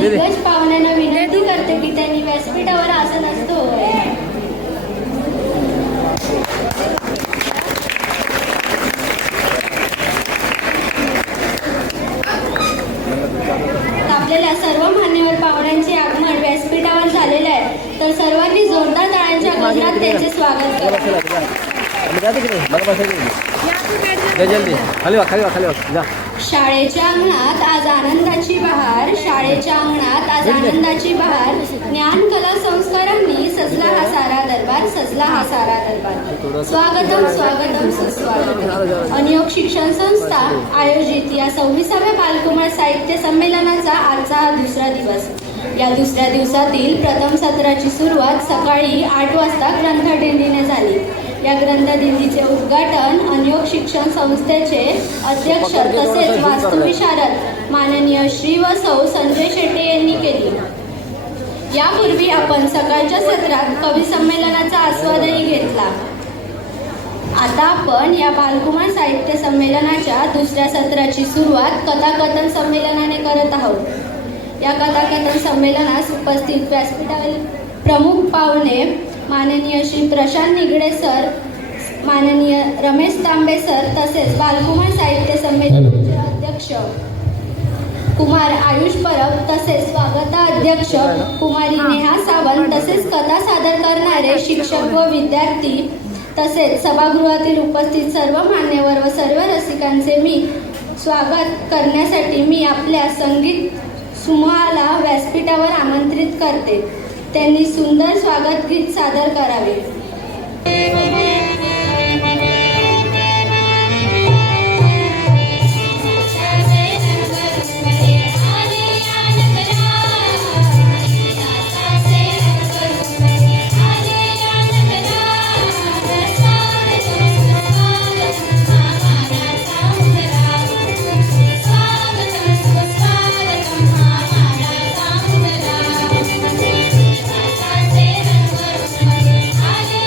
दिग्गज पाहुण्यांना विनंती करते की त्यांनी व्यासपीठावर आसन असतो. आपल्याला सर्व मान्यवर पाहुण्यांचे आगमन व्यासपीठावर झालेले आहे, तर सर्वांनी जोरदार टाळ्यांच्या गजरात त्यांचे स्वागत करा. शाळेच्या अंगणात आज आनंदाची बहार, शाळेच्या अंगणात आज आनंदाची बहार. ज्ञान कला संस्कारांनी सजला हा सारा दरबार, सजला हा सारा दरबार. स्वागतम स्वागतम सुस्वागतम. अनियोग शिक्षण संस्था आयोजित या 26व्या बालकुमार साहित्य संमेलनाचा आजचा हा दुसरा दिवस. या दुसऱ्या दिवसातील प्रथम सत्राची सुरुवात सकाळी 8 वाजता ग्रंथदिंडीने झाली. या ग्रंथदिंडीचे उद्घाटन अनियोग शिक्षण संस्थेचे अध्यक्ष तसेच वास्तुविशारद माननीय श्री व सौ संजय शेट्टे यांनी केली. यापूर्वी आपण सकाळच्या सत्रात कवी संमेलनाचा आस्वादही घेतला. आता आपण या बालकुमार साहित्य संमेलनाच्या दुसऱ्या सत्राची सुरुवात कथाकथन संमेलनाने करत आहोत. या कथाकथन संमेलनास उपस्थित व्यासपीठावरील प्रमुख पाहुणे माननीय श्री प्रशांत निगडे सर, माननीय रमेश तांबे सर, तसेच बालकुमार साहित्य संमेलनाचे अध्यक्ष कुमार आयुष परब, तसेच स्वागताध्यक्ष कुमारी नेहा सावंत, तसेच कथा सादर करणारे शिक्षक व विद्यार्थी, तसेच सभागृहातील उपस्थित सर्व मान्यवर व सर्व रसिकांचे मी स्वागत करण्यासाठी मी आपल्या संगीत समूहाला व्यासपीठावर आमंत्रित करते. त्यांनी सुंदर स्वागत गीत सादर करावे. आले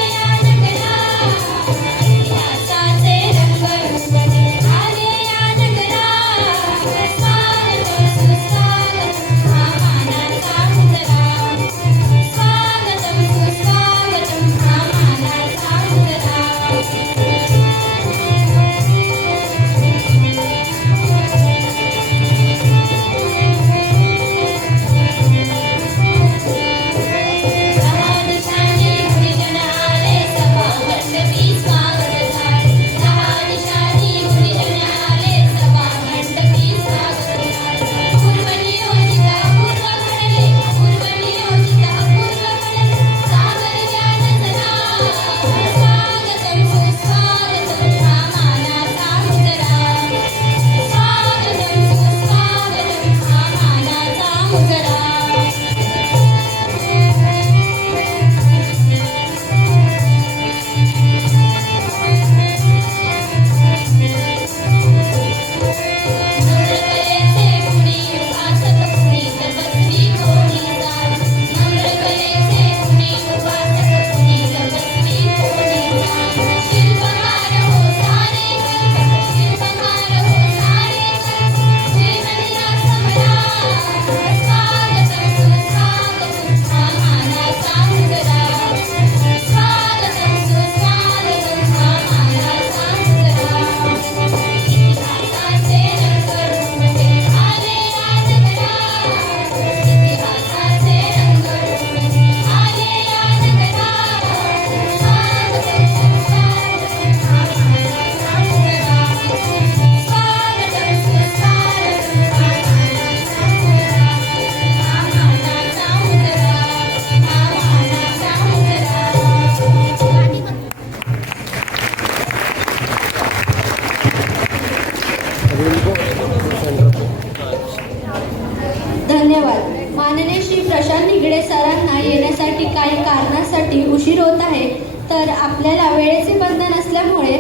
धन्यवाद. माननीय श्री प्रशांत निगडे सरांना येण्यासाठी काही कारणासाठी उशीर होत आहे, तर आपल्याला वेळेचे बंधन असल्यामुळे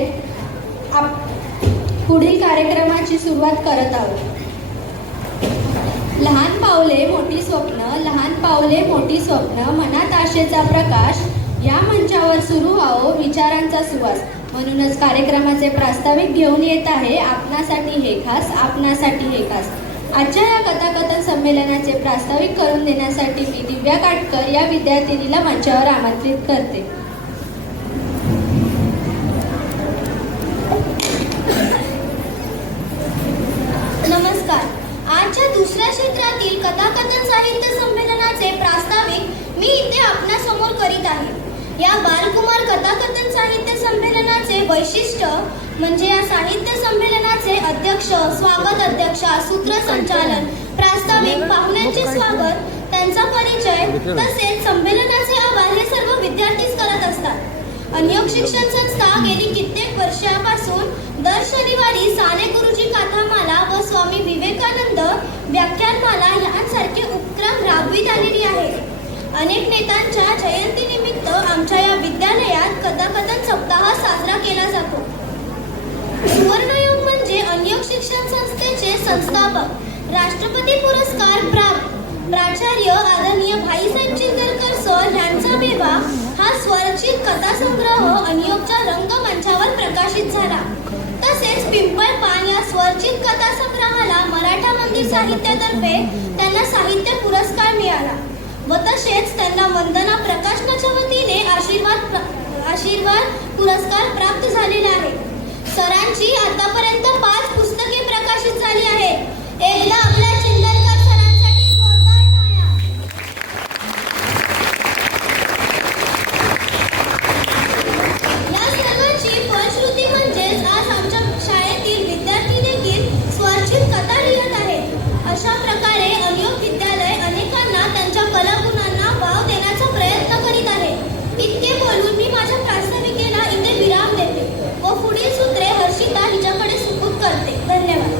पुढील कार्यक्रमाची सुरुवात करत आहोत. लहान पावले मोठी स्वप्न, लहान पावले मोठी स्वप्न, मनात आशेचा प्रकाश, या मंचावर सुरू व्हावं विचारांचा सुवास. म्हणूनच कार्यक्रमाचे प्रास्ताविक घेऊन येत आहे आपणासाठी हे खास, आपणासाठी हे खास. आजच्या या कथाकथन संमेलनाचे प्रास्ताविक करून देण्यासाठी मी दिव्या काटकर या विद्यार्थिनीला मंचावर आमंत्रित करते. नमस्कार. आजच्या दुसऱ्या क्षेत्रातील कथाकथन साहित्य संमेलनाचे प्रास्ताविक मी इथे आपणासमोर करीत आहे. या बालकुमार कथाकथन साहित्य संमेलनाचे वैशिष्ट्य म्हणजे या साहित्य संमेलनाचे अध्यक्ष, स्वागत अध्यक्षा, सूत्रसंचालन, प्रास्ताविक, पाहुण्यांचे स्वागत, त्यांचा परिचय तसेच संमेलनाचे आवाहन हे सर्व विद्यार्थीच करत असतात. अन्योग शिक्षण संस्था गेली कित्येक वर्षापासून दर शनिवारी साने गुरुजी कथामाला व स्वामी विवेकानंद व्याख्यानमाला यांसारखे उपक्रम राबवित आलेली आहे. अनेक नेत्यांच्या जयंतीनिमित्त आमच्या या विद्यालयात कथाकथन सप्ताह साजरा केला जातो. सुवर्णयोग म्हणजे अन्योग शिक्षण संस्थेचे संस्थापक, राष्ट्रपती पुरस्कार प्राप्त प्राचार्य आदरणीय भाईसाहेब चिंतरकर सर यांचा बेवा हा स्वरचित कथासंग्रह अन्योगच्या रंगमंचावर प्रकाशित झाला. तसेच पिंपळ पान या स्वरचित कथासंग्रहाला मराठा मंदिर साहित्यातर्फे त्यांना साहित्य पुरस्कार मिळाला व तसेच त्यांना वंदना प्रकाशनाच्या वतीने आशीर्वाद पुरस्कार प्राप्त झालेला आहे. सरांची आतापर्यंत 5 पुस्तके प्रकाशित झाली आहेत. एकदा आपल्या चिंतनकर सरांसाठी जोरदार टाळ्या. या सर्वांची फलश्रुती म्हणजेच आज आमच्या शाळेतील विद्यार्थी देखील स्वरचित कथा लिहित आहेत. अशा प्रकारे अन्योग विद्यालय अनेकांना त्यांच्या कलागुणांना वाव देण्याचा प्रयत्न करीत आहे. इतके बोलून मी माझ्या प्रास्ताविकेला इथे विराम देते व पुढील सूत्रे हर्षिता हिच्याकडे सुपूर्द करते. धन्यवाद.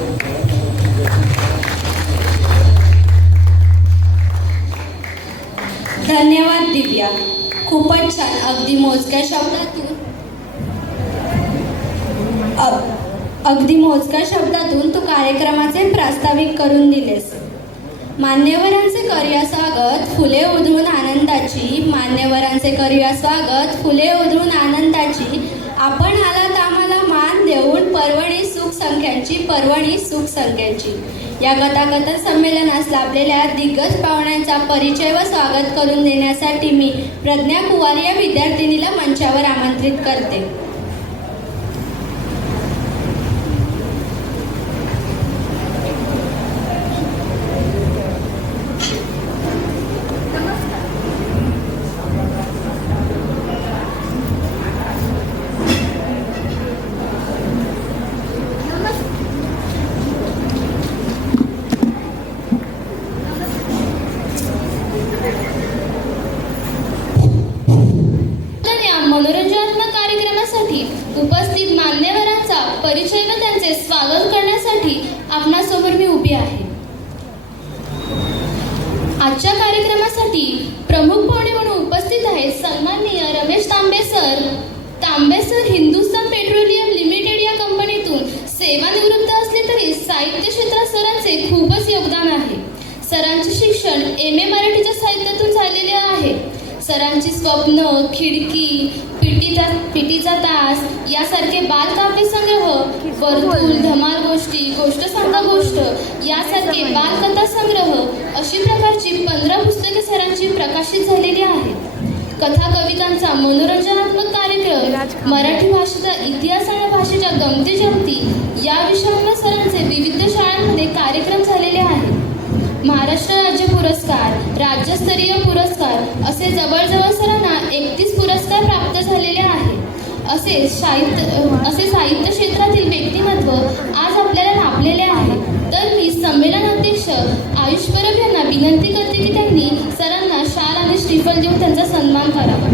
धन्यवाद दिव्या, खूपच छान. अगदी मोजक्या शब्दातून तू कार्यक्रमाचे प्रास्ताविक करून दिलेस. मान्यवरांचे करूया स्वागत, फुले उधळून आनंदाची, मान्यवरांचे करूया स्वागत, फुले उधळून आनंदाची. आपण आलात आम्हाला मान देऊन, पर्वणी सुख संख्यांची. या कथाकथन संमेलनास लाभलेल्या दिग्गज पाहुण्यांचा परिचय व स्वागत करून देण्यासाठी मी प्रज्ञा कुवार या विद्यार्थिनीला मंचावर आमंत्रित करते. मनोरंजनात्मक कार्यक्रमासाठी उपस्थित मान्यवरांचा परिचय व त्यांचे स्वागत करण्यासाठी आपणासमोर मी उभी आहे. आजच्या कार्यक्रमासाठी प्रमुख पाहुणे म्हणून उपस्थित आहेत सन्माननीय रमेश तांबे सर हिंदुस्थान पेट्रोलियम लिमिटेड या कंपनीतून सेवानिवृत्त असले तरी साहित्य क्षेत्रात सरांचे खूपच योगदान आहे. सरांचे शिक्षण MA मराठीच्या साहित्यातून झालेले आहे. सरांची स्वप्न, खिडकी, पिटीचा तास यासारखे बालकाव्य संग्रह, वर्तुळ, धमाल गोष्टी, गोष्ट सांगा गोष्ट यासारखे बालकथा संग्रह अशी प्रकारची 15 पुस्तके सरांची प्रकाशित झालेली आहेत. कथा कवितांचा मनोरंजनात्मक कार्यक्रम, मराठी भाषेचा इतिहास आणि भाषेच्या गमती जमती या विषयांवर सरांचे विविध शाळांमध्ये कार्यक्रम झालेले आहेत. महाराष्ट्र राज्य पुरस्कार, राज्यस्तरीय पुरस्कार असे जवळजवळ सरांना 31 पुरस्कार प्राप्त झालेले आहेत. असे साहित्य क्षेत्रातील व्यक्तिमत्व आज आपल्याला लाभलेले आहे. तर मी संमेलनाध्यक्ष आयुष परब यांना विनंती करते की त्यांनी सरांना शाल आणि श्रीफल देऊन त्यांचा सन्मान करावा.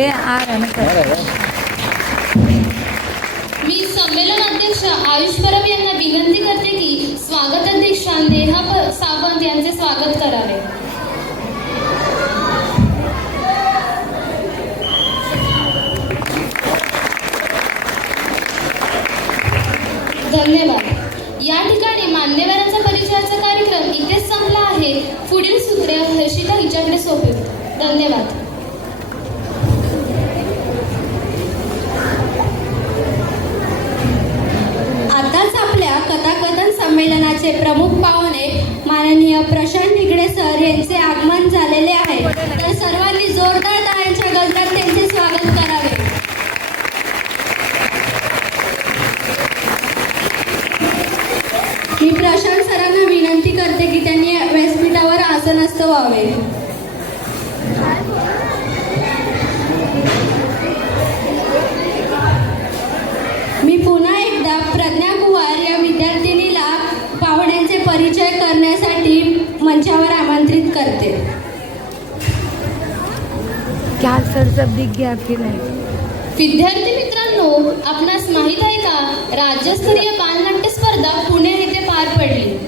दे आ रहा है मैं मी संमेलन अध्यक्ष आयुष परब यांना विनंती करते की स्वागत अध्यक्षा नेहा सावंत यांचे स्वागत करावे. धन्यवाद. या ठिकाणी मान्यवरांचा परिचयाचा कार्यक्रम इथेच संपला आहे. पुढील सूत्रे हर्षिता हिच्याकडे सोपवते. धन्यवाद. आताच आपल्या कथाकथन संमेलनाचे प्रमुख पाहुणे माननीय प्रशांत निगडे सर यांचे आगमन झालेले आहे. तर सर्वांनी जोरदार टाळ्यांच्या गजरात त्यांचे स्वागत करावे. मी प्रशांत सरांना विनंती करते की त्यांनी व्यासपीठावर आसनस्थ व्हावे. मी पुन्हा एकदा प्रज्ञा कुवार या विद्यार्थिनीला पाहुण्यांचे परिचय करण्यासाठी मंचावर आमंत्रित करते. क्या सर सब दिख गया फिर नहीं. विद्यार्थी मित्रांनो, आपणास माहित आहे का राज्यस्तरीय बालनाट्य स्पर्धा पुणे येथे पार पडली.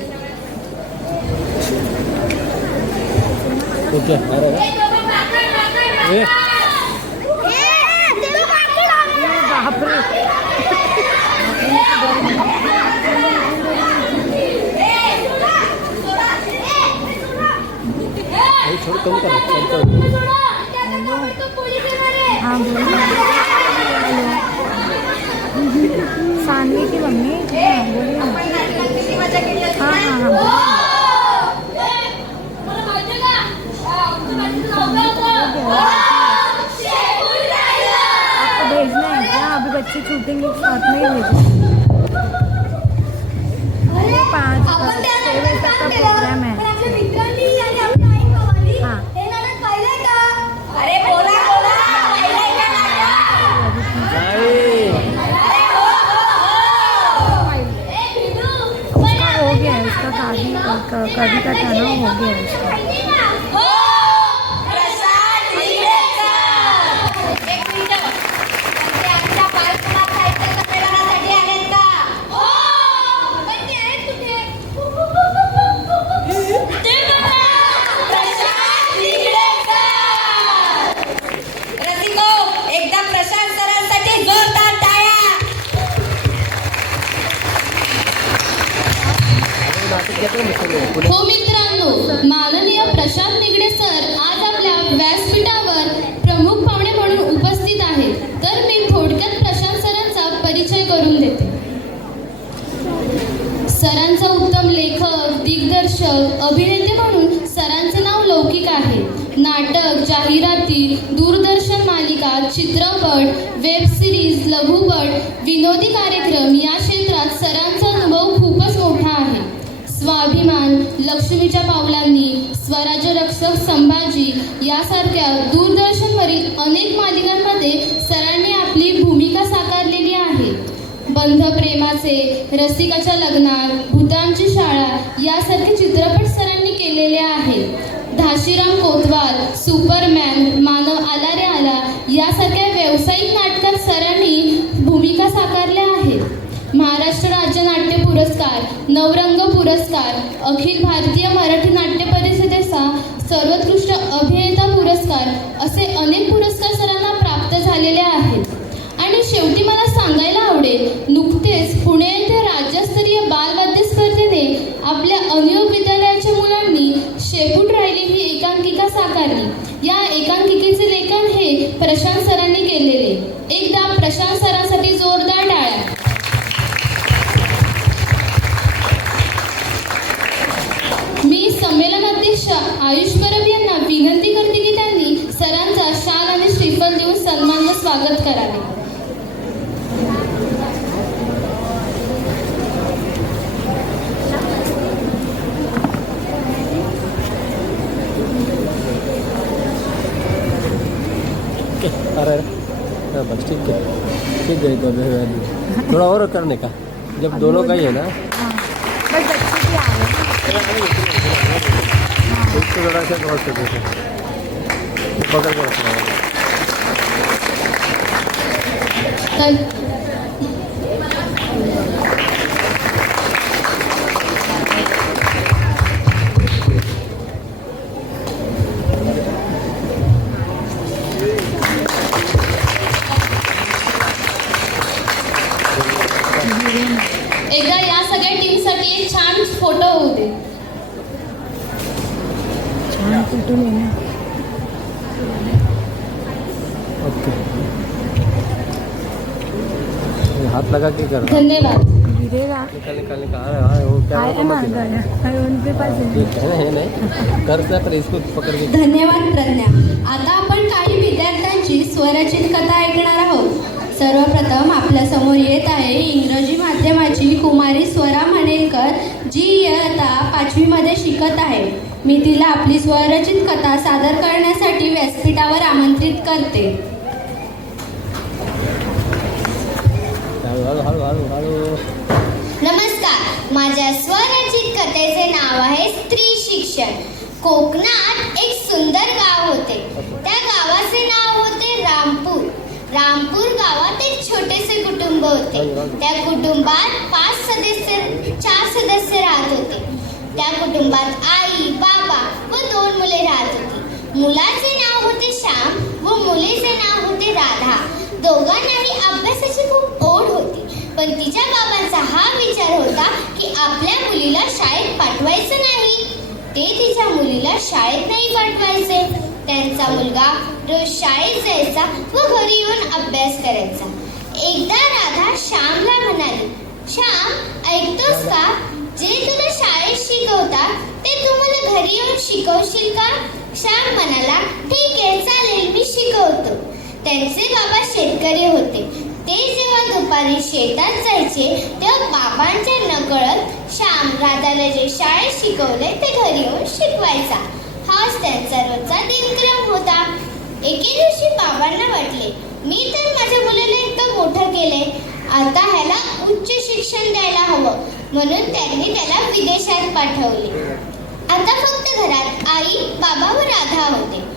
हाँ बोलिए. सानवी की मम्मी. हाँ बोलिए. हाँ हाँ हाँ आपको भेजना है क्या? अभी बच्चे छूटेंगे साथ में ही भेजना. 5-6 बजे तक का प्रोग्राम है. हाँ उसका हो गया है. उसका कविता था ना, हो गया है उसका. हो मित्रांनो, माननीय प्रशांत निगडे सर आज आपल्या व्यासपीठावर प्रमुख पाहुणे म्हणून उपस्थित आहेत. तर मी थोडक्यात प्रशांत सरांचा परिचय करून देते. सरांचा उत्तम लेखक, दिग्दर्शक, अभिनेते म्हणून सरांचे नाव लौकिक आहे. नाटक, जाहिराती, दूरदर्शन मालिका, चित्रपट, वेब सिरीज, लघुपट, विनोदी कार्यक्रम या क्षेत्रात सरांचा अनुभव खूपच मोठा आहे. स्वाभिमान, लक्ष्मीच्या पावलांनी, स्वराज्य रक्षक संभाजी यासारख्या दूरदर्शनवरील अनेक मालिकांमध्ये सरांनी आपली भूमिका साकारलेली आहे. बंध प्रेमाचे, रसिकाच्या लग्नात, भूतांची शाळा यासारखे चित्रपट सरांनी केलेले आहेत. घाशीराम कोतवाल, सुपरमॅन, मानव आला रे आला यासारख्या व्यावसायिक नाटकात सरांनी भूमिका साकारल्या आहेत. महाराष्ट्र राज्य नाट्य पुरस्कार, नवरंग पुरस्कार, अखिल भारतीय मराठी नाट्य परिषदेचा सर्वोत्कृष्ट अभिनेता पुरस्कार असे अनेक पुरस्कार सरांना प्राप्त झालेले आहेत. आणि शेवटी मला सांगायला आवडेल, नुकतेच पुणे येथे राज्यस्तरीय बालवाद्य स्पर्धेने आपल्या अनियोग विद्यालयाच्या मुलांनी शेपूट राहिली ही एकांकिका साकारली. या एकांकिकेचे लेखन हे प्रशांत सरांनी केलेले. एकदा प्रशांत सरांसाठी जोरदार टाळ्या. मी संमेलन अध्यक्ष आयुष परब यांना विनंती करते की त्यांनी सरांचा शाल आणि श्रीफल देऊन सन्मान व स्वागत करावे. अरे बस ठीक है तो थोड़ा और करने का, जब दोनों का ही है ना. बस बच्चे भी आ रहे हैं. इसको जरा से क्रॉस कर देते पकड़ के रखना है. एकदा या सगळ्या टीमसाठी एक छान फोटो होऊ दे. छान फोटो लेना. ओके. ये हाथ लगा के कर. धन्यवाद. गिरेगा. निकाल निकाल निकाल. हाँ वो क्या है ना है उनके पास है. ठीक है ना, नहीं करता पर इसको पकड़ के. धन्यवाद प्रज्ञा. आता आपण काही विद्यार्थ्यांची स्वरचित कथा ऐकणार आहोत. सर्वप्रथम आपल्या समोर येत आहे इंग्रजी माध्यमाची कुमारी स्वरा मनेलकर, जी इयत्ता 5वी मध्ये शिकत आहे. मी तिला आपली स्वरचित कथा सादर करण्यासाठी व्यासपीठावर आमंत्रित करते. हळू हळू हळू हळू. नमस्कार. माझ्या स्वरचित कथेचे नाव आहे स्त्री शिक्षण. कोकणात एक सुंदर गाव होते. त्या गावाचे नाव होते रामपूर. रामपूर गावात एक छोटेसे कुटुंब होते. त्या कुटुंबात 4 सदस्य राहत होते. त्या कुटुंबात आई, बाबा व 2 मुले राहत होती. मुलाचे नाव होते श्याम व मुलीचे नाव होते राधा. दोघांनाही अभ्यासाची खूप ओढ होती, पण तिच्या बाबांचा हा विचार होता की आपल्या मुलीला शाळेत पाठवायचं नाही. ते तिच्या मुलीला शाळेत नाही पाठवायचे. त्यांचा मुलगा रोज शाळेत जायचा व घरी येऊन अभ्यास करायचा. एकदा राधा श्यामला म्हणाली, श्याम, ऐकतोस का? जे तुला शाळेत शिकवतात ते तू मला घरी येऊन शिकवशील का? श्याम म्हणाला, ठीक आहे, चालेल, मी शिकवतो. त्यांचे बाबा शेतकरी होते. ते जेव्हा दुपारी शेतात जायचे तेव्हा बाबांच्या नकळत श्याम राधाला जे शाळेत शिकवले ते घरी येऊन शिकवायचा. हाच त्यांचा रोजचा दिनक्रम होता. एके दिवशी बाबांना वाटले, मी तर माझ्या मुलाला इतकं मोठं केले, आता ह्याला उच्च शिक्षण द्यायला हवं. म्हणून त्यांनी त्याला विदेशात पाठवले. आता फक्त घरात आई, बाबा व राधा होते.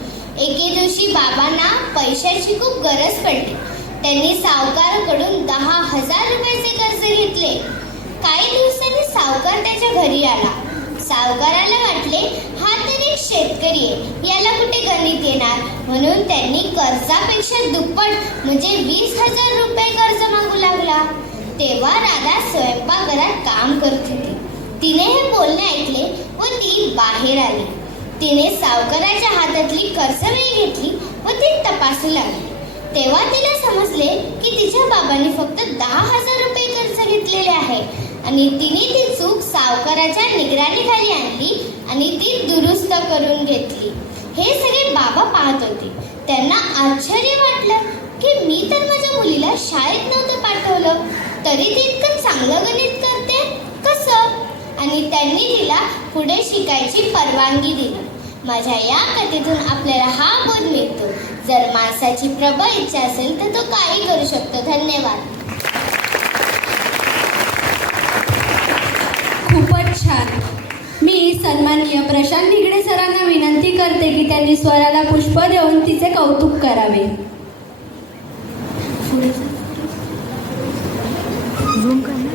एके दिवशी बाबांना पैशाची खूप गरज पडली. त्यांनी सावकाराकडून 10,000 रुपयाचे कर्ज घेतले. काही दिवसांनी सावकार त्याच्या घरी आला. सावकाराला वाटले, हा तर एक शेतकरी आहे, याला कुठे गणित येणार, म्हणून त्यांनी कर्जापेक्षा दुप्पट म्हणजे 20,000 रुपये कर्ज मागू लागला. तेव्हा राधा स्वयंपाकघरात काम करत होती. तिने हे बोलणे ऐकले व ती बाहेर आली. तिने सावकाराच्या हातातली कर्जवही घेतली व ती तपासू लागली. तेव्हा तिला समजले की तिच्या बाबांनी फक्त 10,000 रुपये कर्ज घेतलेले आहे आणि तिने ती चूक सावकाराच्या निगराणीखाली आणली आणि ती दुरुस्त करून घेतली. हे सगळे बाबा पाहत होते. त्यांना आश्चर्य वाटलं की मी तर माझ्या मुलीला शाळेत नव्हतं पाठवलं, तरी ती इतकं चांगलं गणित करते, कसं? आणि त्यांनी तिला पुढे शिकायची परवानगी दिली. माझ्या या कथेतून आपल्याला हा बोध मिळतो, जर माणसाची प्रबळ इच्छा असेल तर तो काही करू शकतो. धन्यवाद. खूपच छान. मी सन्माननीय प्रशांत निगडे सरांना विनंती करते की त्यांनी स्वराला पुष्प देऊन तिचे कौतुक करावे. झूम करना.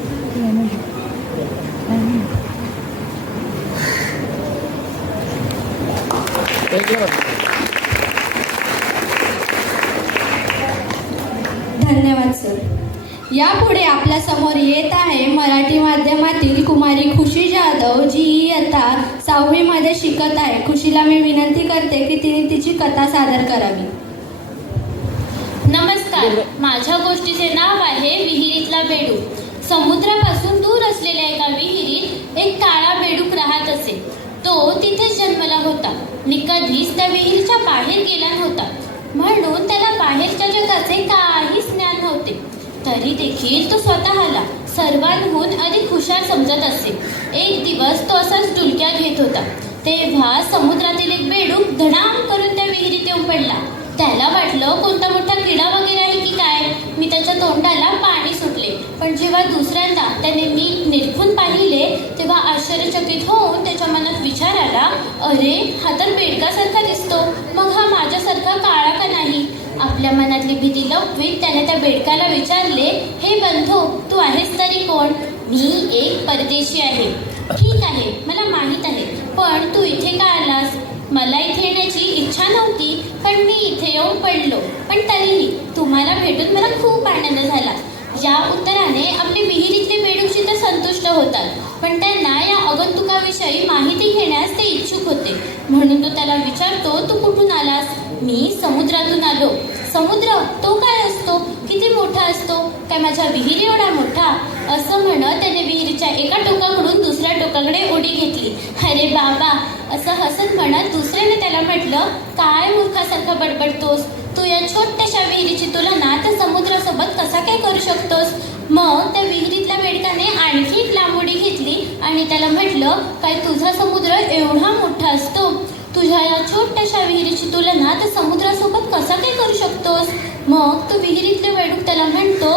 धन्यवाद सर. यापुढे आपल्या समोर येत आहे मराठी माध्यमातील कुमारी खुशी जाधव, जी इयत्ता 6वी मध्ये शिकत आहे. खुशीला मी विनंती करते की तिने तिची कथा सादर करावी. नमस्कार. माझ्या गोष्टीचे नाव आहे विहिरीतला बेडूक. समुद्रापासून दूर असलेल्या एका विहिरीत एक काळा बेडूक राहत असे. तो तिथेच जन्मला होता आणि कधीच त्या विहिरीच्या बाहेर गेला नव्हता, म्हणून त्याला बाहेरच्या जगाचे काहीच ज्ञान नव्हते. तरी देखील तो स्वतःला सर्वांहून अधिक हुशार समजत असे. एक दिवस तो असाच डुलक्या घेत होता, तेव्हा समुद्रातील एक बेडूक धडाम करून त्या विहिरीत येऊन पडला. त्याला वाटलं कोणता मोठा किडा वगैरे आहे की काय. मी त्याच्या तोंडाला पाणी सुटले, पण जेव्हा दुसऱ्यांदा त्याने नीट निरखून पाहिले तेव्हा आश्चर्यचकित होऊन त्याच्या मनात विचार आला, अरे हा तर बेडकासारखा दिसतो, मग हा माझ्यासारखा काळा का नाही? आपल्या मनातली भीती लपवीत त्याने त्या बेडकाला विचारले, हे बंधू, तू आहेस तरी कोण? मी एक परदेशी आहे. ठीक आहे, मला माहीत आहे, पण तू इथे का आलास? मला इथे येण्याची इच्छा नव्हती, पण मी इथे येऊन पडलो. पण तरीही तुम्हाला भेटून मला खूप आनंद झाला. या उत्तराने आपले विहिरीतले बेडूकशी तर संतुष्ट होतात, पण त्यांना या आगंतुकाविषयी माहिती घेण्यास ते इच्छुक होते. म्हणून तो त्याला विचारतो, तू कुठून आलास? मी समुद्रातून आलो. समुद्र? तो काय असतो? किती मोठा असतो? काय माझ्या विहिरी एवढा मोठा? असं म्हणत त्याने विहिरीच्या एका टोकाकडून दुसऱ्या टोकाकडे उडी घेतली. अरे बाबा, असं हसत म्हणत दुसऱ्याने त्याला म्हटलं, काय मूर्खासारखा बडबडतोस? तू या छोट्याशा विहिरीची तुलना त्या समुद्रासोबत कसा काय करू शकतोस? मग त्या विहिरीतल्या बेडकाने आणखी एक लांब उडी घेतली आणि त्याला म्हटलं, काय तुझा समुद्र एवढा मोठा असतो? तुझ्या या छोट्याशा विहिरीची तुलना त्या समुद्रासोबत कसा काय करू शकतोस? मग तो विहिरीतले बेडूक त्याला म्हणतो,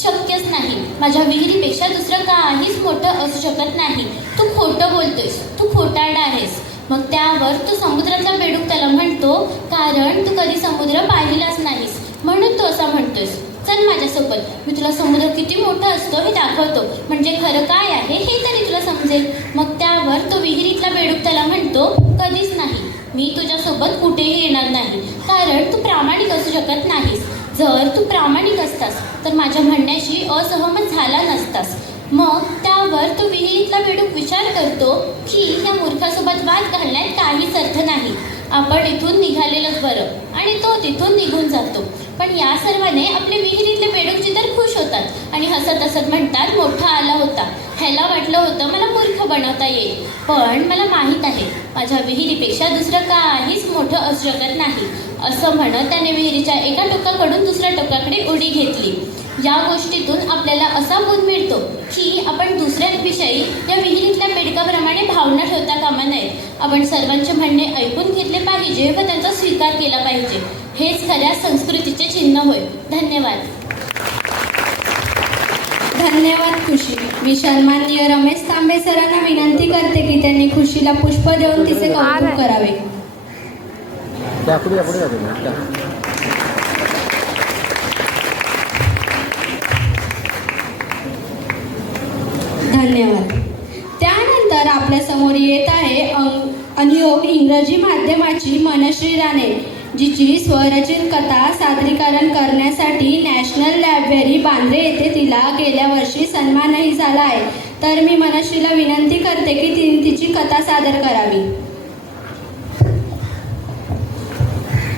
शक्यच नाही. माझ्या विहिरीपेक्षा दुसरं काहीच मोठं असू शकत नाही. तू खोटं बोलतोयस, तू खोटारडा आहेस. मग त्यावर तो समुद्रातला बेडूक त्याला म्हणतो, कारण तू कधी समुद्र पाहिलाच नाहीस म्हणून तू असं म्हणतोयस. चल माझ्यासोबत, मी तुला समुद्र किती मोठा असतो हे दाखवतो, म्हणजे खरं काय आहे हे तरी तुला समजेल. मग त्यावर तो विहिरीतला बेडूक त्याला म्हणतो, कधीच नाही, मी तुझ्यासोबत कुठेही येणार नाही, कारण तू प्रामाणिक असू शकत नाहीस. जर तू प्रामाणिक असतास तर माझ्या म्हणण्याशी असहमत झाला नसतास. मग त्यावर तो विहिरीतला बेडूक विचार करतो की या मूर्खासोबत वाद घालण्यात काहीच अर्थ नाही. आपण इथून निघालेलंच बरं. आणि तो तिथून निघून जातो. पण या सर्वाने आपले विहिरीतले बेडूकजी तर खुश होतात आणि हसत हसत म्हणतात, मोठा आला होता. ह्याला वाटलं होतं मला मूर्ख बनवता येईल, पण मला माहीत आहे माझ्या विहिरीपेक्षा दुसरं काहीच मोठं असू शकत नाही. असं म्हणत त्याने विहिरीच्या एका टोकाकडून दुसऱ्या टोकाकडे उडी घेतली. या गोष्टीतून आपल्याला असा बोध मिळतो की आपण दुसऱ्यांविषयी या विहिरीतल्या बेडकाप्रमाणे भावना ठेवता कामा नये. आपण सर्वांचे म्हणणे ऐकून घेतले पाहिजे व त्यांचा स्वीकार केला पाहिजे. हेच खऱ्या संस्कृतीचे चिन्ह होय. धन्यवाद. धन्यवाद खुशी. मी सन्माननीय रमेश तांबे सरांना विनंती करते की त्यांनी खुशीला पुष्प देऊन तिचे कौतुक करावे. पुढे जाते. धन्यवाद. त्यानंतर आपल्या समोर येत आहे अनुयोग इंग्रजी माध्यमाची मनश्री राणे, जिची स्वरचित कथा सादरीकरण करण्यासाठी नॅशनल लायब्ररी बांद्रे येथे तिला गेल्या वर्षी सन्मानही झाला आहे. तर मी मनश्रीला विनंती करते की तिने तिची कथा सादर करावी.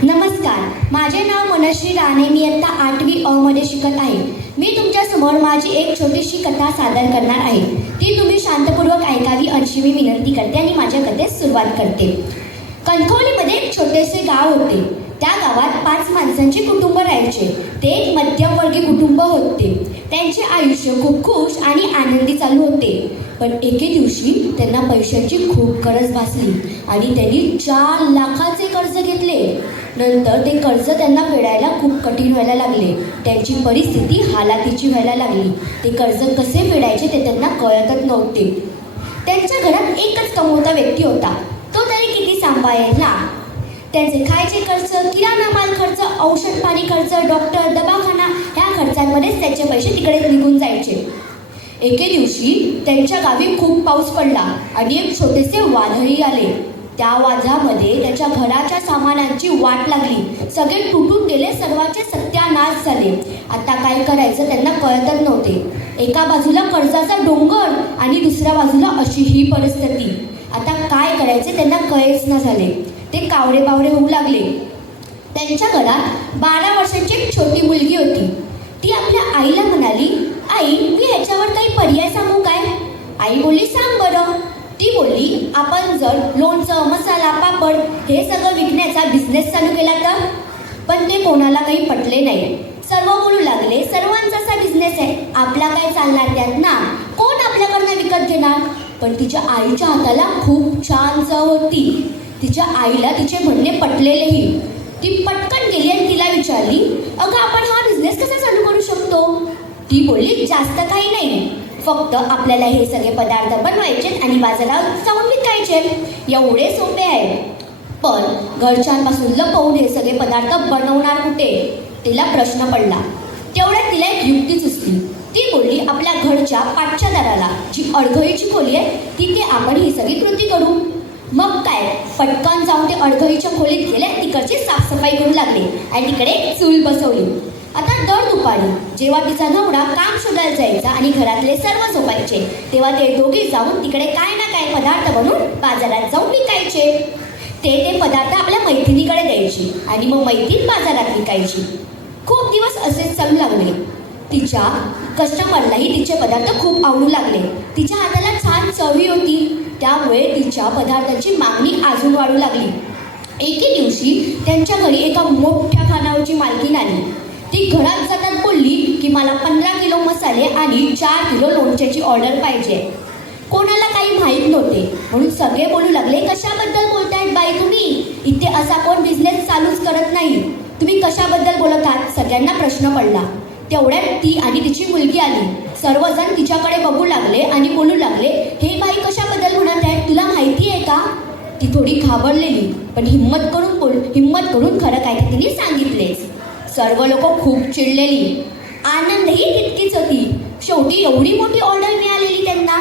नमस्कार, माझे नाव मनश्री राणे. मी इयत्ता 8वी अ मध्ये शिकत आहे. मी तुमच्यासमोर माझी एक छोटीशी कथा सादर करणार आहे. ती तुम्ही शांतपूर्वक ऐकावी अशी मी विनंती करते आणि माझ्या कथेस सुरुवात करते. कणकवलीमध्ये एक छोटेसे गाव होते. त्या गावात 5 माणसांचे कुटुंब राहायचे. ते एक मध्यमवर्गीय कुटुंब होते. त्यांचे आयुष्य खूप खुश आणि आनंदी चालू होते. पण एके दिवशी त्यांना पैशांची खूप गरज भासली आणि त्यांनी 4 लाखाचे कर्ज घेतले. नंतर ते कर्ज त्यांना फेडायला खूप कठीण व्हायला लागले. त्यांची परिस्थिती हालाकीची व्हायला लागली. ते कर्ज कसे फेडायचे ते त्यांना कळतच नव्हते. त्यांच्या घरात एकच कमवता व्यक्ती होता. तो तरी किती सांभाळायला. त्यांचे खायचे खर्च, किराणा माल खर्च, औषध पाणी खर्च, डॉक्टर, दवाखाना ह्या खर्चांमध्येच त्याचे पैसे तिकडे निघून जायचे. एके दिवशी त्यांच्या गावी खूप पाऊस पडला आणि एक छोटेसे वादळही आले. त्या वादळामध्ये त्याच्या घराच्या सामानांची वाट लागली. सगळे तुटून गेले. सर्वांचे सत्यानाश झाले. आता काय करायचं त्यांना कळतच नव्हते. एका बाजूला कर्जाचा डोंगर आणि दुसऱ्या बाजूला अशी ही परिस्थिती. आता काय करायचे त्यांना कळेच न झाले. ते कावरे बावरे होऊ लागले. त्यांच्या घरात 12 वर्षांची एक छोटी मुलगी होती. ती आपल्या आईला म्हणाली, आई, मी ह्याच्यावर काही पर्याय सांगू काय? आई बोलली, सांग बरं. ती बोलली, आपण जर लोणचं, मसाला, पापड हे सगळं विकण्याचा बिझनेस चालू केला तर? पण ते कोणाला काही पटले नाही. सर्व बोलू लागले, सर्वांचा असा बिझनेस आहे, आपला काय चालणार त्यात ना, कोण आपल्याकडनं विकत घेणार? पण तिच्या आईच्या हाताला खूप छान चव होती. तिच्या आईला तिचे म्हणणे पटलेलेही. ती पटकन गेली आणि तिला विचारली, अगं, आपण हा बिझनेस कसा चालू करू शकतो? ती बोलली, जास्त काही नाही, फक्त आपल्याला हे सगळे पदार्थ बनवायचे आणि बाजारात जाऊन विकायचे. एवढे सोपे आहे. पण घरच्यांपासून लपवून हे सगळे पदार्थ बनवणार कुठे? तिला प्रश्न पडला. तेवढ्यात तिला एक युक्ती सुचली. ती बोलली, आपल्या घरच्या पाठच्या दाराला जी अडघळीची खोली आहे तिथे आपण ही सगळी कृती करू. मग काय, फटकन जाऊन ते अडघळीच्या खोलीत गेले, तिकडची साफसफाई करू लागले आणि तिकडे चूल बसवली. आता दर दुपारी जेव्हा तिचा नवरा काम शोधायला जायचा आणि घरातले सर्व झोपायचे, तेव्हा ते दोघे जाऊन तिकडे काय ना काय पदार्थ बनवून बाजारात जाऊन विकायचे. ते पदार्थ आपल्या मैत्रिणीकडे द्यायची आणि मग मैत्रीण बाजारात विकायची. खूप दिवस असेच चालू लागले. तिच्या कस्टमरलाही तिचे पदार्थ खूप आवडू लागले. तिच्या हाताला छान चवी होती, त्यामुळे तिच्या पदार्थांची मागणी अजून वाढू लागली. एके दिवशी त्यांच्या घरी एका मोठ्या खानावळची मालकीण आली. ती घरात जातात बोलली की मला 15 किलो मसाले आणि 4 किलो लोणच्याची ऑर्डर पाहिजे. कोणाला काही माहीत नव्हते म्हणून सगळे बोलू लागले, कशाबद्दल बोलतायत बाई तुम्ही? इथे असा कोण बिझनेस चालूच करत नाही, तुम्ही कशाबद्दल बोलत आहात? सगळ्यांना प्रश्न पडला. तेवढ्यात ती आणि तिची मुलगी आली. सर्वजण तिच्याकडे बघू लागले आणि बोलू लागले, हे बाई कशाबद्दल म्हणत आहेत, तुला माहिती आहे का? ती थोडी घाबरलेली पण हिम्मत करून खरं काय ते तिने सांगितलेच. सर्व लोक खूप चिडलेली. आनंदही तितकीच होती. शेवटी एवढी मोठी ऑर्डर मिळालेली त्यांना.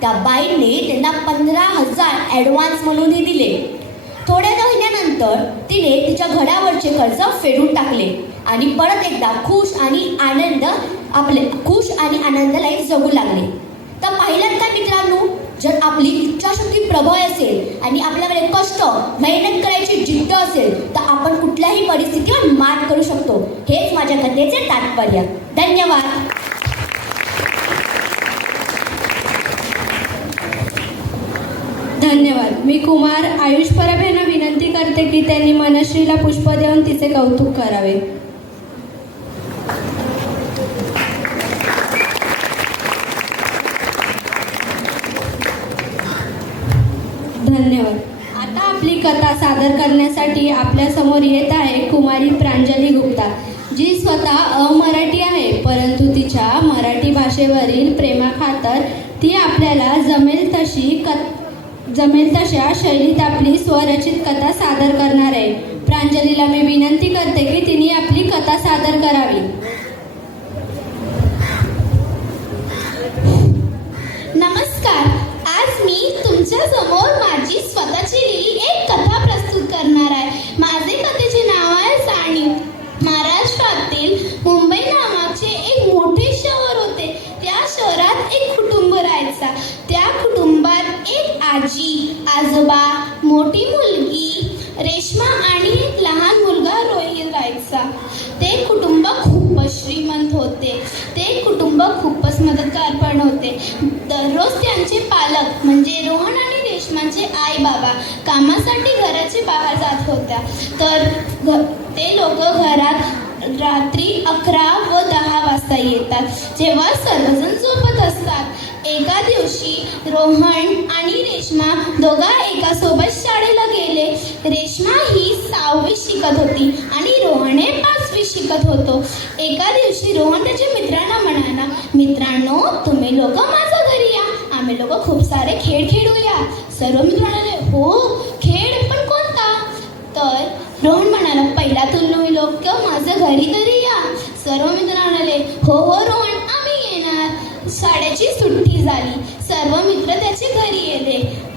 त्या बाईने त्यांना 15,000 ॲडव्हान्स म्हणूनही दिले. थोड्या महिन्यानंतर तिने तिच्या घरावरचे कर्ज फेडून टाकले आणि परत एकदा खुश आणि आनंददायी जगू लागले. तर पाहिलं का मित्रांनो, जर आपली इच्छाशक्ती प्रबळ असेल आणि आपल्याकडे कष्ट मेहनत करायची जिद्द असेल तर आपण कुठल्याही परिस्थितीवर मात करू शकतो. हेच माझ्या कथेचे तात्पर्य. धन्यवाद. धन्यवाद. मी कुमार आयुष परब यांना विनंती करते की त्यांनी मनश्रीला पुष्प देऊन तिचे कौतुक करावे. धन्यवाद. आता आपली कथा सादर करण्यासाठी आपल्यासमोर येत आहे कुमारी प्रांजली गुप्ता, जी स्वतः अमराठी आहे, परंतु तिच्या मराठी भाषेवरील प्रेमाखातर ती आपल्याला जमेल तशा शैलीत आपली स्वरचित कथा सादर करणार आहे. प्रांजलीला मी विनंती करते की तिने आपली कथा सादर करावी. नमस्कार. आज मी तुमच्या समोर माझी स्वतःची लिहिलेली एक कथा प्रस्तुत करणार आहे. माझे कथेचे नाव आहे जाणीव. महाराष्ट्रातील मुंबई नावाचे एक मोठे शहर होते. त्या शहरात एक कुटुंब राहायचा. त्या कुटुंबात एक आजी, आजोबा, मोठी मुलगी रेश्मा आणि एक लहान मुलगा रोहित राहायचा. ते कुटुंब खूपच श्रीमंत होते. ते कुटुंब खूपच मदतगार पण होते. दररोज त्यांचे पालक म्हणजे रोहन आणि रेश्माचे आई बाबा कामासाठी घराच्या बाहेर जात होत्या. तर ते लोक घरात रात्री 11 व 10 वाजता येतात, जेव्हा सर्वजण झोपत असतात. एका दिवशी रोहन आणि रेश्मा दोघा एका सोबत शाळेला गेले. रेश्मा ही 6वी शिकत होती आणि रोहन हे 5वी शिकत होतो. एका दिवशी रोहन त्याच्या मित्रांना म्हणाला, मित्रांनो तुम्ही लोक माझ्या घरी या, आम्ही लोक खूप सारे खेळ खेळूया. सर्व मित्र म्हणाले, हो खेळ, पण कोणता? तर रोहन म्हणाला, पहिला तुम्ही लोक माझ्या घरी तरी या. सर्व मित्र म्हणाले, हो रोहन आम्ही येणार. शाळेची सुट्टी झाली. सर्व मित्र त्याच्या घरी गेले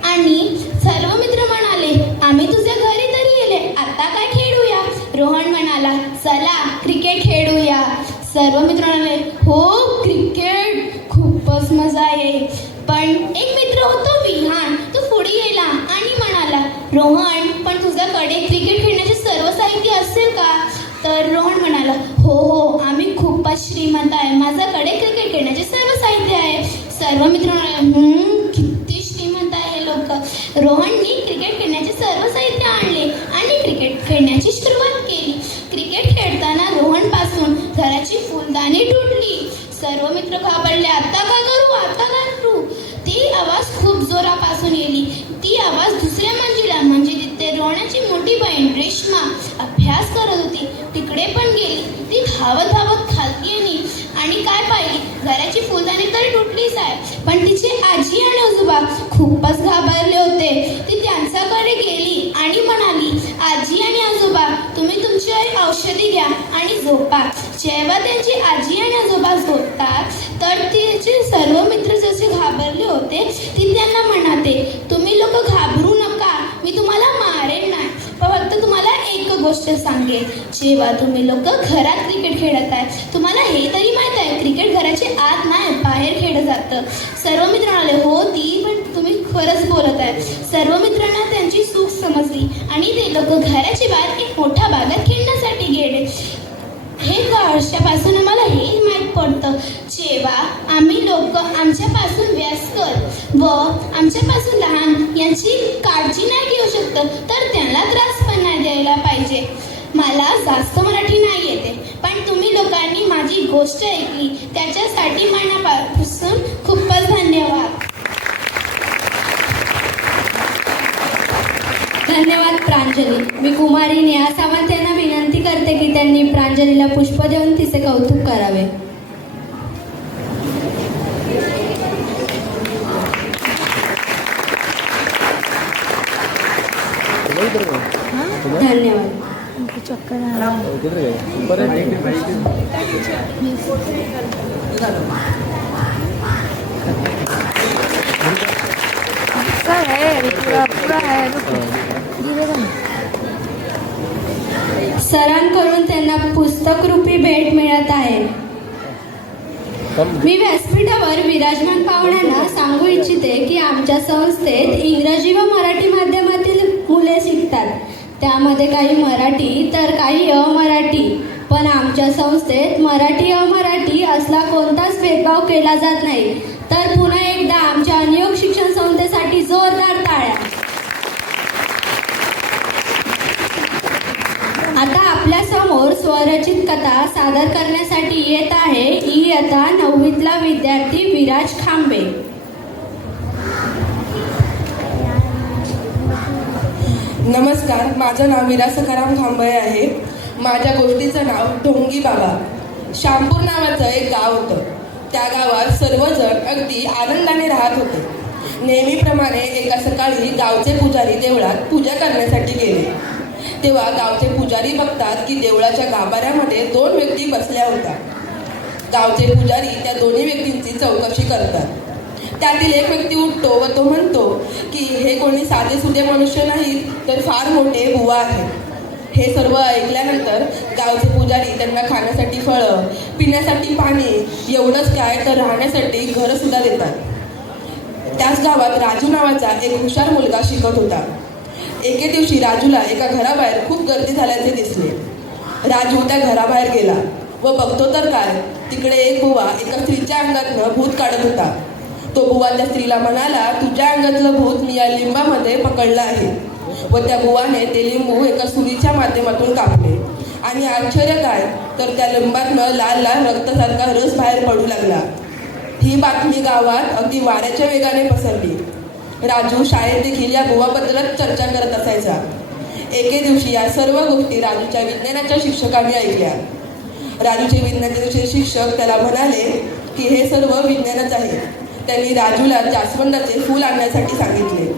आणि सर्व मित्र म्हणाले, आम्ही तुझ्या घरी तरी गेले, आता काय खेळूया? रोहन म्हणाला, चला क्रिकेट खेळूया. सर्व मित्र म्हणाले, हो क्रिकेट, खूपच मजा येईल. पण एक मित्र होतो विहान, तो पुढे गेला आणि म्हणाला, रोहन पण तुझ्याकडे क्रिकेट खेळण्याचे सर्व साहित्य असेल का? तर रोहन म्हणाला, हो आम्ही खूपच श्रीमंत आहे, माझ्याकडे क्रिकेट खेळण्याचे सर्व साहित्य आहे. सर्व मित्र म्हणाले, किती श्रीमंत आहे हे लोक. रोहनने क्रिकेट खेळण्याचे सर्व साहित्य आणले आणि क्रिकेट खेळण्याची सुरुवात केली. क्रिकेट खेळताना रोहनपासून घराची फुलदाणी तुटली. सर्व मित्र घाबरले, आता काय करू? ती आवाज खूप जोरापासून येली. ती आवाज दुसऱ्या मंजिला म्हणजे तिथे रोहनाची मोठी बहीण रेश्मा अभ्यास करत होती, तिकडे पण गेली. ती धावत खालती आली आणि काय पाहिली, घराची फुलदाणी तर तुटलीच आहे, पण तिचे आजी आणि आजोबा खूपच घाबरले होते. ती त्यांच्याकडे गेली आणि म्हणाली, आजी आणि आजोबा तुम्ही तुमची औषधी घ्या आणि झोपा. जेव्हा त्यांची आजी आणि आजोबा झोपतात तर तिचे सर्व मित्र जसे घाबरले होते ती त्यांना म्हणाते, तुम्ही लोक घाबरू नका, मी तुम्हाला मारेन नाही, फक्त तुम्हाला एक गोष्ट सांगेन, जेव्हा तुम्ही लोक घरात क्रिकेट खेळत आहे तुम्हाला हे तरी माहीत आहे क्रिकेट घराच्या आत नाही बाहेर खेळलं जातं. सर्व मित्र म्हणाले, हो ती पण तुम्ही खरंच बोलत आहे. सर्व मित्रांना त्यांची चूक समजली आणि ते लोक घराच्या बाहेर एक मोठ्या भागात खेळण्यासाठी गेले. हे वर्षापासून आम्हाला हे माहीत पडतं, जेव्हा आम्ही लोक आमच्यापासून वयस्कर व आमच्यापासून लहान यांची काळजी नाही घेऊ शकत तर त्यांना त्रास पण नाही द्यायला पाहिजे. मला जास्त मराठी नाही येते, पण तुम्ही लोकांनी माझी गोष्ट ऐकली त्याच्यासाठी मनापासून खूपच धन्यवाद. धन्यवाद प्रांजली. मी कुमारी नेहा सावंत यांना विनंती करते की त्यांनी प्रांजलीला पुष्प देऊन तिचे कौतुक करावे. धन्यवाद. चक्कर आ रहा है. किधर गए? ऊपर है? अच्छा है, पूरा पूरा है. गिरेगा ना. सरांकडून त्यांना पुस्तकरूपी भेट मिळत आहे. मी व्यासपीठावर विराजमान पाहुण्यांना सांगू इच्छिते की आमच्या संस्थेत इंग्रजी व मराठी माध्यमातील मुले शिकतात. त्यामध्ये काही मराठी तर काही अमराठी, पण आमच्या संस्थेत मराठी अमराठी असला कोणताच भेदभाव केला जात नाही. तर पुन्हा एकदा आमच्या अनियोग शिक्षण संस्थेसाठी जोरदार टाळ्या. आता आपल्या समोर स्वरचित कथा सादर करण्यासाठी येत आहे इयत्ता 9वीतला विद्यार्थी विराज खांबे. नमस्कार, माझं नाव विराज सखाराम खांबळे आहे. माझ्या गोष्टीचं नाव ढोंगी बाबा. शामपूर नावाचं एक गाव होतं. त्या गावात सर्वजण अगदी आनंदाने राहत होते. नेहमीप्रमाणे एका सकाळी गावचे पुजारी देवळात पूजा करण्यासाठी गेले. तेव्हा गावचे पुजारी बघतात की देवळाच्या गाभाऱ्यामध्ये 2 व्यक्ती बसल्या होत्या. गावचे पुजारी त्या दोन्ही व्यक्तींची चौकशी करतात. त्यातील एक व्यक्ती उठतो व तो म्हणतो की हे कोणी साधेसुधे मनुष्य नाहीत तर फार मोठे बुवा आहेत. हे सर्व ऐकल्यानंतर गावचे पुजारी त्यांना खाण्यासाठी फळं, पिण्यासाठी पाणी, एवढंच काय तर राहण्यासाठी घरंसुद्धा देतात. त्याच गावात राजू नावाचा एक हुशार मुलगा शिकत होता. एके दिवशी राजूला एका घराबाहेर खूप गर्दी झाल्याचे दिसले. राजू त्या घराबाहेर गेला व बघतो तर काय, तिकडे एक बुवा एका स्त्रीच्या अंगातनं भूत काढत होता. तो बुवा त्या स्त्रीला म्हणाला, तुझ्या अंगातलं भूत मी या लिंबामध्ये पकडलं आहे. व त्या बुवाने ते लिंबू एका सुरीच्या माध्यमातून कापले आणि आश्चर्य काय तर त्या लिंबातनं लाल लाल रक्तासारखा रस बाहेर पडू लागला. ही बातमी गावात अगदी वाऱ्याच्या वेगाने पसरली. राजू शाळेत देखील या बुवाबद्दलच चर्चा करत असायचा. एके दिवशी या सर्व गोष्टी राजूच्या विज्ञानाच्या शिक्षकांनी ऐकल्या. राजूचे विज्ञानाचे शिक्षक त्याला म्हणाले की हे सर्व विज्ञानच आहे. त्यांनी राजूला जास्वंदाचे फूल आणण्यासाठी सांगितले.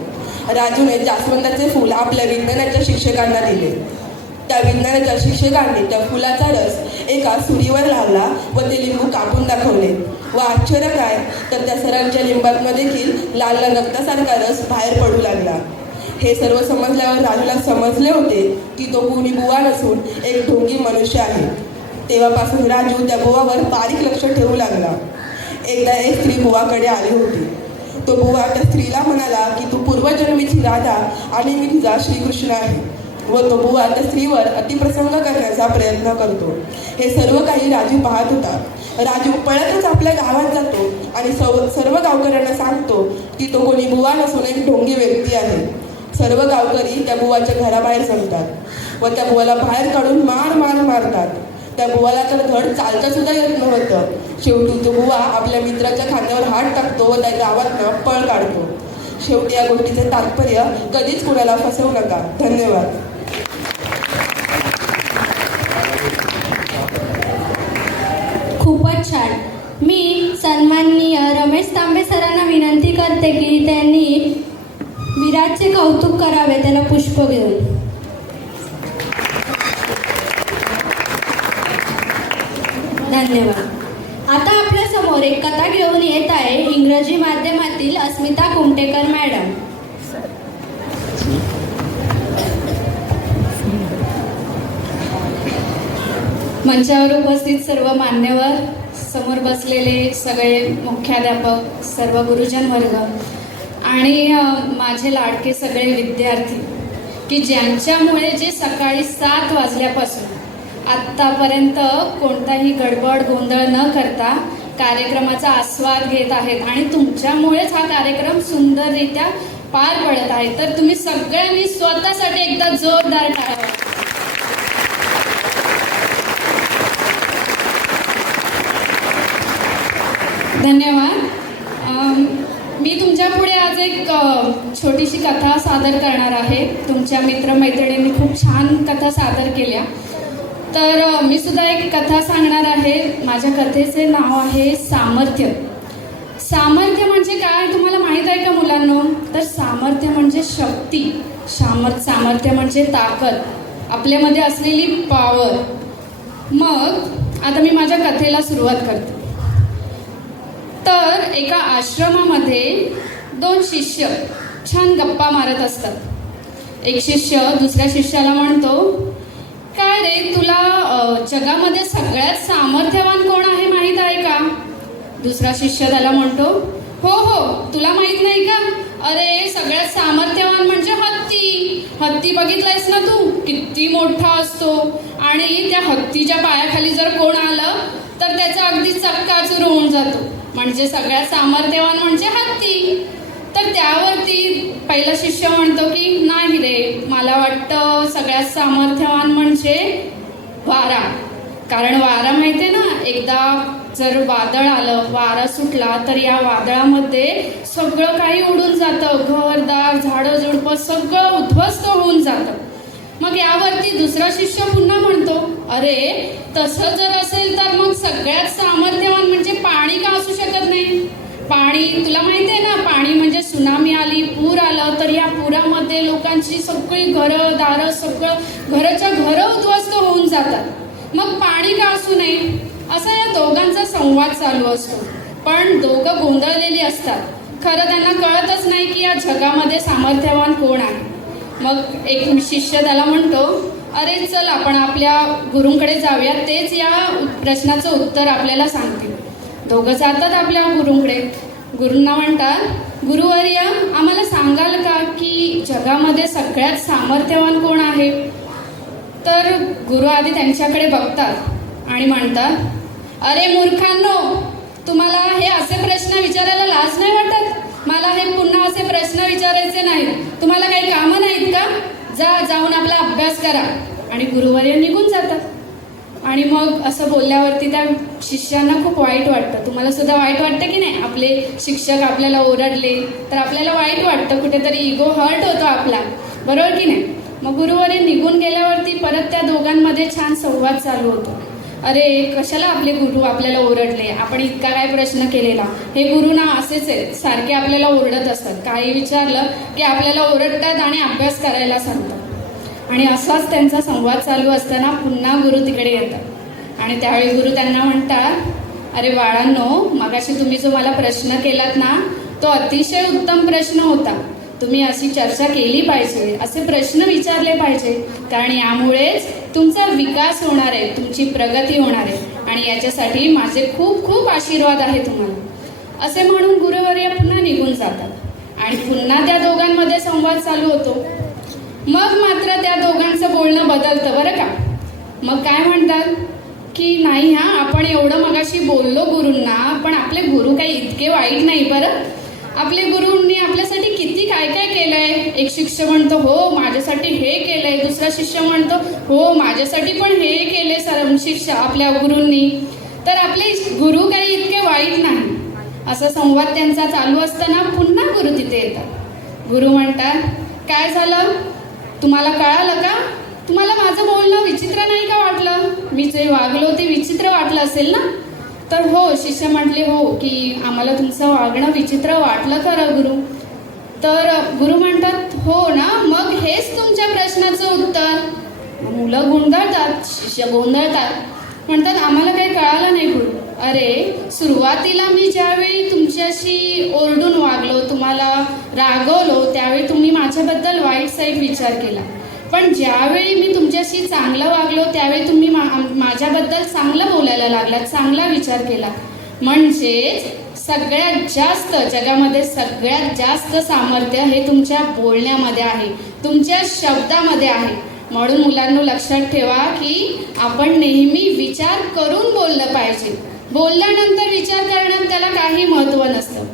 राजूने जास्वंदाचे फूल आपल्या विज्ञानाच्या शिक्षकांना दिले. त्या विज्ञानाच्या शिक्षकांनी त्या फुलाचा रस एका सुरीवर लावला व ते लिंबू कापून दाखवले. व आश्चर्य काय तर त्या सरांच्या लिंबातनं देखील लाल लाल रक्तासारखा रस बाहेर पडू लागला. हे सर्व समजल्यावर राजूला समजले होते की तो कोणी बुवा नसून एक ढोंगी मनुष्य आहे. तेव्हापासून राजू त्या बुवावर बारीक लक्ष ठेवू लागला. एकदा एक स्त्री बुवाकडे आली होती. तो बुवा त्या स्त्रीला म्हणाला की तू पूर्वजन्मीची राधा आणि मी तुझा श्रीकृष्ण आहे. व तो बुवा त्या स्त्रीवर अतिप्रसंग करण्याचा प्रयत्न करतो. हे सर्व काही राजू पाहत होता. राजू पळतच आपल्या गावात जातो आणि सर्व गावकऱ्यांना सांगतो की तो कोणी बुवा नसून एक ढोंगी व्यक्ती आहे. सर्व गावकरी त्या बुवाच्या घराबाहेर जमतात व त्या बुवाला बाहेर काढून मारतात. त्या बुवाला तर धड चालता सुद्धा येत नव्हतं. शेवटी तो बुवा आपल्या मित्राच्या खांद्यावर हात टाकतो व त्या गावातनं पळ काढतो. शेवटी या गोष्टीचे तात्पर्य कधीच कोणाला फसवू नका. धन्यवाद. खूपच छान. मी सन्माननीय रमेश तांबे सरांना विनंती करते की त्यांनी विराजचे कौतुक करावे, त्याला पुष्प घेऊन. धन्यवाद. आता आपल्या समोर एक कथा घेऊन येत आहे इंग्रजी माध्यमातील अस्मिता कुमटेकर मॅडम. मंचावर उपस्थित सर्व मान्यवर, समोर बसलेले सगळे मुख्याध्यापक, सर्व गुरुजन वर्ग आणि माझे लाडके सगळे विद्यार्थी की ज्यांच्यामुळे जे सकाळी 7 वाजल्यापासून आत्तापर्यंत कोणताही गडबड गोंधळ न करता कार्यक्रमाचा आस्वाद घेत आहेत आणि तुमच्यामुळेच हा कार्यक्रम सुंदररित्या पार पडत आहे. तर तुम्ही सगळ्यांनी स्वतःसाठी एकदा जोरदार टाळा. धन्यवाद. मी तुमच्या पुढे आज एक छोटीशी कथा सादर करणार आहे. तुमच्या मित्रमैत्रिणींनी खूप छान कथा सादर केल्या, तर मी सुद्धा एक कथा सांगणार आहे. माझ्या कथेचे नाव आहे सामर्थ्य. सामर्थ्य म्हणजे काय तुम्हाला माहीत आहे का मुलांनो? तर सामर्थ्य म्हणजे शक्ती, सामर्थ्य म्हणजे ताकद, आपल्यामध्ये असलेली पॉवर. मग आता मी माझ्या कथेला सुरुवात करते. तर एका आश्रमामध्ये 2 शिष्य छान गप्पा मारत असतात. एक शिष्य दुसऱ्या शिष्याला म्हणतो, काय रे, तुला जगामध्ये सगळ्यात सामर्थ्यवान कोण आहे माहीत आहे का? दुसरा शिष्य त्याला म्हणतो, हो, तुला माहीत नाही का? अरे, सगळ्यात सामर्थ्यवान म्हणजे हत्ती. हत्ती बघितलायस ना तू, किती मोठा असतो आणि त्या हत्तीच्या पायाखाली जर कोण आलं तर त्याचा अगदी चक्काचूर होऊन जातो. म्हणजे सगळ्यात सामर्थ्यवान म्हणजे हत्ती. तर त्यावरती पहिला शिष्य म्हणतो की नाही रे, मला वाटतं सगळ्यात सामर्थ्यवान म्हणजे वारा. कारण वारा माहिती आहे ना, एकदा जर वादळ आलं, वारा सुटला तर या वादळामध्ये सगळं काही उडून जातं, घरदार झाडं झुडपं सगळं उद्ध्वस्त होऊन जातं. मग यावरती दुसरा शिष्य पुन्हा म्हणतो, अरे तसं जर असेल तर मग सगळ्यात सामर्थ्यवान म्हणजे पाणी का असू शकत नाही? पाणी, तुला माहिती आहे ना, पाणी म्हणजे सुनामी आली, पूर आलं तर या पुरामध्ये लोकांची सगळी घरं दारं सगळं घराच्या घरं उद्ध्वस्त होऊन जातात. मग पाणी का असू नये? असा या दोघांचा संवाद चालू असतो. पण दोघं गोंधळलेली असतात. खरं त्यांना कळतच नाही की या जगामध्ये सामर्थ्यवान कोण आहे. मग एक शिष्य त्याला म्हणतो, अरे चल आपण आपल्या गुरूंकडे जाऊया, तेच या प्रश्नाचं उत्तर आपल्याला सांगतील. दोघं जातात आपल्या गुरूंकडे. गुरूंना म्हणतात, गुरुवर्य, आम्हाला सांगाल का की जगामध्ये सगळ्यात सामर्थ्यवान कोण आहे? तर गुरु आधी त्यांच्याकडे बघतात आणि म्हणतात, अरे मूर्खांनो, तुम्हाला हे असे प्रश्न विचारायला लाज नाही वाटत? मला हे पुन्हा असे प्रश्न विचारायचे नाहीत. तुम्हाला काही कामं नाहीत का? जाऊन आपला अभ्यास करा. आणि गुरुवर्य निघून जातात. आणि मग असं बोलल्यावरती त्या शिष्यांना खूप वाईट वाटतं. तुम्हाला सुद्धा वाईट वाटतं की नाही? आपले शिक्षक आपल्याला ओरडले तर आपल्याला वाईट वाटतं, कुठेतरी इगो हर्ट होतो आपला, बरोबर की नाही? मग गुरुवर्य निघून गेल्यावरती परत त्या दोघांमध्ये छान संवाद चालू होतो. अरे कशाला आपले गुरु आपल्याला ओरडले, आपण इतका काय प्रश्न केलेला? हे गुरु ना असेच आहेत, सारखे आपल्याला ओरडत असतात. काही विचारलं की आपल्याला ओरडतात आणि अभ्यास करायला सांगतात. आणि असाच त्यांचा संवाद चालू असताना पुन्हा गुरु तिकडे येतात आणि त्यावेळी गुरु त्यांना म्हणतात, अरे बाळांनो, मगाशी तुम्ही जो मला प्रश्न केलात ना, तो अतिशय उत्तम प्रश्न होता. तुम्ही अशी चर्चा केली पाहिजे, असे प्रश्न विचारले पाहिजे, कारण यामुळेच तुमचा विकास होणार आहे, तुमची प्रगती होणार आहे आणि याच्यासाठी माझे खूप खूप आशीर्वाद आहे तुम्हाला. असे म्हणून गुरुवर्य पुन्हा निघून जातात आणि पुन्हा त्या दोघांमध्ये संवाद चालू होतो. मग मात्र त्या दोघांचं बोलणं बदलतं बरं का. मग काय म्हणतात की नाही हा, आपण एवढं मगाशी बोललो गुरूंना, पण आपले गुरु काही इतके वाईट नाही बरं. आपले गुरूंनी आपल्यासाठी किती काय काय केलंय. एक शिष्य म्हणतो, हो माझ्यासाठी हे केलंय. दुसरा शिष्य म्हणतो, हो माझ्यासाठी पण हे केले सर शिष्य आपल्या गुरूंनी. तर आपले गुरु काही इतके वाईट नाही. असा संवाद त्यांचा चालू असताना पुन्हा गुरु तिथे येतात. गुरु म्हणतात, काय झालं, तुम्हाला कळालं का? तुम्हाला माझं बोलणं विचित्र नाही का वाटलं? मी जे वागलो ते विचित्र वाटलं असेल ना? तर हो, शिष्य म्हटले, हो की आम्हाला तुमचं वागणं विचित्र वाटलं खरं गुरु. तर गुरु म्हणतात, हो ना, मग हेच तुमच्या प्रश्नाचं उत्तर. मुलं गोंधळतात, शिष्य गोंधळतात. म्हणतात आम्हाला काही कळालं नाही गुरु. अरे सुरुवातीला मी ज्यावेळी तुमच्याशी ओरडून वागलो, तुम्हाला रागवलो, त्यावेळी तुम्ही माझ्याबद्दल वाईट साईड विचार केला. पण ज्यावेळी मी तुमच्याशी चांगलं वागलो त्यावेळी तुम्ही माझ्याबद्दल चांगलं बोलायला लागलात, चांगला विचार केला. म्हणजेच सगळ्यात जास्त जगामध्ये सगळ्यात जास्त सामर्थ्य हे तुमच्या बोलण्यामध्ये आहे, तुमच्या शब्दामध्ये आहे. म्हणून मुलांनो लक्षात ठेवा की आपण नेहमी विचार करून बोललं पाहिजे. बोलल्यानंतर विचार करण्यात त्याला काही महत्त्व नसतं.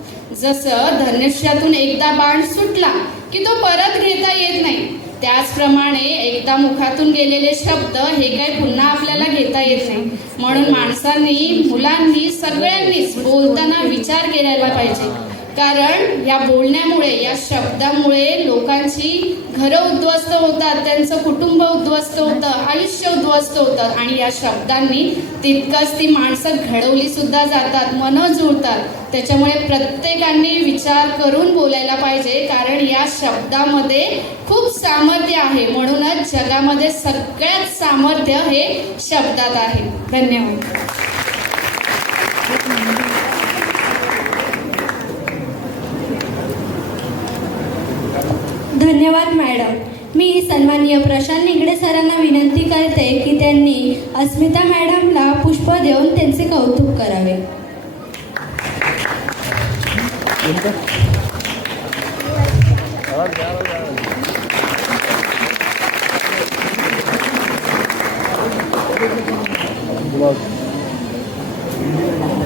जसं धनुष्यातून एकदा बाण सुटला की तो परत घेता येत नाही, त्याचप्रमाणे एकदा मुखातून गेलेले शब्द हे काही पुन्हा आपल्याला घेता येत नाही. म्हणून माणसांनी, मुलांनी, सगळ्यांनीच बोलताना विचार केला पाहिजे. कारण या बोलण्यामुळे, या शब्दामुळे लोकांची घरं उद्ध्वस्त होतात, त्यांचं कुटुंब उद्ध्वस्त होतं, आयुष्य उद्ध्वस्त होतं. आणि या शब्दांनी तितकंच ती माणसं घडवली सुद्धा जातात, मनं जुळतात. त्याच्यामुळे प्रत्येकाने विचार करून बोलायला पाहिजे, कारण या शब्दामध्ये खूप सामर्थ्य आहे. म्हणूनच जगामध्ये सगळ्यात सामर्थ्य हे शब्दात आहे. धन्यवाद. धन्यवाद मॅडम. मी सन्माननीय प्रशांत निगडे सरांना विनंती करते की त्यांनी अस्मिता मॅडमला पुष्प देऊन त्यांचे कौतुक करावे.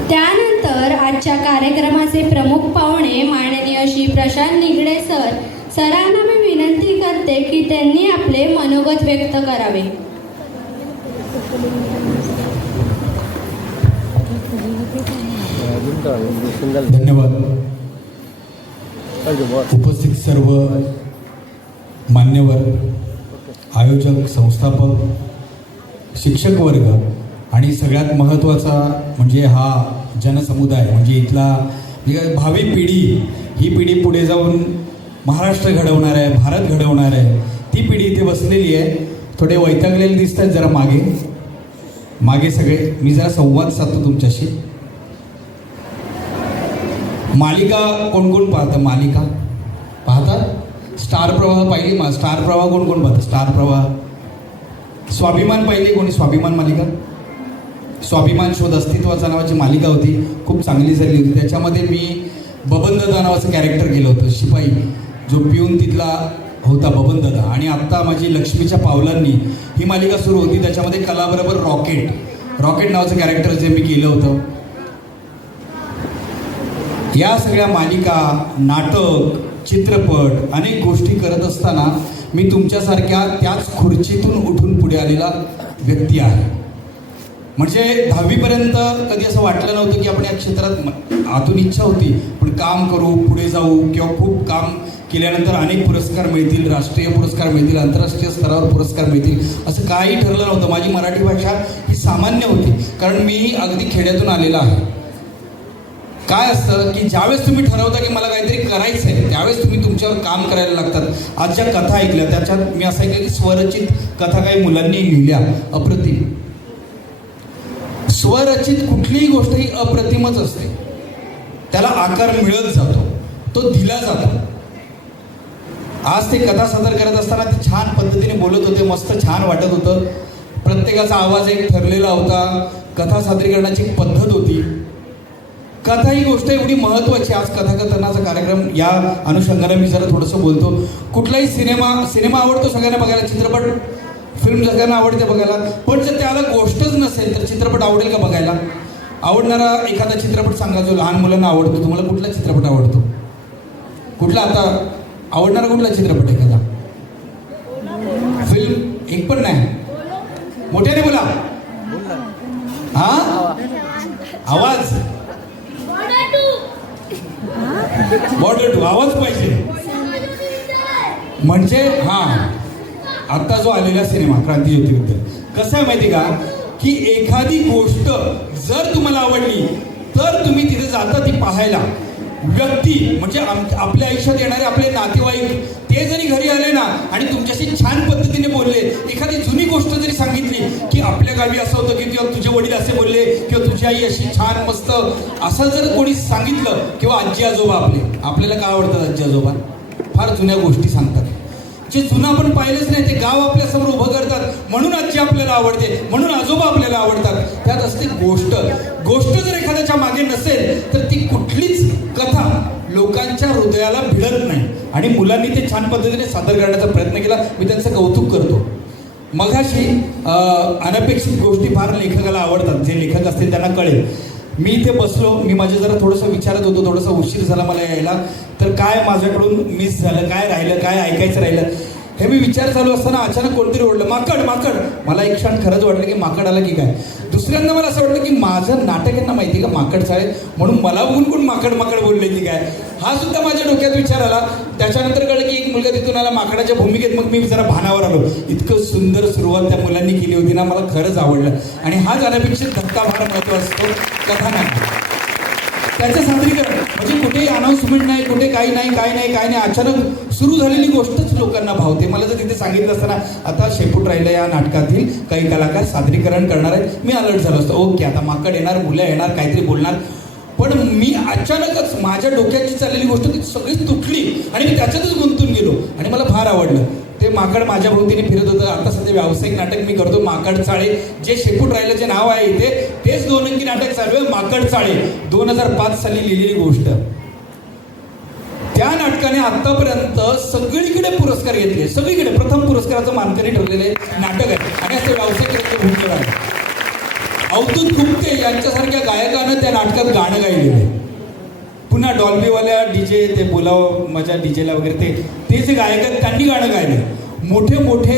त्यानंतर आजच्या कार्यक्रमाचे प्रमुख पाहुणे माननीय श्री प्रशांत निगडे सरांना मी विनंती करते की त्यांनी आपले मनोगत व्यक्त करावे. धन्यवाद. उपस्थित सर्व मान्यवर, आयोजक, संस्थापक, शिक्षक वर्ग आणि सगळ्यात महत्त्वाचा म्हणजे हा जनसमुदाय, म्हणजे इथला भावी पिढी, ही पिढी पुढे जाऊन महाराष्ट्र घडवणार आहे, भारत घडवणार आहे, ती पिढी इथे बसलेली आहे. थोडे वैतागलेले दिसत आहेत जरा मागे सगळे. मी जरा संवाद साधतो तुमच्याशी. मालिका कोण कोण पाहतं? मालिका पाहतात? स्टार प्रवाह पाहिली? स्टार प्रवाह कोण कोण पाहतं? स्टार प्रवाह. स्वाभिमान पाहिली कोणी? स्वाभिमान मालिका. स्वाभिमान शोध अस्तित्वाचा नावाची मालिका होती, खूप चांगली झाली होती. त्याच्यामध्ये मी बबनदादा नावाचं कॅरेक्टर केलं होतं, शिपाई जो पिऊन तिथला होता, बबनदादा. आणि आत्ता माझी लक्ष्मीच्या पावलांनी ही मालिका सुरू होती, त्याच्यामध्ये कलाबरोबर रॉकेट नावाचं कॅरेक्टर जे मी केलं होतं. या सगळ्या मालिका, नाटक, चित्रपट, अनेक गोष्टी करत असताना मी तुमच्यासारख्या त्याच खुर्चीतून उठून पुढे आलेला व्यक्ती आहे. म्हणजे 10वीपर्यंत कधी असं वाटलं नव्हतं की आपण या क्षेत्रात, आतून इच्छा होती पण काम करू, पुढे जाऊ, किंवा खूप काम केल्यानंतर अनेक पुरस्कार मिळतील, राष्ट्रीय पुरस्कार मिळतील, आंतरराष्ट्रीय स्तरावर पुरस्कार मिळतील, असं काही ठरलं नव्हतं. माझी मराठी भाषा ही सामान्य होती, कारण मी अगदी खेड्यातून आलेला आहे. काय असतं की ज्यावेळेस तुम्ही ठरवता की मला काहीतरी करायचं आहे, त्यावेळेस तुम्ही तुमच्यावर काम करायला लागतात. आज ज्या कथा ऐकल्या त्याच्यात मी असं ऐकलं की स्वरचित कथा काही मुलांनी लिहिल्या, अप्रतिम. स्वरचित कुठलीही गोष्ट ही अप्रतिमच असते, त्याला आकार मिळत जातो, तो दिला जातो. आज ते कथा सादर करत असताना ते छान पद्धतीने बोलत होते, मस्त छान वाटत होतं. प्रत्येकाचा आवाज एक ठरलेला होता, कथा सादरीकरणाची एक पद्धत होती. कथा ही गोष्ट एवढी महत्त्वाची. आज कथाकथनाचा कार्यक्रम या अनुषंगाने मी जरा थोडंसं बोलतो. कुठलाही सिनेमा आवडतो सगळ्यांना बघायला, चित्रपट फिल्म सगळ्यांना आवडते बघायला, पण जर त्याला गोष्टच नसेल तर चित्रपट आवडेल का बघायला? आवडणारा एखादा चित्रपट सांगा जो लहान मुलांना आवडतो. तुम्हाला कुठला चित्रपट आवडतो? कुठला आता आवडणारा कुठला चित्रपट एखादा? फिल्म एक पण नाही, मोठ्याने बोला. हा आवाज बॉर्डर 2 आवाज पाहिजे. म्हणजे आता जो आलेला सिनेमा क्रांतीज्योतीबद्दल कसं आहे माहिती का, की एखादी गोष्ट जर तुम्हाला आवडली तर तुम्ही तिथे जाता ती पाहायला. व्यक्ती म्हणजे आपल्या आयुष्यात येणारे आपले नातेवाईक, ते जरी घरी आले ना आणि तुमच्याशी छान पद्धतीने बोलले, एखादी जुनी गोष्ट जरी सांगितली की आपल्या गावी असं होतं की तुझे वडील असे बोलले किंवा तुझी आई अशी छान मस्त असं जर कोणी सांगितलं किंवा आजी आजोबा आपल्याला काय आवडतात आजी आजोबा फार जुन्या गोष्टी सांगतात. जे जुनं आपण पाहिलंच नाही ते गाव आपल्यासमोर उभं करतात म्हणून आजी आपल्याला आवडते, म्हणून आजोबा आपल्याला आवडतात. त्यात असते गोष्ट जर एखाद्याच्या मागे नसेल तर ती कुठलीच कथा लोकांच्या हृदयाला भिडत नाही. आणि मुलांनी ते छान पद्धतीने सादर करण्याचा प्रयत्न केला, मी त्यांचं कौतुक करतो. मगाशी अनपेक्षित गोष्टी फार लेखकाला आवडतात, जे लेखक असतील त्यांना कळेल. मी इथे बसलो, मी माझे जरा थोडंसं विचारत होतो, थोडासा उशीर झाला मला यायला, तर काय माझ्याकडून मिस झालं, काय राहिलं, काय ऐकायचं राहिलं, हे मी विचार चालू असताना अचानक कोणतरी ओढलं, माकड. मला एक क्षण खरंच वाटलं की माकड आलं की काय. दुसऱ्यांदा मला असं वाटलं की माझं नाटक यांना माहिती आहे का माकड चाळे, म्हणून मला बघून कोण माकड बोलले की काय, हा सुद्धा माझ्या डोक्यात विचार आला. त्याच्यानंतर कळलं की एक मुलगा तिथून आला माकडाच्या भूमिकेत, मग मी जरा भानावर आलो. इतकं सुंदर सुरुवात त्या मुलांनी केली होती ना, मला खरंच आवडलं. आणि हाच अनपेक्षित धक्का फार महत्त्व असतो कथानक, त्याचं सादरीकरण. म्हणजे कुठेही अनाउन्समेंट नाही, कुठे काय नाही, अचानक सुरू झालेली गोष्टच लोकांना भावते. मला जर तिथे सांगितलं असताना आता शेपूट राहिलं या नाटकातील काही कलाकार सादरीकरण करणार आहेत, मी अलर्ट झालो असतो. ओके, आता माकड येणार, मुलं येणार, काहीतरी बोलणार. पण मी अचानकच माझ्या डोक्याची चाललेली गोष्ट ती सगळीच तुटली आणि मी त्याच्यातच गुंतून गेलो आणि मला फार आवडलं. ते माकड माझ्या भोवतीने फिरत होतं. आता सध्या व्यावसायिक नाटक मी करतो माकड चाळे, जे शेपूट राहिलं जे नाव आहे इथे, तेच 2 अंकी नाटक चालू आहे माकड चाळे. 2005 साली लिहिलेली गोष्ट. त्या नाटकाने आतापर्यंत सगळीकडे पुरस्कार घेतले, सगळीकडे प्रथम पुरस्काराचं मानकरी ठरलेले नाटक आहे आणि असं व्यावसायिक भूमिका आहे. अवधूत गुप्ते यांच्यासारख्या गायकानं त्या नाटकात गाणं गायलेलं आहे. पुन्हा डॉल्बीवाल्या डीजे, ते बोलाव माझ्या डीजेला वगैरे, ते जे गायक आहेत त्यांनी गाणं गायले. मोठे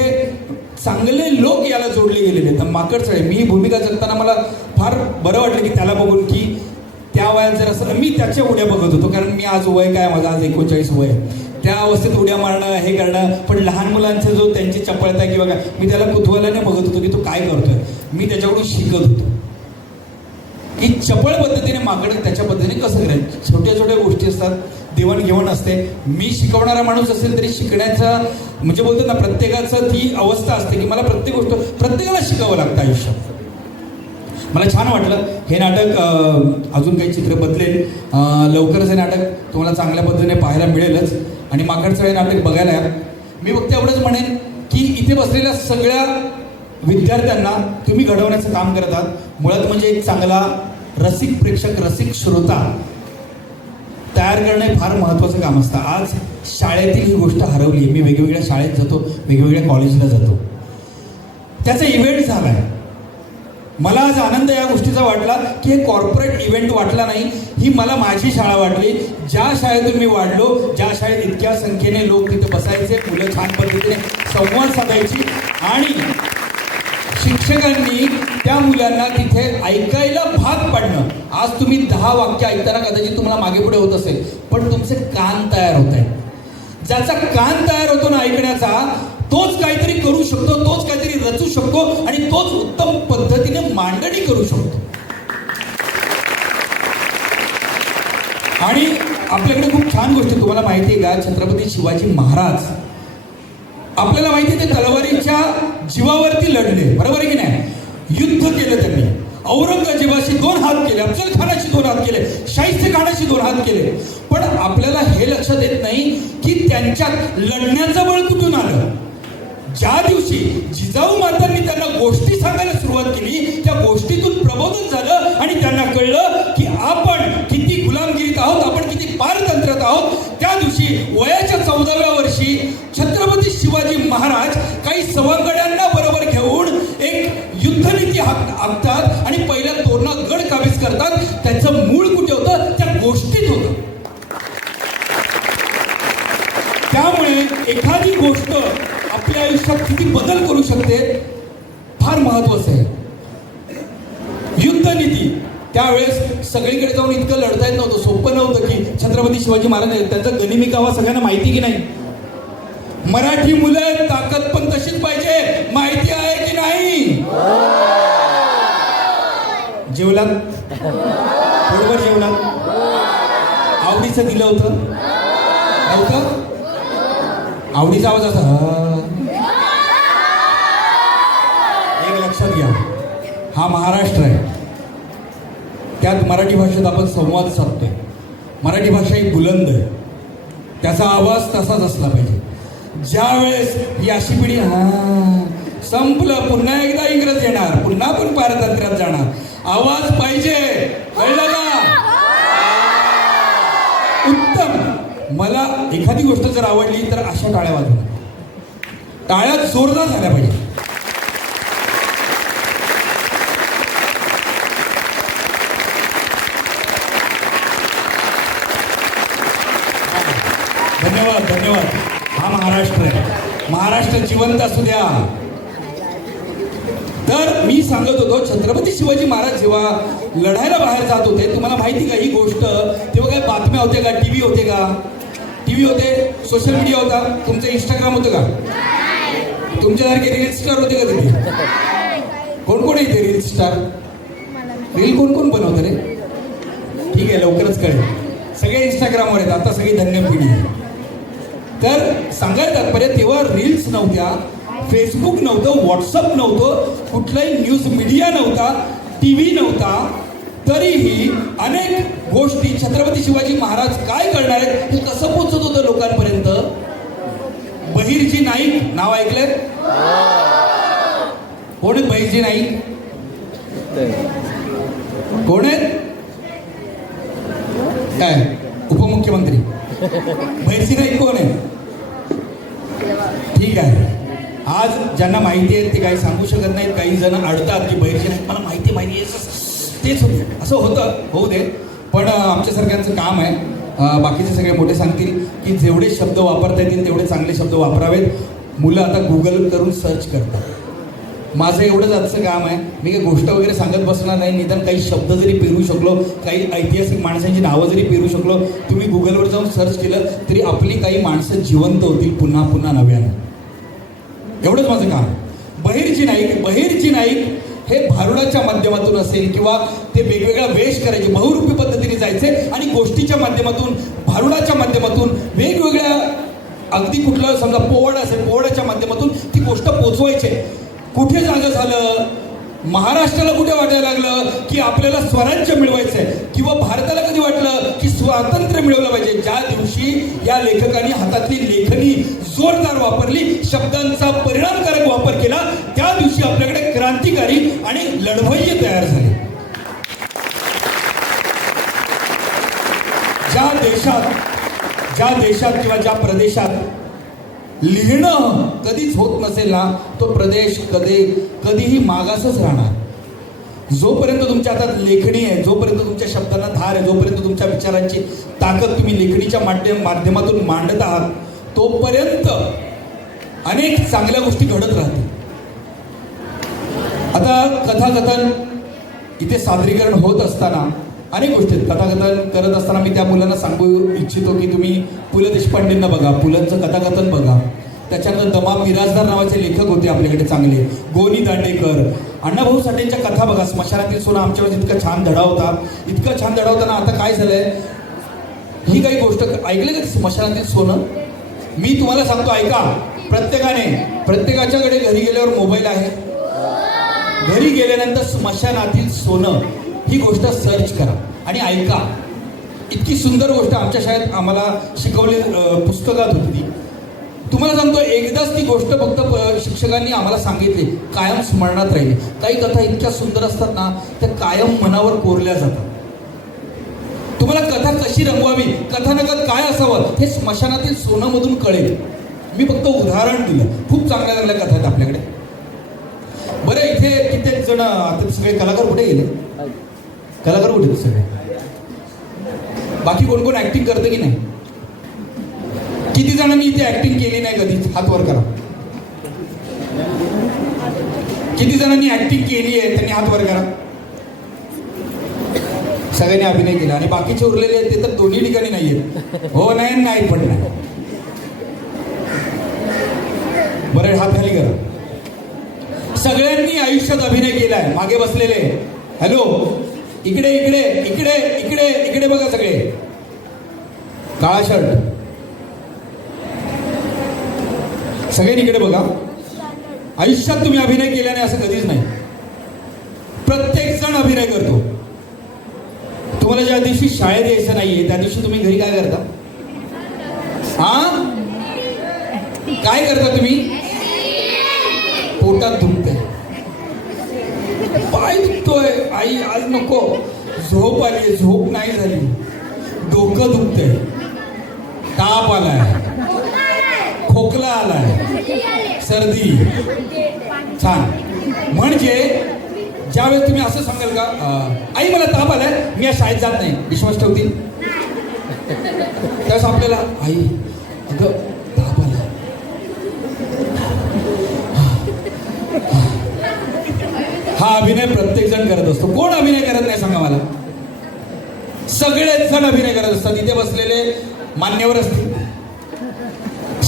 चांगले लोक याला जोडले गेलेले आहेत. माकड चाळे, मी ही भूमिका जगताना मला फार बरं वाटलं की त्याला बघून की त्या वयात जर असं मी त्याच्या उड्या बघत होतो, कारण मी आज वय काय माझं आज 39 वय, त्या अवस्थेत उड्या मारणं हे करणं. पण लहान मुलांचा जो त्यांची चपळता आहे किंवा काय, मी त्याला कुतूहलाने बघत होतो की तो काय करतोय. मी त्याच्याकडून शिकत होतो की चपळ पद्धतीने माकड त्याच्या पद्धतीने कसं करायचं. छोट्या गोष्टी असतात, देवाणघेवाण असते. मी शिकवणारा माणूस असेल तरी शिकण्याचा म्हणजे बोलतो ना, प्रत्येकाचं ती अवस्था असते की मला प्रत्येक गोष्ट प्रत्येकाला शिकावं लागतं आयुष्यात. मला छान वाटलं हे नाटक. अजून काही चित्र बदलेल लवकरच. हे नाटक तुम्हाला चांगल्या पद्धतीने पाहायला मिळेलच आणि माकडचं हे नाटक बघायला या. मी फक्त एवढंच म्हणेन की इथे बसलेल्या सगळ्या विद्यार्थ्यांना तुम्ही घडवण्याचं काम करत आहात. मुळात म्हणजे एक चांगला रसिक प्रेक्षक, रसिक श्रोता तयार करणे फार महत्त्वाचं काम असतं. आज शाळेतील ही गोष्ट हरवली. मी वेगवेगळ्या शाळेत जातो, वेगवेगळ्या कॉलेजला जातो, त्याचा इव्हेंट झाला आहे. मला आज आनंद या गोष्टीचा वाटला की हे कॉर्पोरेट इव्हेंट वाटला नाही, ही मला माझी शाळा वाटली. ज्या शाळेतून मी वाढलो, ज्या शाळेत इतक्या संख्येने लोक तिथे बसायचे, मुलं छान पद्धतीने संवाद साधायची आणि शिक्षकांनी त्या मुलांना तिथे ऐकायला भाग पाडणं. आज तुम्ही 10 वाक्य ऐकताना कदाचित तुम्हाला मागे पुढे होत असेल, पण तुमचे कान तयार होत आहे. ज्याचा कान तयार होतो ना ऐकण्याचा, तोच काहीतरी करू शकतो, तोच काहीतरी रचू शकतो आणि तोच उत्तम पद्धतीने मांडणी करू शकतो. आणि आपल्याकडे खूप छान गोष्टी तुम्हाला माहिती आहे का, छत्रपती शिवाजी महाराज आपल्याला माहिती आहे ते तलवारीच्या जीवावरती लढले, बरोबर आहे की नाही. युद्ध केलं त्यांनी, औरंगजेबाशी 2 हात केले, अफजल खानाशी 2 हात केले, शाहिस्ते खानाशी 2 हात केले. पण आपल्याला हे लक्षात येत नाही की त्यांच्यात लढण्याचं बळ कुठून आलं. ज्या दिवशी जिजाऊ मातांनी त्यांना गोष्टी सांगायला सुरुवात केली, त्या गोष्टीतून प्रबोधन झालं आणि त्यांना कळलं की आपण किती गुलामगिरीत आहोत, आपण किती पारतंत्र्यात आहोत. त्या दिवशी वयाच्या 14व्या वर्षी छत्रपती शिवाजी महाराज काही सवंगड्यांना बरोबर घेऊन एक युद्धनीती आखतात आणि पहिल्या तोरणा गड काबीज करतात. त्याचं मूळ कुठे होतं, त्या गोष्टीत होतं. त्यामुळे एखादी गोष्ट आपल्या आयुष्यात किती बदल करू शकते फार महत्वाचं आहे. युद्धनीती त्यावेळेस सगळीकडे जाऊन इतकं लढता येत नव्हतं, सोपं नव्हतं की छत्रपती शिवाजी महाराज त्यांचा गनिमी कावा सगळ्यांना माहिती की नाही. मराठी मुलं ताकद पण तशीच पाहिजे, माहिती आहे की नाही. जेवलात, बरोबर जेवलात, आवडीचं दिलं होतं नव्हतं. आवडीचा आवाज असा एक लक्षात घ्या. हा महाराष्ट्र आहे. त्यात मराठी भाषेत आपण संवाद साधतोय. मराठी भाषा ही बुलंद आहे, त्याचा आवाज तसाच असला पाहिजे. ज्या वेळेस ही अशी पिढी संपलं, पुन्हा एकदा इंग्रज येणार, पुन्हा पण पारतंत्र्यात जाणार, आवाज पाहिजे, कळलं का? उत्तम. मला एखादी गोष्ट जर आवडली तर अशा टाळ्या वाजवल्या, टाळ्या जोरदार झाल्या पाहिजे. धन्यवाद धन्यवाद. हा महाराष्ट्र आहे, महाराष्ट्र जिवंत असू द्या. तर मी सांगत होतो, छत्रपती शिवाजी महाराज जेव्हा लढायला बाहेर जात होते, तुम्हाला माहिती का ही गोष्ट? तेव्हा काय बातम्या होते का? टीव्ही होते का? टीव्ही होते? सोशल मीडिया होता? तुमचं इंस्टाग्राम होतं का? तुमच्यासारखे रील स्टार होते का तिथे? कोण कोण येते रील स्टार? रील कोण कोण बनवतं रे? ठीक आहे, लवकरच कळेल. सगळे इंस्टाग्रामवर आहेत आता, सगळी धन्य पिढी. तर सांगायचं तात्पर्य, तेव्हा रील्स नव्हत्या, फेसबुक नव्हतं, व्हॉट्सअप नव्हतं, कुठलाही न्यूज मीडिया नव्हता, टीव्ही नव्हता. तरीही अनेक गोष्टी छत्रपती शिवाजी महाराज काय करणार आहेत हे कसं पोचत होतं लोकांपर्यंत. बहिर्जी नाईक नाव ऐकलंय? कोण आहेत बहिर्जी नाईक? कोण आहेत? काय उपमुख्यमंत्री? बहिर्जी नाईक कोण आहे? ठीक आहे, आज ज्यांना माहिती आहे ते काही सांगू शकत नाहीत. काही जण अडतात की बहिर्जी नाईक मला माहिती आहे, तेच होते, असं होतं, होऊ दे. पण आमच्यासारख्यांचं काम आहे, बाकीचे सगळे मोठे सांगतील की जेवढे शब्द वापरता येतील तेवढे चांगले शब्द वापरावेत. मुलं आता गुगल करून सर्च करतात. माझं एवढंच आजचं काम आहे. मी काही गोष्ट वगैरे सांगत बसणार नाही, निदान काही शब्द जरी पेरू शकलो, काही ऐतिहासिक माणसांची नावं जरी पेरू शकलो, तुम्ही गुगलवर जाऊन सर्च केलं तरी आपली काही माणसं जिवंत होतील पुन्हा पुन्हा नव्यानं. एवढंच माझं काम. बहिर्जी नाईक हे भारुडाच्या माध्यमातून असेल किंवा ते वेगवेगळा वेश करायचे, बहुरूपी पद्धतीने जायचे आणि गोष्टीच्या माध्यमातून, भारुडाच्या माध्यमातून, वेगवेगळ्या अगदी कुठलं समजा पोवाडा असेल, पोवाड्याच्या माध्यमातून ती गोष्ट पोचवायचे. कुठे जागा झालं? महाराष्ट्राला कुठे वाटायला लागलं की आपल्याला स्वराज्य मिळवायचं आहे, किंवा भारताला कधी वाटलं की स्वातंत्र्य मिळवलं पाहिजे? ज्या दिवशी या लेखकांनी हातातली लेखनी जोरदार वापरली, शब्दांचा परिणामकारक वापर केला, त्या दिवशी आपल्याकडे क्रांतिकारी आणि लढवय्ये तयार झाले. ज्या देशात किंवा ज्या प्रदेशात लिहिणं कधीच होत नसेल ना, तो प्रदेश कधीही मागासच राहणार. जोपर्यंत तुमच्या हातात लेखणी आहे, जोपर्यंत तुमच्या शब्दांना धार आहे, जोपर्यंत तुमच्या विचारांची ताकद तुम्ही लेखणीच्या माध्यमातून मांडत आहात, तोपर्यंत अनेक चांगल्या गोष्टी घडत राहतील. आता कथाकथन इथे सादरीकरण होत असताना अनेक गोष्टी, कथाकथन करत असताना मी त्या मुलांना सांगू इच्छितो की तुम्ही पु ल देशपांडेंना बघा, पुलंचं कथाकथन बघा. त्याच्यानंतर दमा मिराजदार नावाचे लेखक होते आपल्याकडे चांगले, गोनी दांडेकर, अण्णाभाऊ साठेंच्या कथा बघा. स्मशानातील सोनं आमच्या वेळेस इतका छान धडा होता, इतका छान धडा होता ना. आता काय झालंय, ही काही गोष्ट ऐकलं का स्मशानातील सोनं? मी तुम्हाला सांगतो, ऐका. प्रत्येकाच्याकडे घरी गेल्यावर मोबाईल आहे. घरी गेल्यानंतर स्मशानातील सोनं ही गोष्ट सर्च करा आणि ऐका. इतकी सुंदर गोष्ट आमच्या शाळेत आम्हाला शिकवली, पुस्तकात होती ती. तुम्हाला सांगतो, एकदाच ती गोष्ट फक्त शिक्षकांनी आम्हाला सांगितली, कायम स्मरणात राहिली. काही कथा इतक्या सुंदर असतात ना, त्या कायम मनावर कोरल्या जातात. तुम्हाला कथा कशी रंगवावी, कथानकात काय असावं हे स्मशानातील सोनामधून कळेल. मी फक्त उदाहरण दिलं. खूप चांगल्या चांगल्या कथा आहेत आपल्याकडे. बरं, इथे कित्येक जण, आता सगळे कलाकार कुठे गेले? कलाकार कुठे सगळे? बाकी कोण कोण ऍक्टिंग करतं की नाही? किती जणांनी इथे ऍक्टिंग केली नाही कधीच? हात वर करा. किती जणांनी ऍक्टिंग केली आहे त्यांनी हात वर करा. सगळ्यांनी अभिनय केला. आणि बाकीचे उरलेले आहेत ते तर दोन्ही ठिकाणी नाही आहेत. हो नाही, नाही पण नाही. बरं, हात खाली करा. सगळ्यांनी आयुष्यात अभिनय केलाय. मागे बसलेले, हॅलो, इकडे इकडे इकडे इकडे इकडे बघा सगळे. काळा शर्ट, सगळ्यांनी इकडे बघा. आयुष्यात तुम्ही अभिनय केला नाही असं कधीच नाही. प्रत्येक जण अभिनय करतो. तुम्हाला ज्या दिवशी शाळेत यायचं नाहीये त्या दिवशी तुम्ही घरी काय करता? हा, काय करता तुम्ही? पोटात दुखतंय, पाय दुखतोय, आई आज नको, झोप आली, झोप नाही झाली, डोकं दुखतंय, ताप आलाय, खोकला आलाय, सर्दी. छान. म्हणजे ज्यावेळेस तुम्ही असं सांगाल का, आई मला ताप आलाय, मी या शाळेत जात नाही, विश्वास ठेवतील? त्यावेळेस आपल्याला, आई अगं ताप आला, हा अभिनय प्रत्येक जण करत असतो. कोण अभिनय करत नाही सांगा मला? सगळेच जण अभिनय करत असतात. इथे बसलेले मान्यवर असतील,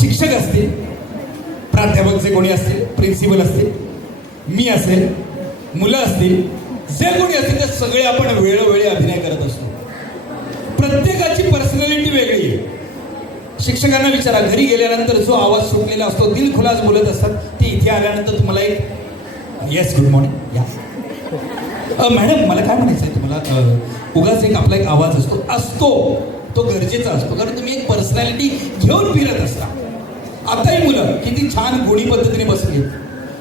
शिक्षक असतील, प्राध्यापक जे कोणी असतील, प्रिन्सिपल असतील, मी असेल, मुलं असतील, जे कोणी असतील ते सगळे आपण वेळोवेळी अभिनय करत असतो. प्रत्येकाची पर्सनॅलिटी वेगळी आहे. शिक्षकांना विचारा, घरी गेल्यानंतर जो आवाज सुटलेला असतो, दिलखुलास बोलत असतात, ते इथे आल्यानंतर तुम्हाला एक येस गुड मॉर्निंग या मॅडम मला काय म्हणायचं आहे तुम्हाला, उगाच एक आपला एक आवाज असतो तो गरजेचा असतो, कारण तुम्ही एक पर्सनॅलिटी घेऊन फिरत असता. आता ही मुलं किती छान गोडी पद्धतीने बसली.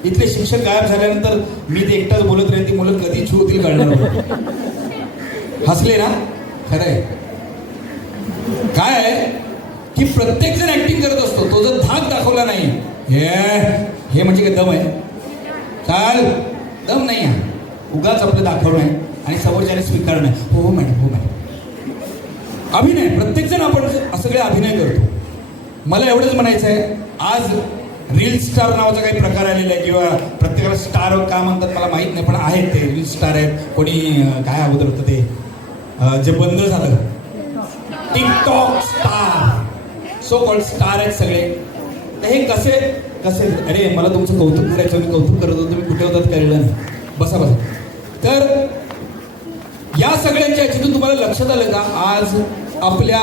इथले शिक्षक गायब झाल्यानंतर मी ते एकटाच बोलत राहील, ती मुलं कधी छुटतील कळणार. हसले ना? खरंय. काय आहे की प्रत्येक जण ऍक्टिंग करत असतो. तो जर धाक दाखवला नाही, हे म्हणजे काय दम आहे? चाल, दम नाही आहे. उगाच आपलं दाखवणं आहे आणि समोरच्याने स्वीकारणं आहे. हो मॅडम, हो मॅडम. अभिनय, प्रत्येक जण आपण सगळे अभिनय करतो. मला एवढंच म्हणायचं आहे, आज रील स्टार नावाचा काही प्रकार आलेला आहे, किंवा प्रत्येकाला स्टार काय म्हणतात मला माहीत नाही, पण आहेत ते रील स्टार आहेत. कोणी काय अगोदर होतं ते जे बंद झालं, TikTok star, so called star आहेत सगळे. तर हे कसे कसे, अरे मला तुमचं कौतुक करायचं, मी कौतुक करत होतो, तुम्ही कुठे होतात कळलं नाही. बसा बसा. तर या सगळ्यांच्या याच्यातून तुम्हाला लक्षात आलं का, आज आपल्या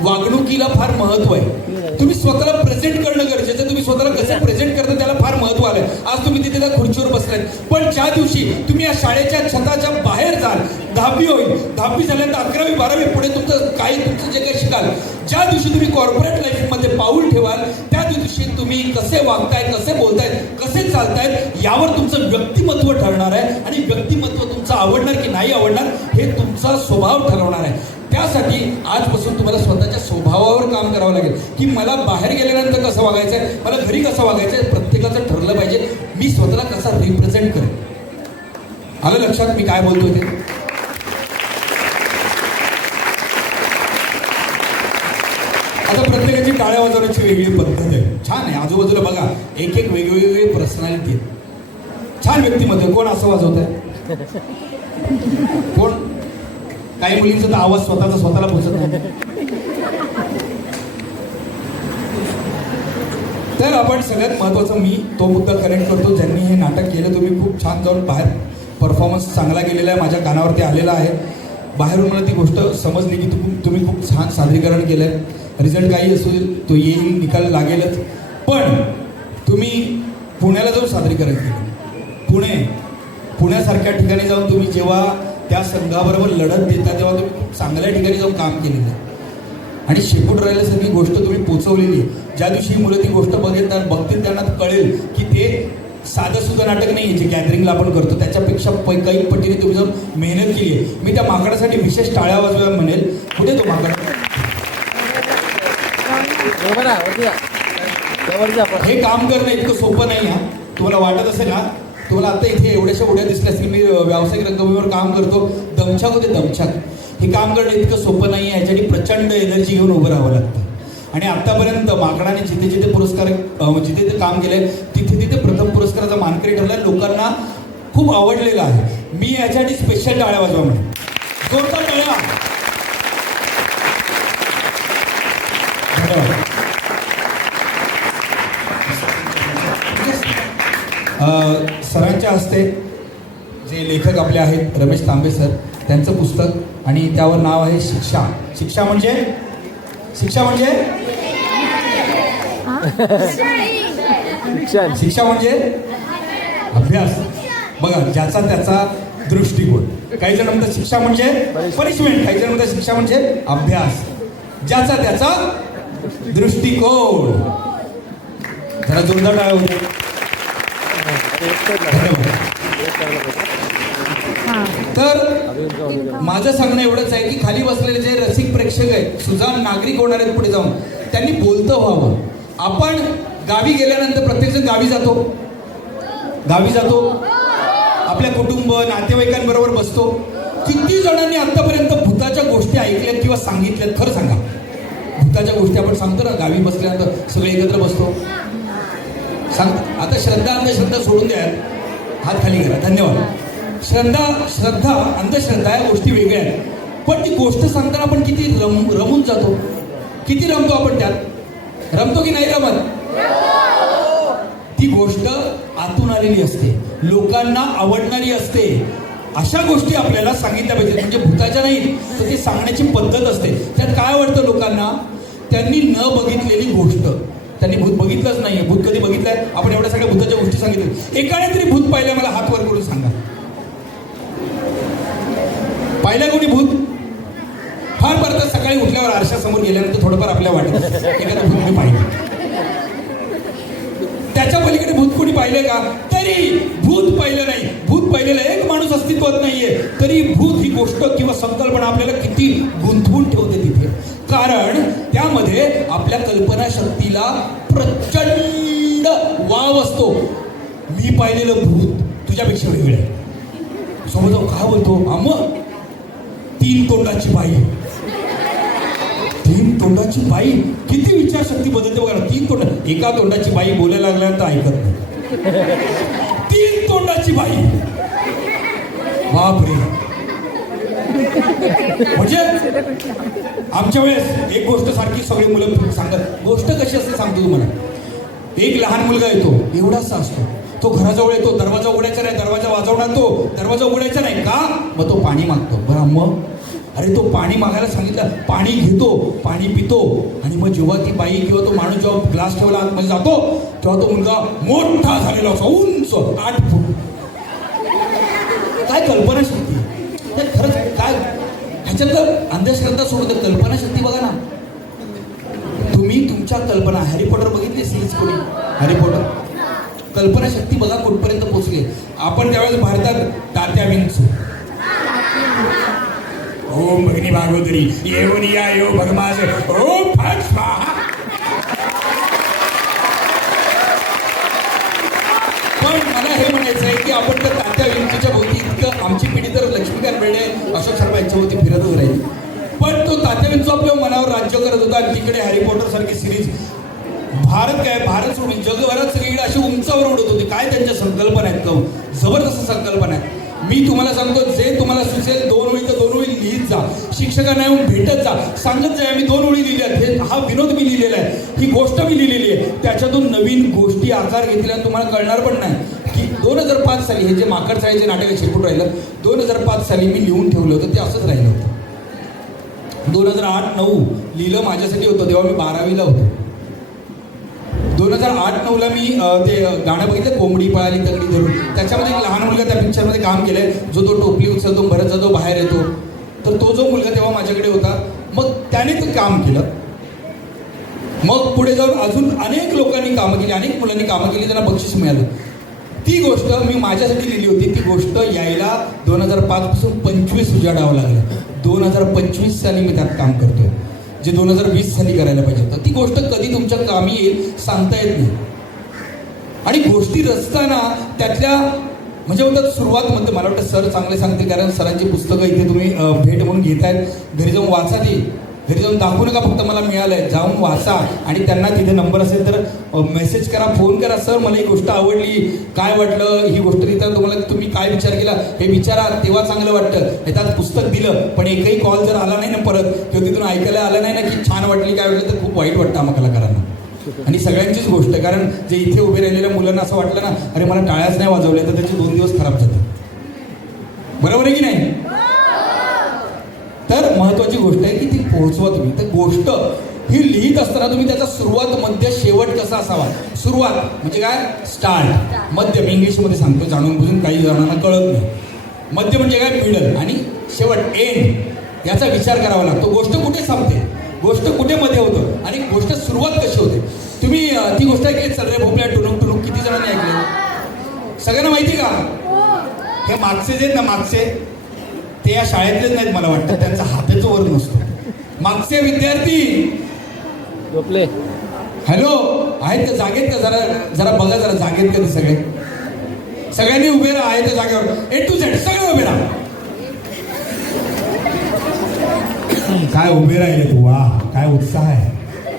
वागणुकीला फार महत्व आहे. तुम्ही स्वतःला प्रेझेंट करणं गरजेचं. तुम्ही स्वतःला कसं प्रेझेंट करता त्याला फार महत्व आलंय. आज तुम्ही तिथे त्या खुर्चीवर बसलाय, पण ज्या दिवशी तुम्ही या शाळेच्या छताच्या बाहेर जाल, 10वी होईल, 10वी झाल्यानंतर 11वी 12वी पुढे तुमचं जे काही शिकाल, ज्या दिवशी तुम्ही कॉर्पोरेट लाईफमध्ये पाऊल ठेवाल, त्या दिवशी तुम्ही कसे वागताय, कसे बोलताय, कसे चालतायत, यावर तुमचं व्यक्तिमत्व ठरणार आहे. आणि व्यक्तिमत्व तुमचं आवडणार की नाही आवडणार हे तुमचा स्वभाव ठरवणार आहे. त्यासाठी आजपासून तुम्हाला स्वतःच्या स्वभावावर काम करावं लागेल, की मला बाहेर गेल्यानंतर कसं वागायचं आहे, मला घरी कसं वागायचं आहे. प्रत्येकाचं ठरलं पाहिजे, मी स्वतःला कसा रिप्रेझेंट करेन. आलं लक्षात मी काय बोलतोय ते? आता प्रत्येकाची टाळ्या वाजवण्याची वेगळी पद्धत आहे. छान आहे. आजूबाजूला बघा, एक एक वेगवेगळी पर्सनॅलिटी आहे. छान व्यक्तिमत्व. कोण असं वाजवत आहे? कोण? काही मुलींचा तर आवाज स्वतःला पोचत नाही. तर आपण सगळ्यात महत्त्वाचं, मी तो मुद्दा कनेक्ट करतो, ज्यांनी हे नाटक केलं तुम्ही खूप छान जाऊन बाहेर परफॉर्मन्स चांगला गेलेला आहे, माझ्या कानावरती आलेला आहे. बाहेरून मला ती गोष्ट समजली की तुम्ही खूप छान सादरीकरण केलं आहे. रिझल्ट काही असू तो येईल, निकाल लागेलच, पण तुम्ही पुण्याला जाऊन सादरीकरण केलं. पुण्यासारख्या ठिकाणी जाऊन तुम्ही जेव्हा त्या संघाबरोबर लढत देता, तेव्हा तुम्ही खूप चांगल्या ठिकाणी जाऊन काम केलेलं आहे. आणि शेपूट राहिल्यासारखी गोष्ट तुम्ही पोचवलेली आहे. ज्या दिवशी ही मुलं ती गोष्ट बघतील त्यांना कळेल की ते साधं सुद्धा नाटक नाही आहे जे गॅदरिंगला आपण करतो, त्याच्यापेक्षा काही पटीने तुम्ही जाऊन मेहनत केली आहे. मी त्या माकडासाठी विशेष टाळ्या वाजवायला म्हणेल. कुठे तो माकड? हे काम करणं इतकं सोपं नाही. हा तुम्हाला वाटत असेल ना, तुम्हाला आता इथे एवढ्याशा उड्या दिसल्या असतील, मी व्यावसायिक रंगभूमीवर काम करतो, दमछाक होते दमछाक. हे काम करणं इतकं सोपं नाही आहे. ह्याच्यासाठी प्रचंड एनर्जी घेऊन उभं राहावं लागतं. आणि आत्तापर्यंत माकडाने जिथे जिथे पुरस्कार जिथे ते काम केले तिथे तिथे प्रथम पुरस्काराचा मानकरी ठरला. लोकांना खूप आवडलेला आहे. मी याच्यासाठी स्पेशल टाळ्या वाजवा म्हणून जोरदार टाळ्या. सरांच्या हस्ते जे लेखक आपले आहेत रमेश तांबे सर, त्यांचं पुस्तक आणि त्यावर नाव आहे शिक्षा. शिक्षा म्हणजे शिक्षा म्हणजे अभ्यास. बघा, ज्याचा त्याचा दृष्टिकोन. काही जण म्हणतात शिक्षा म्हणजे पनिशमेंट, काही जण म्हणतात शिक्षा म्हणजे अभ्यास. ज्याचा त्याचा दृष्टिकोन. जरा जोरदार टाळ्या होते. तर माझं सांगणं एवढंच आहे की खाली बसलेले जे रसिक प्रेक्षक आहेत, सुजाण नागरिक होणार आहेत पुढे जाऊन, त्यांनी बोलतं व्हावं. आपण गावी गेल्यानंतर प्रत्येकजण गावी जातो, आपल्या कुटुंब नातेवाईकांबरोबर बसतो. किती जणांनी आतापर्यंत भूताच्या गोष्टी ऐकल्यात किंवा सांगितल्यात? खरं सांगा. भूताच्या गोष्टी आपण सांगतो ना गावी बसल्यानंतर, सगळे एकत्र बसतो, सांग. आता श्रद्धा अंधश्रद्धा सोडून द्या, हात खाली करा. धन्यवाद. श्रद्धा अंधश्रद्धा या गोष्टी वेगळ्या आहेत, पण ती गोष्ट सांगताना आपण किती रमून जातो, किती रमतो आपण त्यात. रमतो की नाही रमत? ती गोष्ट आतून आलेली असते, लोकांना आवडणारी असते. अशा गोष्टी आपल्याला सांगितल्या पाहिजेत. म्हणजे भूताच्या नाही, तर ती सांगण्याची पद्धत असते. त्यात काय आवडतं लोकांना? त्यांनी न बघितलेली गोष्ट. त्यांनी भूत बघितलंच नाहीये. भूत कधी बघितलंय? आपण एवढ्या सगळ्या भूताच्या गोष्टी सांगितल्या. एकाने तरी भूत पाहिलं? मला हात वर करून सांगा. पाहिलं कोणी भूत? फार परत सकाळी उठल्यावर आरशासमोर गेल्यानंतर थोडंफार आपल्या वाटत एखादं भूत मी पाहिलं. त्याच्या पलीकडे भूत कोणी पाहिलं का? तरी भूत पाहिलं नाही. भूत पाहिलेला एक माणूस अस्तित्वात नाहीये, तरी भूत ही गोष्ट किंवा संकल्पना आपल्याला किती गुंतवून ठेवते तिथे. कारण त्यामध्ये आपल्या कल्पनाशक्तीला प्रचंड वाव असतो. मी पाहिलेलं भूत तुझ्यापेक्षा वेगळं आहे. समोर काय बोलतो? मग 3 तोंडाची बाई. 3 तोंडाची बाई, किती विचारशक्ती बदलते बघा. 3 तोंड, एका तोंडाची बाई बोलायला लागल्यानंतर ऐकत नाही. 3 तोंडाची बाई, बापरे. म्हणजे आमच्या वेळेस एक गोष्ट सारखी सगळी मुलं सांगतात. गोष्ट कशी असते सांगतो तुम्हाला. एक लहान मुलगा येतो, एवढासा असतो. तो घराजवळ येतो, दरवाजा उघडायचा नाही, दरवाजा वाजवणार तो, दरवाजा उघडायचा नाही का? मग तो पाणी मागतो. बरं, मग अरे तो पाणी मागायला सांगितलं, पाणी घेतो, पाणी पितो. आणि मग जेव्हा ती बाई किंवा तो माणूस जेव्हा ग्लास ठेवला आतमध्ये जातो, तेव्हा तो मुलगा मोठा झालेला असतो, उंच 8 फूट. काय कल्पनाशक्ती! खरंच काय ह्याच्यातलं अंधश्रद्धा सोडून कल्पनाशक्ती बघा ना. तुम्ही तुमच्या कल्पना, हॅरी पॉटर बघितली सिरीज कोणी? Harry Potter. कल्पनाशक्ती बघा कुठपर्यंत पोहोचली. आपण त्यावेळेस भारतात तात्या विंचू, ओम भगिनी भागवतरी, येऊन या यो भगमास, ओम फट स्वाहा. पण मला हे म्हणायचं आहे की आपण तर तात्या विंचूच्या भोवती इतकं, आमची पिढी तर लक्ष्मीकांत बेर्डे, अशोक शर्मा यांच्याभोवती फिरतच राहिली. पण तो तात्या विंचू आपल्या मनावर राज्य करत होता. आणि तिकडे हॅरी पॉटर सारखी सिरीज भारत सोडून जगभरात सगळीकडे अशी उंचावर उडत होती. काय त्यांच्या संकल्पना आहेत, जबरदस्त संकल्पना आहेत. मी तुम्हाला सांगतो, जे तुम्हाला सुचेल 2 ओळी तर 2 ओळी लिहित जा. शिक्षकांना येऊन भेटत जा, सांगत जा आम्ही 2 ओळी लिहिल्या आहेत, हा विनोद मी लिहिलेला आहे, ही गोष्ट मी लिहिलेली आहे. त्याच्यातून नवीन गोष्टी आकार घेतल्या तुम्हाला कळणार पण नाही की 2005 साली हे जे माकडचाळीचे नाटक शिरपूट राहिलं, 2005 साली मी लिहून ठेवलं होतं, ते असंच राहिलं होतं. 2008-9 लिहिलं माझ्यासाठी होतं, तेव्हा मी 12वीला होतो. 2008-9ला मी ते गाणं बघितलं, कोंबडी पळाली तगडी धरून. त्याच्यामध्ये एक लहान मुलगा त्या पिक्चरमध्ये काम केलंय, जो तो टोपली उचलतो, भरत जातो, बाहेर येतो. तर तो जो मुलगा तेव्हा माझ्याकडे होता, मग त्याने ते काम केलं. मग पुढे जाऊन अजून अनेक लोकांनी कामं केली, अनेक मुलांनी कामं केली, त्यांना बक्षीस मिळालं. ती गोष्ट मी माझ्यासाठी लिहिली होती. ती गोष्ट यायला 2005 पासून 25 उजाडावं लागलं. 2025 साली मी त्यात काम करतोय, जे 2020 साली करायला पाहिजे होतं. ती गोष्ट कधी तुमच्या कामी येईल सांगता येत नाही. आणि गोष्टी रचताना त्यातल्या म्हणजे होतात सुरुवात म्हणते, मला वाटतं सर चांगले सांगतील, कारण सरांची पुस्तकं इथे तुम्ही भेट म्हणून घेतायत. घरी जाऊन वाचा, ती घरी जाऊन दाखवू नका, फक्त मला मिळालंय, जाऊन वाचा. आणि त्यांना तिथे नंबर असेल तर मेसेज करा, फोन करा, सर मला ही गोष्ट आवडली, काय वाटलं ही गोष्ट लिहिताना तुम्हाला, तुम्ही काय विचार केला हे विचारा, तेव्हा चांगलं वाटतं. त्यात पुस्तक दिलं पण एकही कॉल जर आला नाही ना परत, किंवा तिथून ऐकायला आलं नाही ना की छान वाटली काय वाटलं, तर खूप वाईट वाटतं आम्हाला कलाकारांना. आणि सगळ्यांचीच गोष्ट आहे, कारण जे इथे उभे राहिलेल्या मुलांना असं वाटलं ना, अरे मला टाळ्याच नाही वाजवल्या, तर त्याचे 2 दिवस खराब जातात. बरोबर आहे की नाही? तर महत्वाची गोष्ट आहे की ती पोहोचवा तुम्ही. तर गोष्ट ही लिहित असताना तुम्ही त्याचा सुरुवात मध्य शेवट कसा असावा. सुरुवात म्हणजे काय, स्टार्ट. मध्य मी इंग्लिशमध्ये सांगतो, जाणून बुजून काही जणांना कळत नाही. मध्य म्हणजे काय, मिडल. आणि शेवट, एंड. याचा विचार करावा लागतो. गोष्ट कुठे संपते, गोष्ट कुठे मध्ये होतं आणि गोष्ट सुरुवात कशी होते. तुम्ही ती गोष्ट ऐकली, चल रे भोपळ्या टुनुक टुनुक, किती जणांनी ऐकले? सगळ्यांना माहिती का? हे मागचे जे ना, मागचे ते या शाळेतलेच नाहीत मला वाटतं, त्यांचा हाताच वर नसतो. मागचे विद्यार्थी झोपले. हॅलो, आहेत का, जागेत का? जरा जरा बघा, जरा जागेत का ते सगळे? सगळ्यांनी उभे राहा, आहे त्या जागेवर. A to Z सगळे उभे राहा. काय उभे राहिले तू, वा काय उत्साह आहे,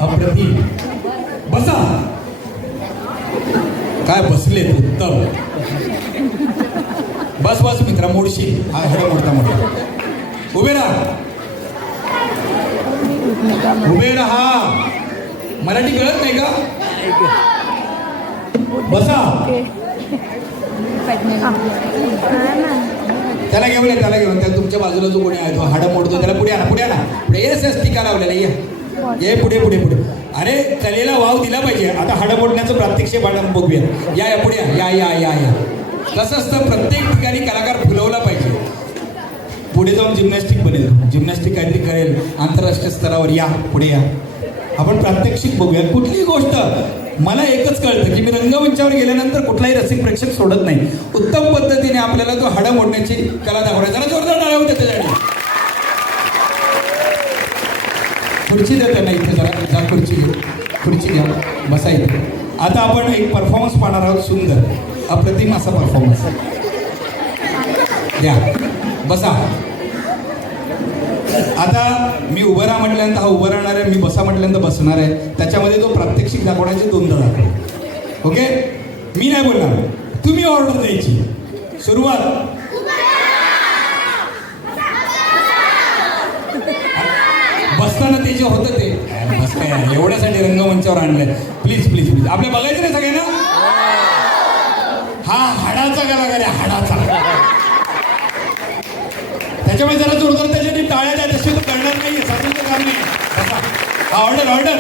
अप्रतिम. बसा. काय बसले तू, उत्तम. बस बस मित्रा, मोडशील. हा हडा मोडता मोडता. उभे राहा, उभे राहा. मराठी कळत नाही का? बसा. त्याला घेऊन या, त्याला घेऊन. त्या तुमच्या बाजूला जो कोणी आहे तो हाडा मोडतो, त्याला पुढे आणा, पुढे आणा. पुढे येस येस, टीका लावलेला. ये पुढे पुढे पुढे. अरे कलेला वाव दिला पाहिजे. आता हाडं मोडण्याचं प्रात्यक्षिक बघूया. या पुढे या या या या. कसं असतं, प्रत्येक ठिकाणी कलाकार फुलवला पाहिजे. पुढे जाऊन जिम्नॅस्टिक बनेल, जिम्नॅस्टिक काहीतरी करेल आंतरराष्ट्रीय स्तरावर. या पुढे या, आपण प्रात्यक्षिक बघूया. कुठली गोष्ट मला एकच कळतं की मी रंगमंचावर गेल्यानंतर कुठलाही रसिक प्रेक्षक सोडत नाही. उत्तम पद्धतीने आपल्याला तो हाडं मोडण्याची कला दाखवण्याचा. जरा जोरदार टाळ्या होत्या त्याच्यासाठी. खुर्ची द्या त्यांना इथे, जरा जा खुर्ची घेऊ, खुर्ची घ्या, बसा इथे. आता आपण एक परफॉर्मन्स पाहणार आहोत, सुंदर अप्रतिम असा परफॉर्मन्स. द्या, बसा. आता मी उभं राहा म्हटल्यानंतर हा उभं राहणार आहे, मी बसा म्हटल्यानंतर बसणार आहे. त्याच्यामध्ये तो प्रात्यक्षिक दाखवण्याचे दोनदा दाखव. ओके, मी नाही बोलणार, तुम्ही ऑर्डर द्यायची. सुरुवात. बसताना ते जे होतं ते बस काय एवढ्यासाठी रंगमंचावर आणलंय. प्लीज प्लीज प्लीज, आपल्या बघायचं नाही सगळ्यांना. हा हाडाचा कलाकार आहे, हाडाचा. त्याच्यामुळे जरा जोरदार त्याच्यासाठी टाळ्या द्या. तशी तो करणार नाहीये, सासूचं काम नाही. बसा. हा ऑर्डर ऑर्डर.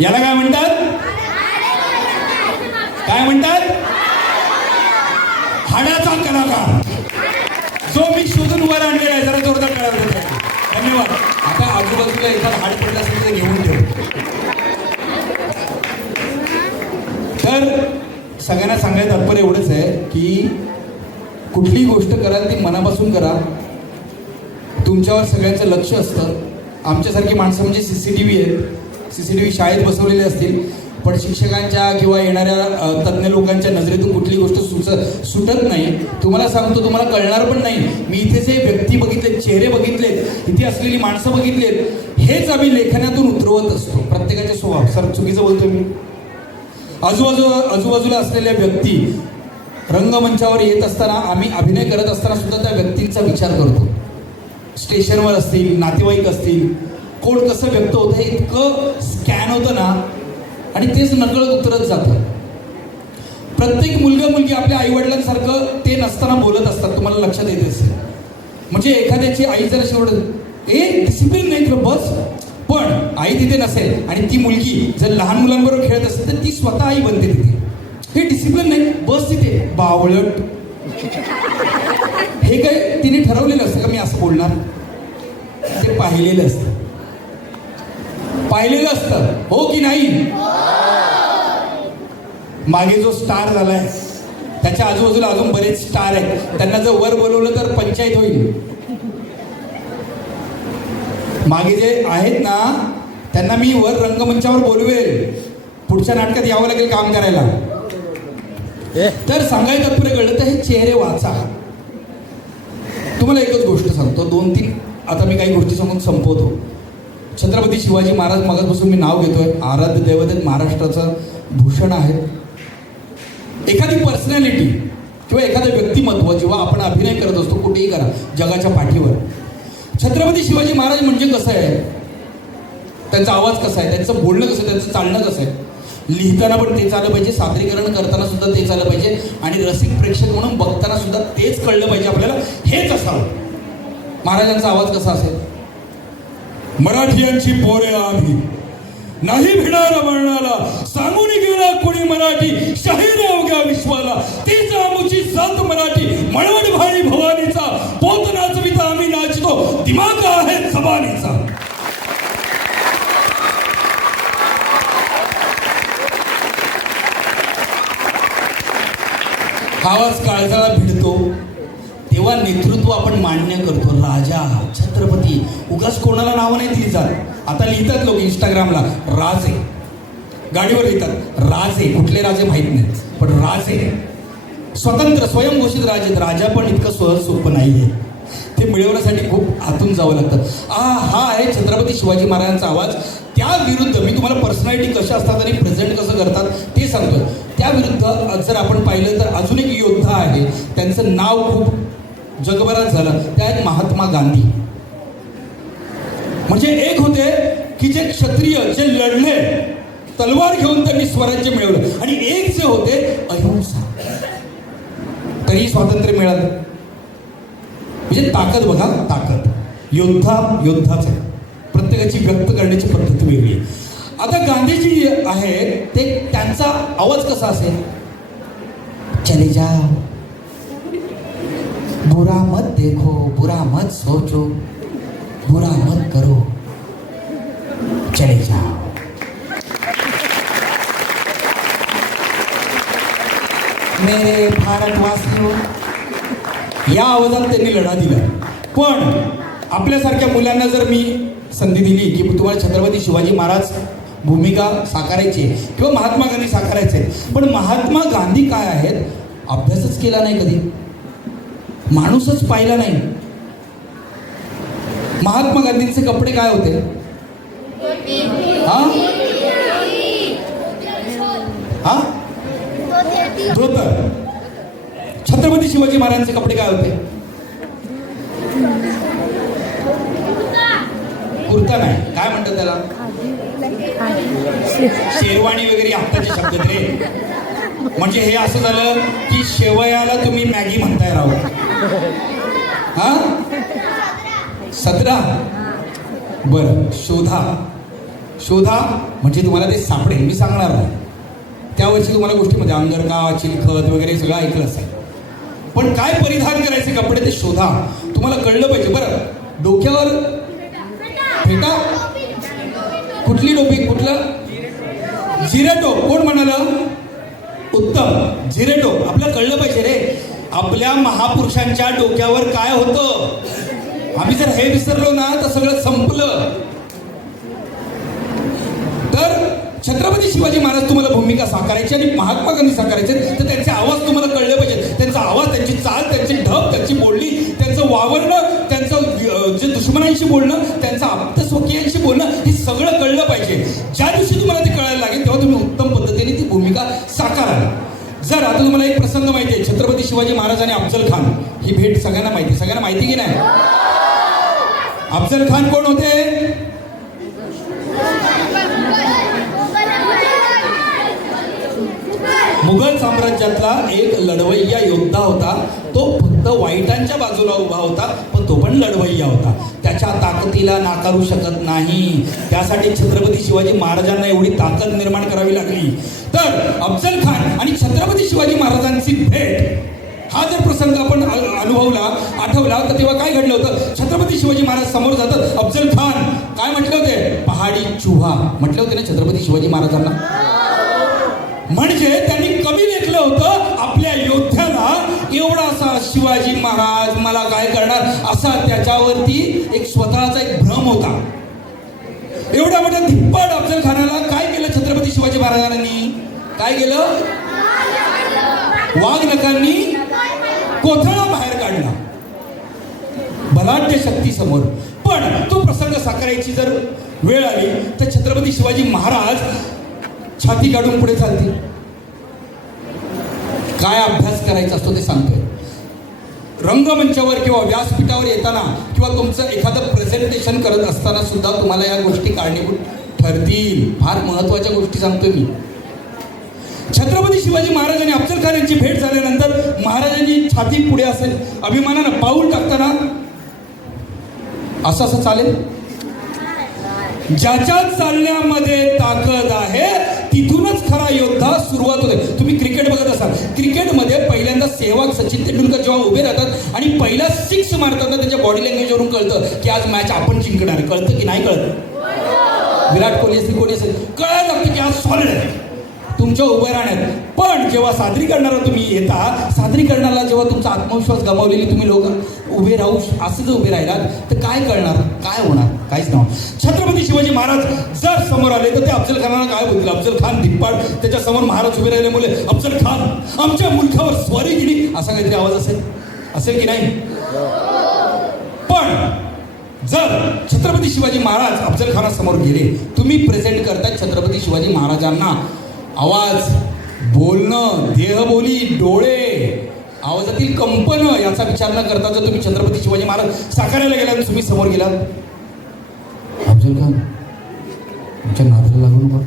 याला काय म्हणतात, काय म्हणतात? हाडाचा कलाकार, जो मी शोधून वर आणलेला आहे. जरा जोरदार कळावं. धन्यवाद. आता आजूबाजूला एखादा हाड पडला असेल तर घेऊन ठेव. तर सगळ्यांना सांगायचं तात्पर्य एवढंच आहे की कुठलीही गोष्ट कराल ती मनापासून करा. तुमच्यावर सगळ्यांचं लक्ष असतं. आमच्यासारखी माणसं म्हणजे CCTV आहेत. CCTV शाळेत बसवलेले असतील, पण शिक्षकांच्या किंवा येणाऱ्या तज्ज्ञ लोकांच्या नजरेतून कुठली गोष्ट सुटत नाही. तुम्हाला सांगतो, तुम्हाला कळणार पण नाही. मी इथे जे व्यक्ती बघितले, चेहरे बघितलेत, इथे असलेली माणसं बघितलेत, हेच आम्ही लेखनातून उतरवत असतो. प्रत्येकाचे स्वभाव. सर चुकीचं बोलतोय मी? आजूबाजूला असलेल्या व्यक्ती रंगमंचावर येत असताना, आम्ही अभिनय करत असताना सुद्धा त्या व्यक्तींचा विचार करतो. स्टेशनवर असतील, नातेवाईक असतील, कोण कसं व्यक्त होतं हे इतकं स्कॅन होतं ना, आणि तेच नकळत उतरत जातं. प्रत्येक मुलगा मुलगी आपल्या आईवडिलांसारखं ते नसताना बोलत असतात. तुम्हाला लक्षात येत असेल. म्हणजे एखाद्याची आई जर शेवट डिसिप्लिन नाही तुला बस, पण आई तिथे नसेल आणि ती मुलगी जर लहान मुलांबरोबर खेळत असेल तर ती स्वतः आई बनते तिथे. हे डिसिप्लिन नाही, बस तिथे बावळट. हे काय तिने ठरवलेलं असतं का मी असं बोलणार? ते पाहिलेलं असतं, पाहिलेलं असतं. हो की नाही? मागे जो स्टार झालाय त्याच्या आजूबाजूला अजून बरेच स्टार आहेत. त्यांना जर वर बोलवलं तर पंचायत होईल. मागे जे आहेत ना त्यांना मी वर रंगमंचावर बोलवेल. पुढच्या नाटकात यावं लागेल काम करायला. तर सांगायचं तात्पर्य कळलं तर हे चेहरे वाचा. तुम्हाला एकच गोष्ट सांगतो, 2-3 आता मी काही गोष्टी सांगून संपवतो. छत्रपती शिवाजी महाराज मगापासून मी नाव घेतोय. आराध्य दैवत आहेत, महाराष्ट्राचं भूषण आहे. एखादी पर्सनॅलिटी किंवा एखादं व्यक्तिमत्व जेव्हा आपण अभिनय करत असतो, कुठेही करा जगाच्या पाठीवर, छत्रपती शिवाजी महाराज म्हणजे कसं आहे, त्यांचा आवाज कसा आहे, त्यांचं बोलणं कसं आहे, त्यांचं चालणं कसं आहे, लिहिताना पण तेच आलं पाहिजे, सादरीकरण करताना सुद्धा तेच आलं पाहिजे आणि रसिक प्रेक्षक म्हणून बघताना सुद्धा तेच कळलं पाहिजे आपल्याला, हेच असावं. महाराजांचा आवाज कसा असेल? मराठीयांची पोरे आम्ही नाही भिणार वर्णाला, सांगून गेला कोणी मराठी शाहीर अवघ्या विश्वाला. तीच आमुची जात मराठी मळवट भाई भवानीचा, पोत नाचविता आम्ही नाचतो दिमाग आहे जबानीचा. आवाज काळजाला भिडतो तेव्हा नेतृत्व आपण मान्य करतो. राजा, छत्रपती, उगाच कोणाला नावं नाही दिली जात. आता लिहितात लोक इंस्टाग्रामला राजे, गाडीवर लिहितात राजे, कुठले राजे माहीत नाही पण राजे, स्वतंत्र स्वयंघोषित राजे. राजा पण इतकं सहज सोपं नाही आहे, ते मिळवण्यासाठी खूप आतून जावं लागतं. हा आहे छत्रपती शिवाजी महाराजांचा आवाज. त्या विरुद्ध मी तुम्हाला पर्सनॅलिटी कशा असतात आणि प्रेझेंट कसं करतात ते सांगतो. त्या विरुद्ध जर आपण पाहिलं तर अजून एक योद्धा आहे, त्यांचं नाव खूप जगभरात झालं, त्या आहेत महात्मा गांधी. म्हणजे एक होते की जे क्षत्रिय जे लढले, तलवार घेऊन त्यांनी स्वराज्य मिळवलं, आणि एक जे होते अहिंसा, तरी स्वातंत्र्य मिळालं. म्हणजे ताकद बघा, ताकद. योद्धाच आहे, प्रत्येकाची व्यक्त करण्याची पद्धत वेगळी आहे. आता गांधीजी आहे ते, त्यांचा आवाज कसा असेल? चले जाओ, बुरा मत देखो, बुरा मत सोचो, बुरा मत करो, चले जाओ. मेरे भारतवासियों, या आवाजात त्यांनी लढा दिला. पण आपल्यासारख्या मुलांना जर मी संधी दिली की तुम्हाला छत्रपती शिवाजी महाराज भूमिका साकारायची किंवा महात्मा गांधी साकारायचे, पण महात्मा गांधी काय आहेत अभ्यासच केला नाही, कधी माणूसच पाहिला नाही. महात्मा गांधींचे कपडे काय होते? धोतर. छत्रपती शिवाजी महाराजांचे कपडे काय होते? कुर्ता नाही, काय म्हणतात त्याला? शेरवाणी वगैरे आत्ताचे शब्द रे. म्हणजे हे असं झालं की शेवयाला तुम्ही मॅगी म्हणताय राव. हा, सदरा. बरं, शोधा म्हणजे तुम्हाला ते सापडेल, मी सांगणार नाही. त्या वर्षी तुम्हाला गोष्टीमध्ये अंगरका, चिलखत वगैरे सगळं ऐकलं असेल. पण काय परिधान करायचे कपडे ते शोधा, तुम्हाला कळलं पाहिजे. बरं, डोक्यावर फेटा, कुठली टोपी? कुठलं? जिरेटो. कोण म्हणालं? उत्तम, जिरेटो. आपल्याला कळलं पाहिजे रे, आपल्या महापुरुषांच्या डोक्यावर काय होतं. आम्ही जर हे विसरलो ना तर सगळं संपलं. तर छत्रपती शिवाजी महाराज तुम्हाला भूमिका साकारायची आणि महात्मा गांधी साकारायचे, तर त्यांचे आवाज तुम्हाला कळले पाहिजे. त्यांचा आवाज, त्यांची चाल, त्यांची ढब, त्यांची बोलणी, त्यांचं वावरणं, त्यांचं जे दुश्मनांशी बोलणं, त्यांचं आप्तस्वकीयांशी बोलणं, हे सगळं कळलं पाहिजे. ज्या दिवशी तुम्हाला ते कळायला लागेल तेव्हा तुम्ही उत्तम पद्धतीने ती भूमिका साकाराल. जर आता तुम्हाला एक प्रसंग माहिती आहे, छत्रपती शिवाजी महाराज आणि अफजल खान ही भेट सगळ्यांना माहिती की नाही? अफजल खान कोण होते? मुघल साम्राज्यातला एक लढवय्या योद्धा होता. तो फक्त वाईटांच्या बाजूला उभा होता, पण तो पण लढवय्या होता. त्याच्या ताकदीला नाकारू शकत नाही. त्यासाठी छत्रपती शिवाजी महाराजांना एवढी ताकद निर्माण करावी लागली. तर अफजल खान आणि छत्रपती शिवाजी महाराजांची भेट हा जर प्रसंग आपण आठवला तर तेव्हा काय घडलं होतं? छत्रपती शिवाजी महाराज समोर जातात. अफजल खान काय म्हटलं होते? पहाडी चुहा म्हटले होते ना छत्रपती शिवाजी महाराजांना. म्हणजे त्यांनी कमी लेखलं होतं आपल्या योद्ध्याला. एवढासा शिवाजी महाराज मला काय करणार असा त्याच्यावरती एक स्वतःचा एक भ्रम होता. एवढ्या मोठ्या धिप्पाड अफजल खानाला काय केलं छत्रपती शिवाजी महाराजांनी? काय केलं? वाघ नखांनी कोथळा बाहेर काढला बलाढ्य शक्ती समोर. पण तो प्रसंग साकारायची जर वेळ आली तर छत्रपती शिवाजी महाराज छाती काढून पुढे चालतील. काय अभ्यास करायचा असतो ते सांगतोय. रंगमंचावर किंवा व्यासपीठावर येताना किंवा तुमचं एखादं प्रेझेंटेशन करत असताना सुद्धा तुम्हाला या गोष्टी कारणीभूत ठरतील. फार महत्त्वाच्या गोष्टी सांगतोय मी. छत्रपती शिवाजी महाराज आणि अफजल खान यांची भेट झाल्यानंतर महाराजांनी छाती पुढे असेल अभिमानानं पाऊल टाकताना असं असं चालेल. ज्याच्या चालण्यामध्ये ताकद आहे तिथूनच खरा योद्धा सुरुवात होते. तुम्ही क्रिकेट बघत असाल, क्रिकेटमध्ये पहिल्यांदा सेहवाग सचिन तेंडुलकर जेव्हा उभे राहतात आणि पहिला सिक्स मारतात ना, त्यांच्या बॉडी लँग्वेजवरून कळतं की आज मॅच आपण जिंकणार. कळतं की नाही कळत? विराट कोहली असेल कोणी असेल कळायला लागतं की आज सॉलिड आहे तुमच्या उभं राहण्यात. पण जेव्हा सादरीकरणाला तुम्ही येता, सादरीकरणाला जेव्हा तुमचा आत्मविश्वास गमावलेली तुम्ही लोक उभे राहू असं जर उभे राहिलात तर काय करणार, काय होणार? काहीच नाही. छत्रपती शिवाजी महाराज जर समोर आले तर ते अफजल खानाला काय बोलतील? अफजल खान धिप्पाड, त्याच्या समोर महाराज उभे राहिल्यामुळे अफजल खान आमच्या मुलखावर स्वारी केली असा काहीतरी आवाज असेल की नाही? पण जर छत्रपती शिवाजी महाराज अफजल खानासमोर गेले, तुम्ही प्रेझेंट करताय छत्रपती शिवाजी महाराजांना. आवाज, बोलणं, देहबोली, डोळे, आवाजातील कंपन याचा विचार न करता जर तुम्ही छत्रपती शिवाजी महाराज साकारायला गेला, तुम्ही समोर गेला, अफजल खान तुमच्या नादाला लागू नका,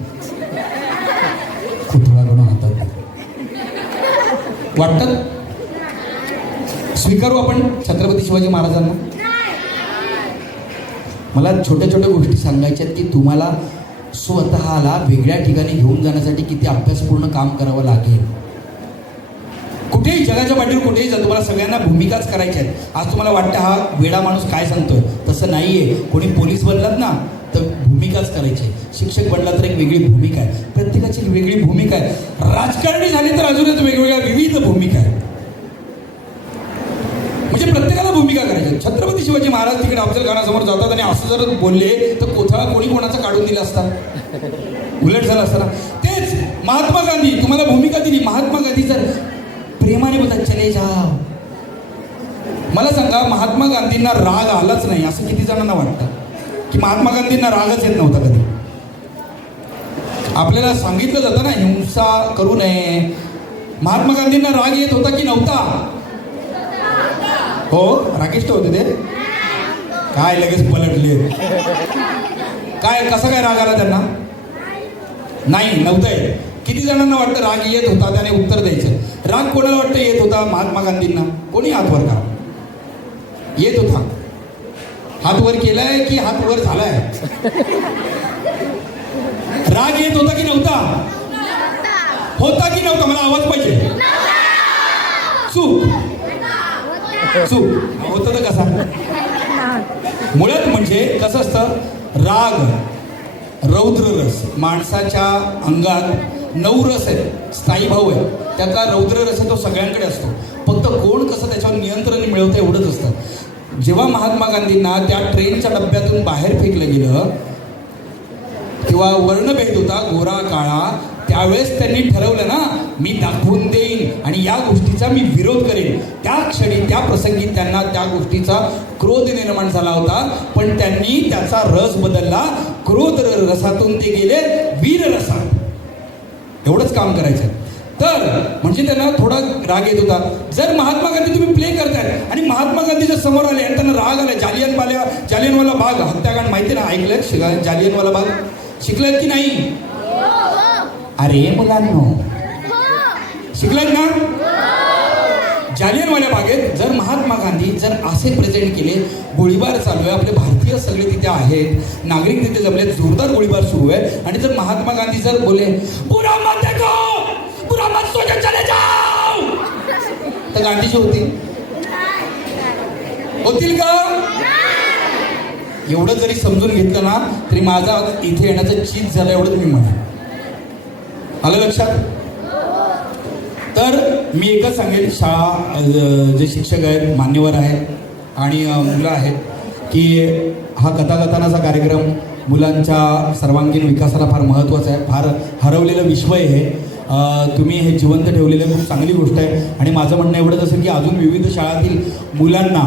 कुत्रा लागून हातात वाटतं. स्वीकारू आपण छत्रपती शिवाजी महाराजांना? मला छोट्या छोट्या गोष्टी सांगायच्या आहेत की तुम्हाला स्वतःला वेगळ्या ठिकाणी घेऊन जाण्यासाठी किती अभ्यासपूर्ण काम करावं लागेल. कुठेही जगाच्या पाठीवर कुठेही जा, तुम्हाला सगळ्यांना भूमिकाच करायच्या आहेत. आज तुम्हाला वाटतं हा वेडा माणूस काय सांगतोय, तसं नाहीये. कोणी पोलीस बनलात ना तर भूमिकाच करायची आहे. शिक्षक बनला तर एक वेगळी भूमिका आहे. प्रत्येकाची एक वेगळी भूमिका आहे. राजकारणी झाले तर अजूनच वेगवेगळ्या विविध भूमिका आहेत. म्हणजे प्रत्येकाला भूमिका करायची. छत्रपती शिवाजी महाराज तिकडे अफजल खानासमोर जातात आणि असं जर बोलले तर कोथळा कोणी कोणाचा काढून दिला असता, उलट झाला असता. तेच महात्मा गांधी तुम्हाला भूमिका दिली. महात्मा गांधी जर प्रेमाने बोलतात चले जाओ, मला सांगा महात्मा गांधींना राग आलाच नाही असं किती जणांना वाटतं की महात्मा गांधींना रागच येत नव्हता कधी? आपल्याला सांगितलं जातं ना हिंसा करू नये. महात्मा गांधींना राग येत होता की नव्हता? हो, राकेश होते ते काय लगेच पलटले काय? कसं काय राग आला त्यांना? नाही, नव्हतं. किती जणांना वाटतं राग येत होता? त्याने उत्तर द्यायचं. राग कोणाला वाटतं येत होता? महात्मा गांधींना. कोणी हात वर करा. येत होता. हात वर केलाय की हात वर झालाय? राग येत होता की नव्हता? होता की नव्हता? मला आवाज पाहिजे. चूक होतं तर कसा? मुळात म्हणजे कसं असतं, राग रौद्र रस. माणसाच्या अंगात 9 रस आहेत, स्थायी भाव आहे. त्यातला रौद्र रस आहे तो सगळ्यांकडे असतो. फक्त कोण कसं त्याच्यावर नियंत्रण मिळवतं एवढंच असतं. जेव्हा महात्मा गांधींना त्या ट्रेनच्या डब्यातून बाहेर फेकलं गेलं किंवा वर्णभेद होता, गोरा काळा, त्यावेळेस त्यांनी ठरवलं ना मी दाखवून देईन आणि या गोष्टीचा मी विरोध करेन. त्या क्षणी त्या प्रसंगी त्यांना त्या गोष्टीचा क्रोध निर्माण झाला होता. पण त्यांनी त्याचा रस बदलला. क्रोध रसातून ते गेले वीर रसात. एवढंच काम करायचं. तर म्हणजे त्यांना थोडा राग येत होता. जर महात्मा गांधी तुम्ही प्ले करताय आणि महात्मा गांधी जर समोर आले आणि त्यांना राग आला, जालियनवाला बाग हत्याकांड माहिती ना, ऐकलं? जालियनवाला बाग शिकलात की नाही? अरे मुलांनो, शिकलात ना? जालियनवाल्या बागेत जर महात्मा गांधी जर असे प्रेझेंट केले, गोळीबार चालू आहे, आपले भारतीय सगळे तिथे आहेत, नागरिक तिथे जमले, जोरदार गोळीबार सुरू आहे, आणि जर महात्मा गांधी जर बोले बुरा मत देखो, बुरा मत सोचो, चले जाओ, तर गांधीजी होतील का? एवढं जरी समजून घेतलं ना तरी माझा इथे येण्याचं चीज झालं एवढं मी म्हणा. आलं लक्षात? तर मी एकच सांगेन, शाळा जे शिक्षक आहेत, मान्यवर आहेत आणि मुलं आहेत, की हा कथाकथनाचा कार्यक्रम मुलांच्या सर्वांगीण विकासाला फार महत्त्वाचा आहे. फार हरवलेलं विश्व आहे हे. तुम्ही हे जिवंत ठेवलेलं खूप चांगली गोष्ट आहे. आणि माझं म्हणणं एवढंच असेल की अजून विविध शाळातील मुलांना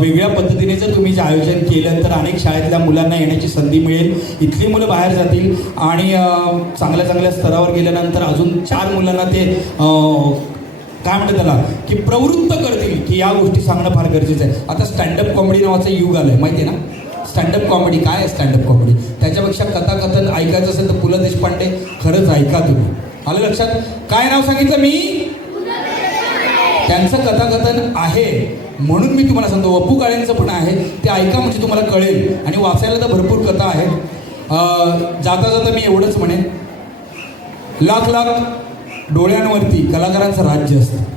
वेगळ्या पद्धतीने जर तुम्ही जे आयोजन केलं तर अनेक शाळेतल्या मुलांना येण्याची संधी मिळेल. इथली मुलं बाहेर जातील आणि चांगल्या चांगल्या स्तरावर गेल्यानंतर अजून 4 मुलांना ते काय म्हणतात त्याला की प्रवृत्त करतील की या गोष्टी सांगणं फार गरजेचं आहे. आता स्टँडअप कॉमेडी नावाचं युग आलं आहे, माहिती आहे ना? स्टँडअप कॉमेडी काय आहे? स्टँडअप कॉमेडी त्याच्यापेक्षा कथाकथन ऐकायचं असेल तर पु ल देशपांडे खरंच ऐका तुम्ही. आलं लक्षात? काय नाव सांगितलं मी? त्यांचं कथाकथन आहे म्हणून मी तुम्हाला सांगतो. वपू काळेंचं पण आहे, ते ऐका म्हणजे तुम्हाला कळेल. आणि वाचायला तर भरपूर कथा आहेत. जाता जाता मी एवढंच म्हणेन, लाख लाख डोळ्यांवरती कलाकारांचं राज्य असतं.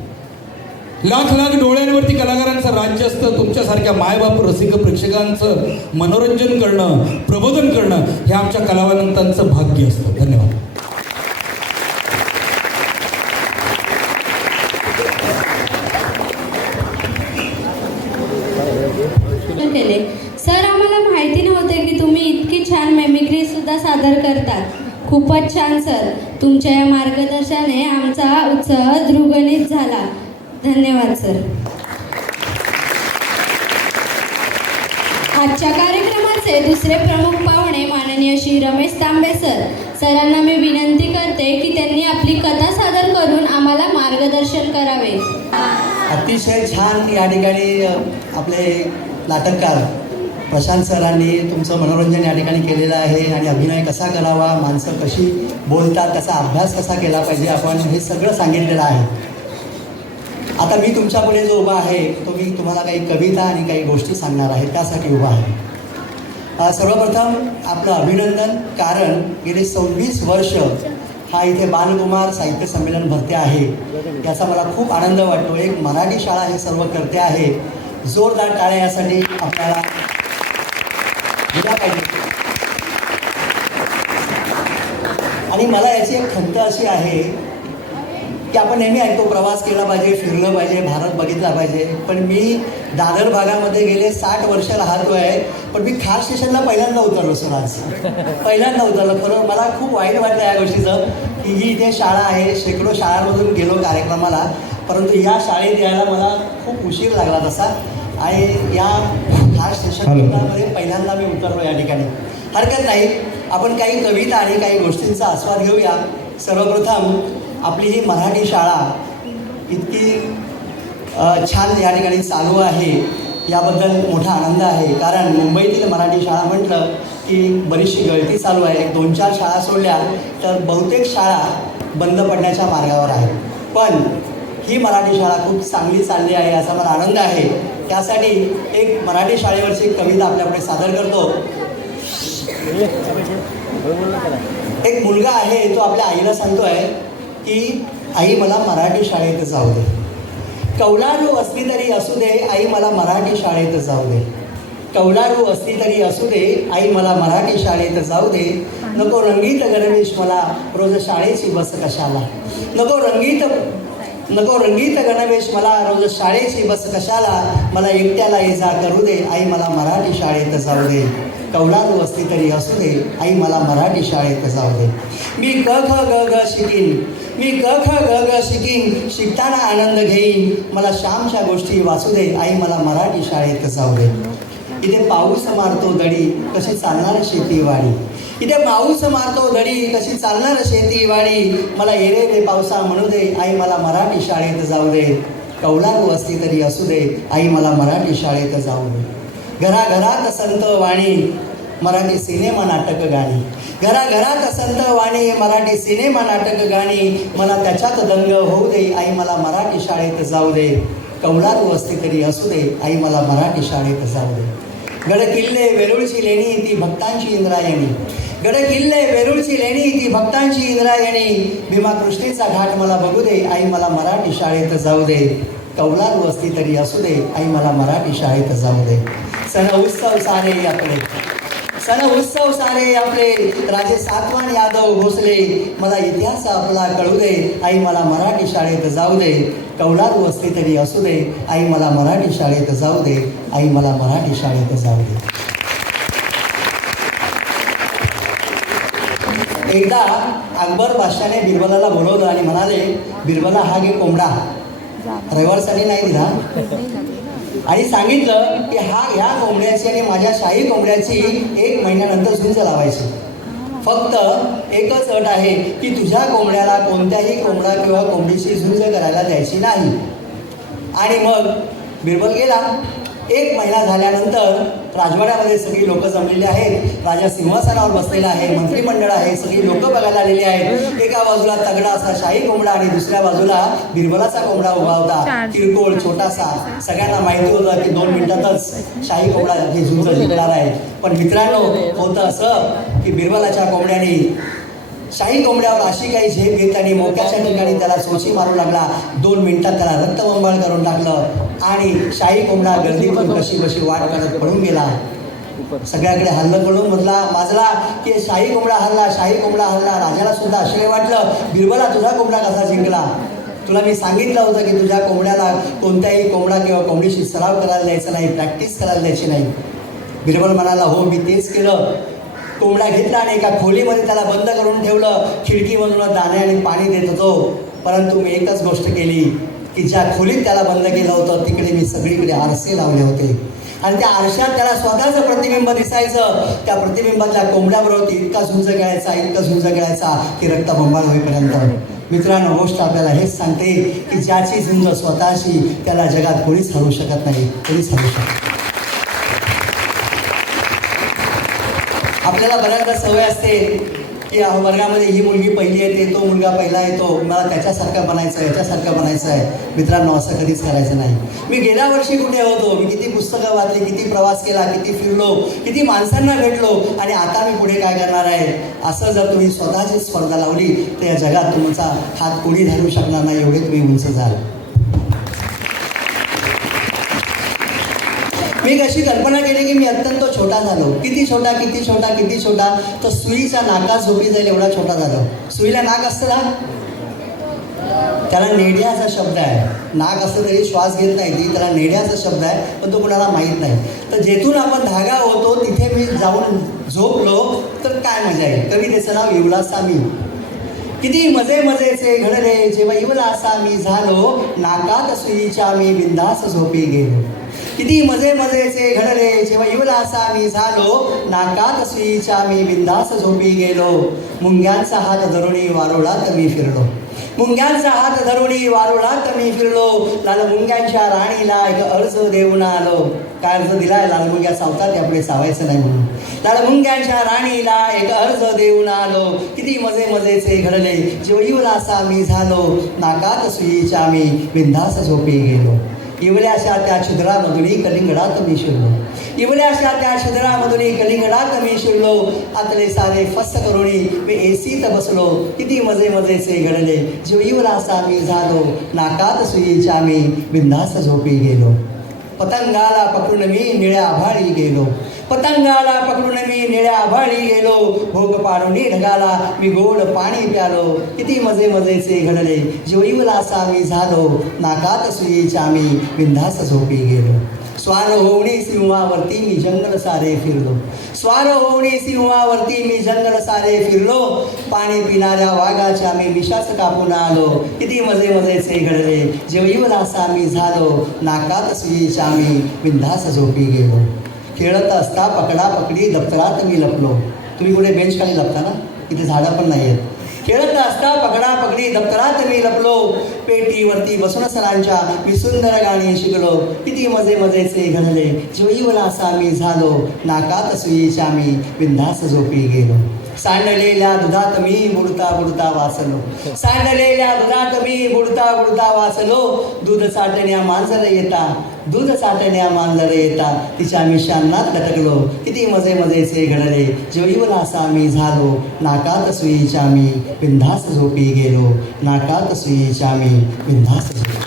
लाख लाख डोळ्यांवरती कलाकारांचं राज्य असतं. तुमच्यासारख्या मायबाप रसिक प्रेक्षकांचं मनोरंजन करणं, प्रबोधन करणं हे आमच्या कलावंतांचं भाग्य असतं. धन्यवाद. केले सर, आम्हाला माहिती नव्हते की तुम्ही इतकी छान मेमिक्री सुद्धा सादर करतात. खूपच छान सर. तुमच्या या मार्गदर्शनाने आमचा उत्साह द्विगुणित झाला. धन्यवाद सर. आजच्या कार्यक्रमाचे दुसरे प्रमुख पाहुणे माननीय श्री रमेश तांबे सर. सरांना मी विनंती करते की त्यांनी आपली कथा सादर करून आम्हाला मार्गदर्शन करावे. अतिशय छान या ठिकाणी आपले नाटककार प्रशांत सरांनी तुमचं मनोरंजन या ठिकाणी केलेलं आहे. आणि अभिनय कसा करावा, माणसं कशी बोलतात, त्याचा अभ्यास कसा केला पाहिजे, आपण हे सगळं सांगितलेलं आहे. आता मी तुमच्यापुढे जो उभा आहे तो मी तुम्हाला काही कविता आणि काही गोष्टी सांगणार आहे, त्यासाठी उभा आहे. सर्वप्रथम आपलं अभिनंदन, कारण गेली 26 वर्ष हा इथे बालकुमार साहित्य संमेलन भरते आहे. याचा मला खूप आनंद वाटतो. एक मराठी शाळा हे सर्व करते आहे. जोरदार टाळ्या यासाठी आपल्याला दिला पाहिजे. आणि मला याची एक खंत अशी आहे की आपण नेहमी ऐकतो प्रवास केला पाहिजे, फिरलं पाहिजे, भारत बघितला पाहिजे. पण मी दादर भागामध्ये गेले 60 वर्ष राहतो आहे, पण मी खास स्टेशनला पहिल्यांदा उतरलो सर. आज पहिल्यांदा उतरलो. खरं मला खूप वाईट वाटतं या गोष्टीचं की ही इथे शाळा आहे. शेकडो शाळांमधून गेलो कार्यक्रमाला, परंतु या शाळेत यायला मला खूप उशीर लागला तसा. आणि या खास स्टेशनमध्ये पहिल्यांदा मी उतरलो या ठिकाणी. हरकत नाही, आपण काही कविता आणि काही गोष्टींचा आस्वाद घेऊया. सर्वप्रथम आपली ही मराठी शाळा इतकी छान या ठिकाणी चालू आहे याबद्दल मोठा आनंद आहे. कारण मुंबईतील मराठी शाळा म्हटलं की बरीचशी गळती चालू आहे. 2-4 शाळा सोडल्या तर बहुतेक शाळा बंद पडण्याच्या मार्गावर आहे. पण ही मराठी शाळा खूप चांगली चालली आहे याचा मला आनंद आहे. त्यासाठी एक मराठी शाळेवरची कविता आपल्यापुढे सादर करतो. एक मुलगा आहे, तो आपल्या आईला सांगतोय की आई मला मराठी शाळेत जाऊ दे. कौलारू असली तरी असू दे आई मला मराठी शाळेत जाऊ दे. कौलारू असली तरी असू दे आई मला मराठी शाळेत जाऊ दे. नको रंगीत गणवेश मला रोज शाळेची बस कशाला. नको रंगीत गणवेश मला रोज शाळेची बस कशाला. मला एकट्याला ये जा करू दे आई मला मराठी शाळेत जाऊ दे. कौलारू असली तरी असू दे आई मला मराठी शाळेत जाऊ दे. मी क ख ग ग शिकीन, मी क ख ग ग शिकीन, शिकताना आनंद घेईन. मला श्यामच्या गोष्टी वाचू दे आई मला मराठी शाळेत जाऊ दे. इथे पाऊस मारतो दडी कशी चालणार शेतीवाडी. इथे पाऊस मारतो दडी कशी चालणार शेतीवाडी. मला येरे रे पावसा म्हणू दे आई मला मराठी शाळेत जाऊ दे. कौलारू असली तरी असू दे आई मला मराठी शाळेत जाऊ दे. घराघरात संत वाणी मराठी सिनेमा नाटक गाणी. घराघरात संत वाणी मराठी सिनेमा नाटक गाणी. मला त्याच्यात दंग होऊ दे आई मला मराठी शाळेत जाऊ दे. कौलारू असली तरी असू दे आई मला मराठी शाळेत जाऊ दे. गड किल्ले वेरूळची लेणी ती भक्तांची इंद्रायणी. गड किल्ले वेरूळची लेणी ती भक्तांची इंद्रायणी. भीमा कृष्णेचा घाट मला बघू दे आई मला मराठी शाळेत जाऊ दे. कौलारू असली तरी असू दे आई मला मराठी शाळेत जाऊ दे. सण उत्सव सारे आपले, सण उत्सव सारे आपले. राजे सातवान यादव भोसले मला इतिहास आपला कळू दे आई मला मराठी शाळेत जाऊ दे. कौलारू असली तरी असू दे आई मला मराठी शाळेत जाऊ दे. आई मला मराठी शाळेत जाऊ दे. एकदा अकबर बादशाने बिरबलाला बोलवलं आणि म्हणाले, बिरबला हा घे कोंबडा, रविवारसाठी नाही दिला. आणि सांगितलं की ह्या कोंबड्याची आणि माझ्या शाही कोंबड्याची 1 महिन्यानंतर झुंज लावायची. फक्त एकच अट आहे की तुझ्या कोंबड्याला कोणत्याही कोंबडा किंवा कोंबडीची झुंज करायला द्यायची नाही. आणि मग बिरबल गेला. 1 महिना झाल्यानंतर राजवाड्यामध्ये सगळी लोक जमलेली आहेत. राजा सिंहासनावर बसलेला आहे, मंत्रिमंडळ आहे, सगळी लोक बघायला आलेली आहेत. एका बाजूला तगडा असा शाही कोंबडा आणि दुसऱ्या बाजूला बिरबलाचा कोंबडा उभा होता, किरकोळ छोटासा. सगळ्यांना माहिती होतं की 2 मिनिटातच शाही कोंबडा हे झुंज जिंकणार आहे. पण मित्रांनो, होतं असं की बिरबलाच्या कोंबड्याने शाही कोंबड्यावर अशी काही झेप घेतली आणि मोक्याच्या ठिकाणी त्याला चोची मारू लागला. 2 मिनिटात त्याला रक्तबंबाळ करून टाकलं आणि शाही कोंबडा गर्दीतून कशी कशी वाट करत पळून गेला. सगळ्याकडे हल्लं पळून माजला की शाही कोंबडा हल्ला, शाही कोंबडा हल्ला. राजाला सुद्धा आश्चर्य वाटलं, बिरबला तुझा कोंबडा कसा जिंकला? तुला मी सांगितलं होतं की तुझ्या कोंबड्याला कोणत्याही कोंबडा किंवा कोंबडीशी सराव करायला द्यायचा नाही, प्रॅक्टिस करायला द्यायची नाही. बिरबल म्हणाला, हो मी तेच केलं. कोंबडा घेतला आणि एका खोलीमध्ये त्याला बंद करून ठेवलं. खिडकीमधून दाणे आणि पाणी देत होतो. परंतु मी एकच गोष्ट केली की ज्या खोलीत त्याला बंद केलं होतं तिकडे मी सगळीकडे आरसे लावले होते आणि त्या आरशात त्याला स्वतःचं प्रतिबिंब दिसायचं. त्या प्रतिबिंबातल्या कोंबड्याबरोबर इतका झुंज खेळायचा की रक्तबंबाळ होईपर्यंत. मित्रांनो, गोष्ट आपल्याला हेच सांगते की ज्याची झुंज स्वतःशी त्याला जगात कोणीच हरवू शकत नाही, कोणीच हरवू शकत. आपल्याला बऱ्याचदा सवय असते की वर्गामध्ये ही मुलगी पहिली येते, तो मुलगा पहिला येतो, मला त्याच्यासारखं बनायचं आहे, याच्यासारखं बनायचं आहे. मित्रांनो, असं कधीच करायचं नाही. मी गेल्या वर्षी कुठे होतो, मी किती पुस्तकं वाचली, किती प्रवास केला, किती फिरलो, किती माणसांना भेटलो आणि आता मी पुढे काय करणार आहे, असं जर तुम्ही स्वतःची स्पर्धा लावली तर या जगात तुमचा हात कोणी धरू शकणार नाही, एवढे तुम्ही उंच जाल. मी कशी कल्पना केली की मी अत्यंत छोटा झालो. किती छोटा तर सुईचा नाकात झोपी जाईल एवढा छोटा झालो. सुईला नाक असतं ना, त्याला नेड्याचा शब्द आहे. नाक असतं तरी श्वास घेत नाही ती, त्याला नेड्याचा शब्द आहे, पण तो कुणाला माहीत नाही. तर जेथून आपण धागा होतो तिथे मी जाऊन झोपलो तर काय मजा आहे. कवितेचं नाव इवलासा मी. किती मजेचे घडले जेव्हा इवलासा मी झालो, नाकात सुईच्या मी बिंदास झोपी गेलो. किती मजेचे घडले जेव्हा इवलासा मी झालो, नाकात सुईच्या मी बिंदास झोपी गेलो. मुंग्यांचा हात धरुणी वारुळात मी फिरलो, मुंग्यांचा हात धरुणी वारुळात मी फिरलो. लाल मुंग्यांच्या राणीला एक अर्ज देऊन आलो. काय अर्ज दिलाय? लाल मुंग्या सावतात ते आपले सावायचं नाही म्हणून. लाल मुंग्यांच्या राणीला एक अर्ज देऊन आलो. किती मजेचे घडले जेव्हा इवलासा मी झालो, नाकात सुईच्या मी बिंदास झोपी गेलो. इवल्याशा त्या छिद्रामधुनी कलिंगडात मी शिरलो, इवल्याशा त्या छिद्रामधुनी कलिंगडात मी शिरलो. आतले सारे फस करुणी मी एसीत बसलो. किती मजेचे घडले जेव्हा इवलासा मी झालो, नाकात सुईच्या मी बिंदास झोपी गेलो. पतंगाला पकडून मी निळ्या आभाळी गेलो, पतंगाला पकडून मी निळ्या आभाळी गेलो. भोग पाडून ढगाला मी गोड पाणी प्यालो. किती मजेचे घडले जेव्हा इवलासा मी झालो, नाकात सुईच्या मी बिंदास झोपी गेलो. स्वार होऊनी सिंहावरती मी जंगल सारे फिरलो, स्वार होऊनी सिंहावरती मी जंगल सारे फिरलो. पाणी पिणाऱ्या वाघाच्या मी मिशाच कापून आलो. किती मजेचे घडले जेव्हा इवलासा मी झालो, नाकात सुईच्या मी बिंदास झोपी गेलो. खेळत असता पकडा पकडी दप्तरात मी लपलो. तुम्ही कुठे बेंच खाली लपता ना, इथे झाडं पण नाही आहेत. खेळत असता पकडा पकडी दप्तरात मी लपलो. पेटीवरती बसून सरांच्या मी सुंदर गाणी शिकलो. किती मजेचे घडले जेव्हा इवलासा मी झालो, नाकात सुईच्या मी बिंदास झोपी गेलो. सांडलेल्या दुधात मी बुडता वाचलो, सांडलेल्या दुधात मी बुडता वाचलो. दूध चाटण्या मांजर येता, दूध चाटण्या मांजर येता, तिच्या मिशांनात लटकलो. किती मजेचे घडले जेव्हा इवलासा मी झालो, नाकात सुईच्या मी बिंदास झोपी गेलो, नाकात सुईच्या मी बिंदास झोपी.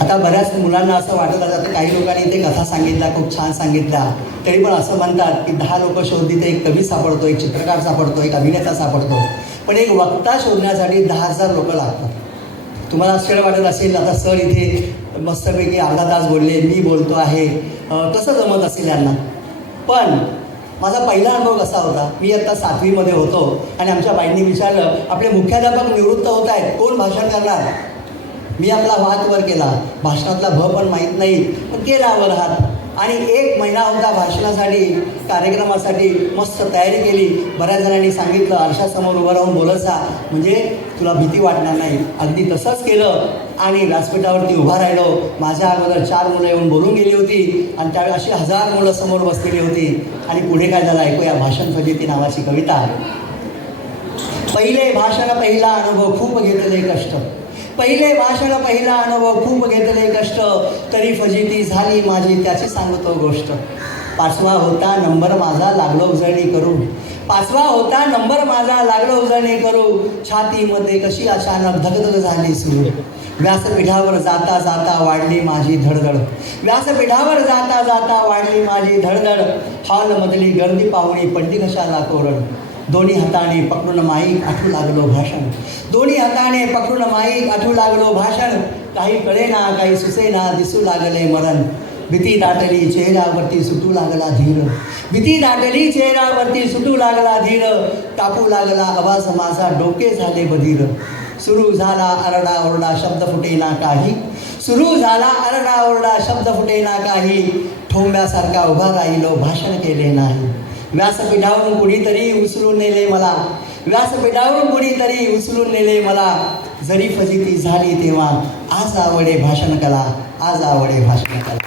आता बऱ्याच मुलांना असं वाटत असतं, काही लोकांनी ते कथा सांगितल्या, खूप छान सांगितल्या, तरी पण असं म्हणतात की 10 लोक शोधली तर एक कवी सापडतो, एक चित्रकार सापडतो, एक अभिनेता सापडतो, पण एक वक्ता शोधण्यासाठी 10,000 लोक लागतात. तुम्हाला आश्चर्य वाटत असेल, आता सर इथे मस्तपैकी अर्धा तास बोलले, मी बोलतो आहे, कसं जमत असेल यांना. पण माझा पहिला अनुभव कसा होता, मी आता 7वीमध्ये होतो आणि आमच्या बाईंनी विचारलं, आपले मुख्याध्यापक निवृत्त होत आहेत, कोण भाषण करणार. मी आपला हात वर केला, भाषणातला भ पण माहीत नाही, पण केला वर हात. आणि 1 महिना होता भाषणासाठी, कार्यक्रमासाठी मस्त तयारी केली. बऱ्याच जणांनी सांगितलं आरशासमोर उभं राहून बोलत जा, म्हणजे तुला भीती वाटणार नाही. अगदी तसंच केलं आणि व्यासपीठावरती उभा राहिलो. माझ्या अगोदर 4 मुलं येऊन बोलून गेली होती आणि त्यावेळी अशी 1000 मुलं समोर बसलेली होती. आणि पुढे काय झालं ऐकूया. भाषण फजिती नावाची कविता. पहिले भाषण पहिला अनुभव खूप घेतले कष्ट, पहिले भाषण पहिला अनुभव खूप घेतले कष्ट, तरी फजिती झाली माझी त्याची सांगतो गोष्ट. 5वा होता नंबर माझा लागलो उजळणी करू, 5वा होता नंबर माझा लागलो उजळणी करू, छातीमध्ये कशी अचानक धगधग झाली सुरू. व्यासपीठावर जाता जाता वाढली माझी धडधड, व्यासपीठावर जाता जाता वाढली माझी धडधड. हॉलमधली गर्दी पाहुणी पडली कशाला कोरड, दोन्ही हाताने पकडून माईक आठवू लागलो भाषण, दोन्ही हाताने पकडून माईक आठवू लागलो भाषण. काही कळेना काही सुचेना दिसू लागले मरण, भीती दाटली चेहऱ्यावरती सुटू लागला धीर, भीती दाटली चेहऱ्यावरती सुटू लागला धीर. कापू लागला आवाज माझा डोके झाले बधीर, सुरू झाला आरडाओरडा शब्द फुटेना काही, सुरू झाला आरडाओरडा शब्द फुटेना काही. ठोंब्यासारखा उभा राहिलो भाषण केले नाही, व्यासपीठावरून कुणीतरी उचलून नेले मला, व्यासपीठावरून कुणीतरी उचलून नेले मला. जरी फजिती झाली तेव्हा आज आवडे भाषण कला, आज आवडे भाषण कला.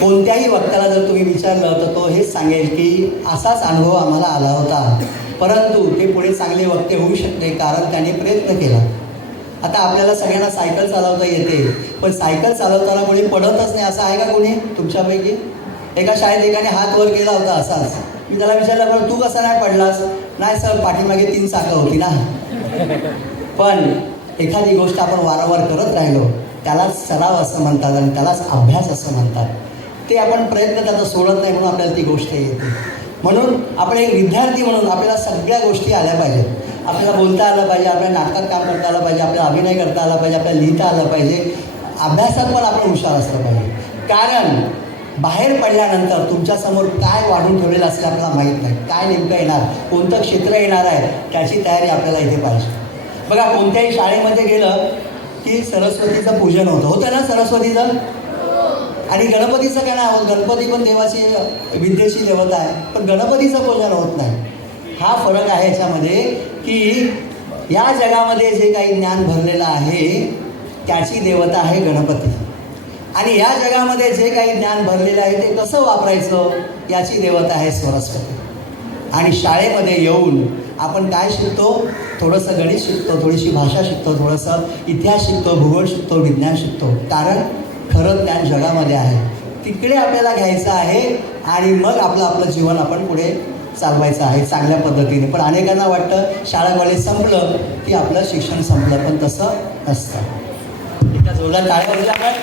कोणत्याही वक्त्याला जर तुम्ही विचारलं तर तो हेच सांगेल की असाच अनुभव आम्हाला आला होता, परंतु ते पुढे चांगले वक्ते होऊ शकते कारण त्याने प्रयत्न केला. आता आपल्याला सगळ्यांना सायकल चालवता येते, पण सायकल चालवताना कोणी पडतच नाही असं आहे का कोणी तुमच्यापैकी? एका शाळेत एकाने हात वर केला होता असाच. मी त्याला विचारलं पण तू कसा नाही पडलास? नाही सर पाठीमागे 3 चाकं होती ना. पण एखादी गोष्ट आपण वारंवार करत राहिलो त्यालाच सराव असं म्हणतात आणि त्यालाच अभ्यास असं म्हणतात. ते आपण प्रयत्न त्याचा सोडत नाही म्हणून आपल्याला ती गोष्ट येते. म्हणून आपण एक विद्यार्थी म्हणून आपल्याला सगळ्या गोष्टी आल्या पाहिजेत. आपल्याला बोलता आलं पाहिजे, आपल्याला नाटकात काम करता आलं पाहिजे, आपल्याला अभिनय करता आला पाहिजे, आपल्याला लिहिता आलं पाहिजे, अभ्यासात पण आपण हुशार असलं पाहिजे. कारण बाहेर पडल्यानंतर तुमच्यासमोर काय वाढून ठेवलेलं असेल आपल्याला माहीत नाही, काय नेमकं येणार, कोणतं क्षेत्र येणार आहे त्याची तयारी आपल्याला इथे पाहिजे. बघा कोणत्याही शाळेमध्ये गेलं की सरस्वतीचं पूजन होतं ना सरस्वतीचं, आणि गणपतीचं काय नाही होत. गणपती पण देवाची विद्येची देवता आहे, पण गणपतीचं पूजन होत नाही. हा फरक आहे याच्यामध्ये की या जगामध्ये जे काही ज्ञान भरलेलं आहे त्याची देवता आहे गणपती, आणि या जगामध्ये जे काही ज्ञान भरलेलं आहे ते कसं वापरायचं याची देवता आहे सरस्वती. आणि शाळेमध्ये येऊन आपण काय शिकतो? थोडंसं गणित शिकतो, थोडीशी भाषा शिकतो, थोडंसं इतिहास शिकतो, भूगोल शिकतो, विज्ञान शिकतो. कारण खरं ज्ञान जगामध्ये आहे, तिकडे आपल्याला घ्यायचं आहे आणि मग आपलं जीवन आपण पुढे चालवायचं आहे चांगल्या पद्धतीने. पण अनेकांना वाटतं शाळा कॉलेज संपलं की आपलं शिक्षण संपलं, पण तसं नसतं. एका जोरदार टाळ्या वाजल्या आपण.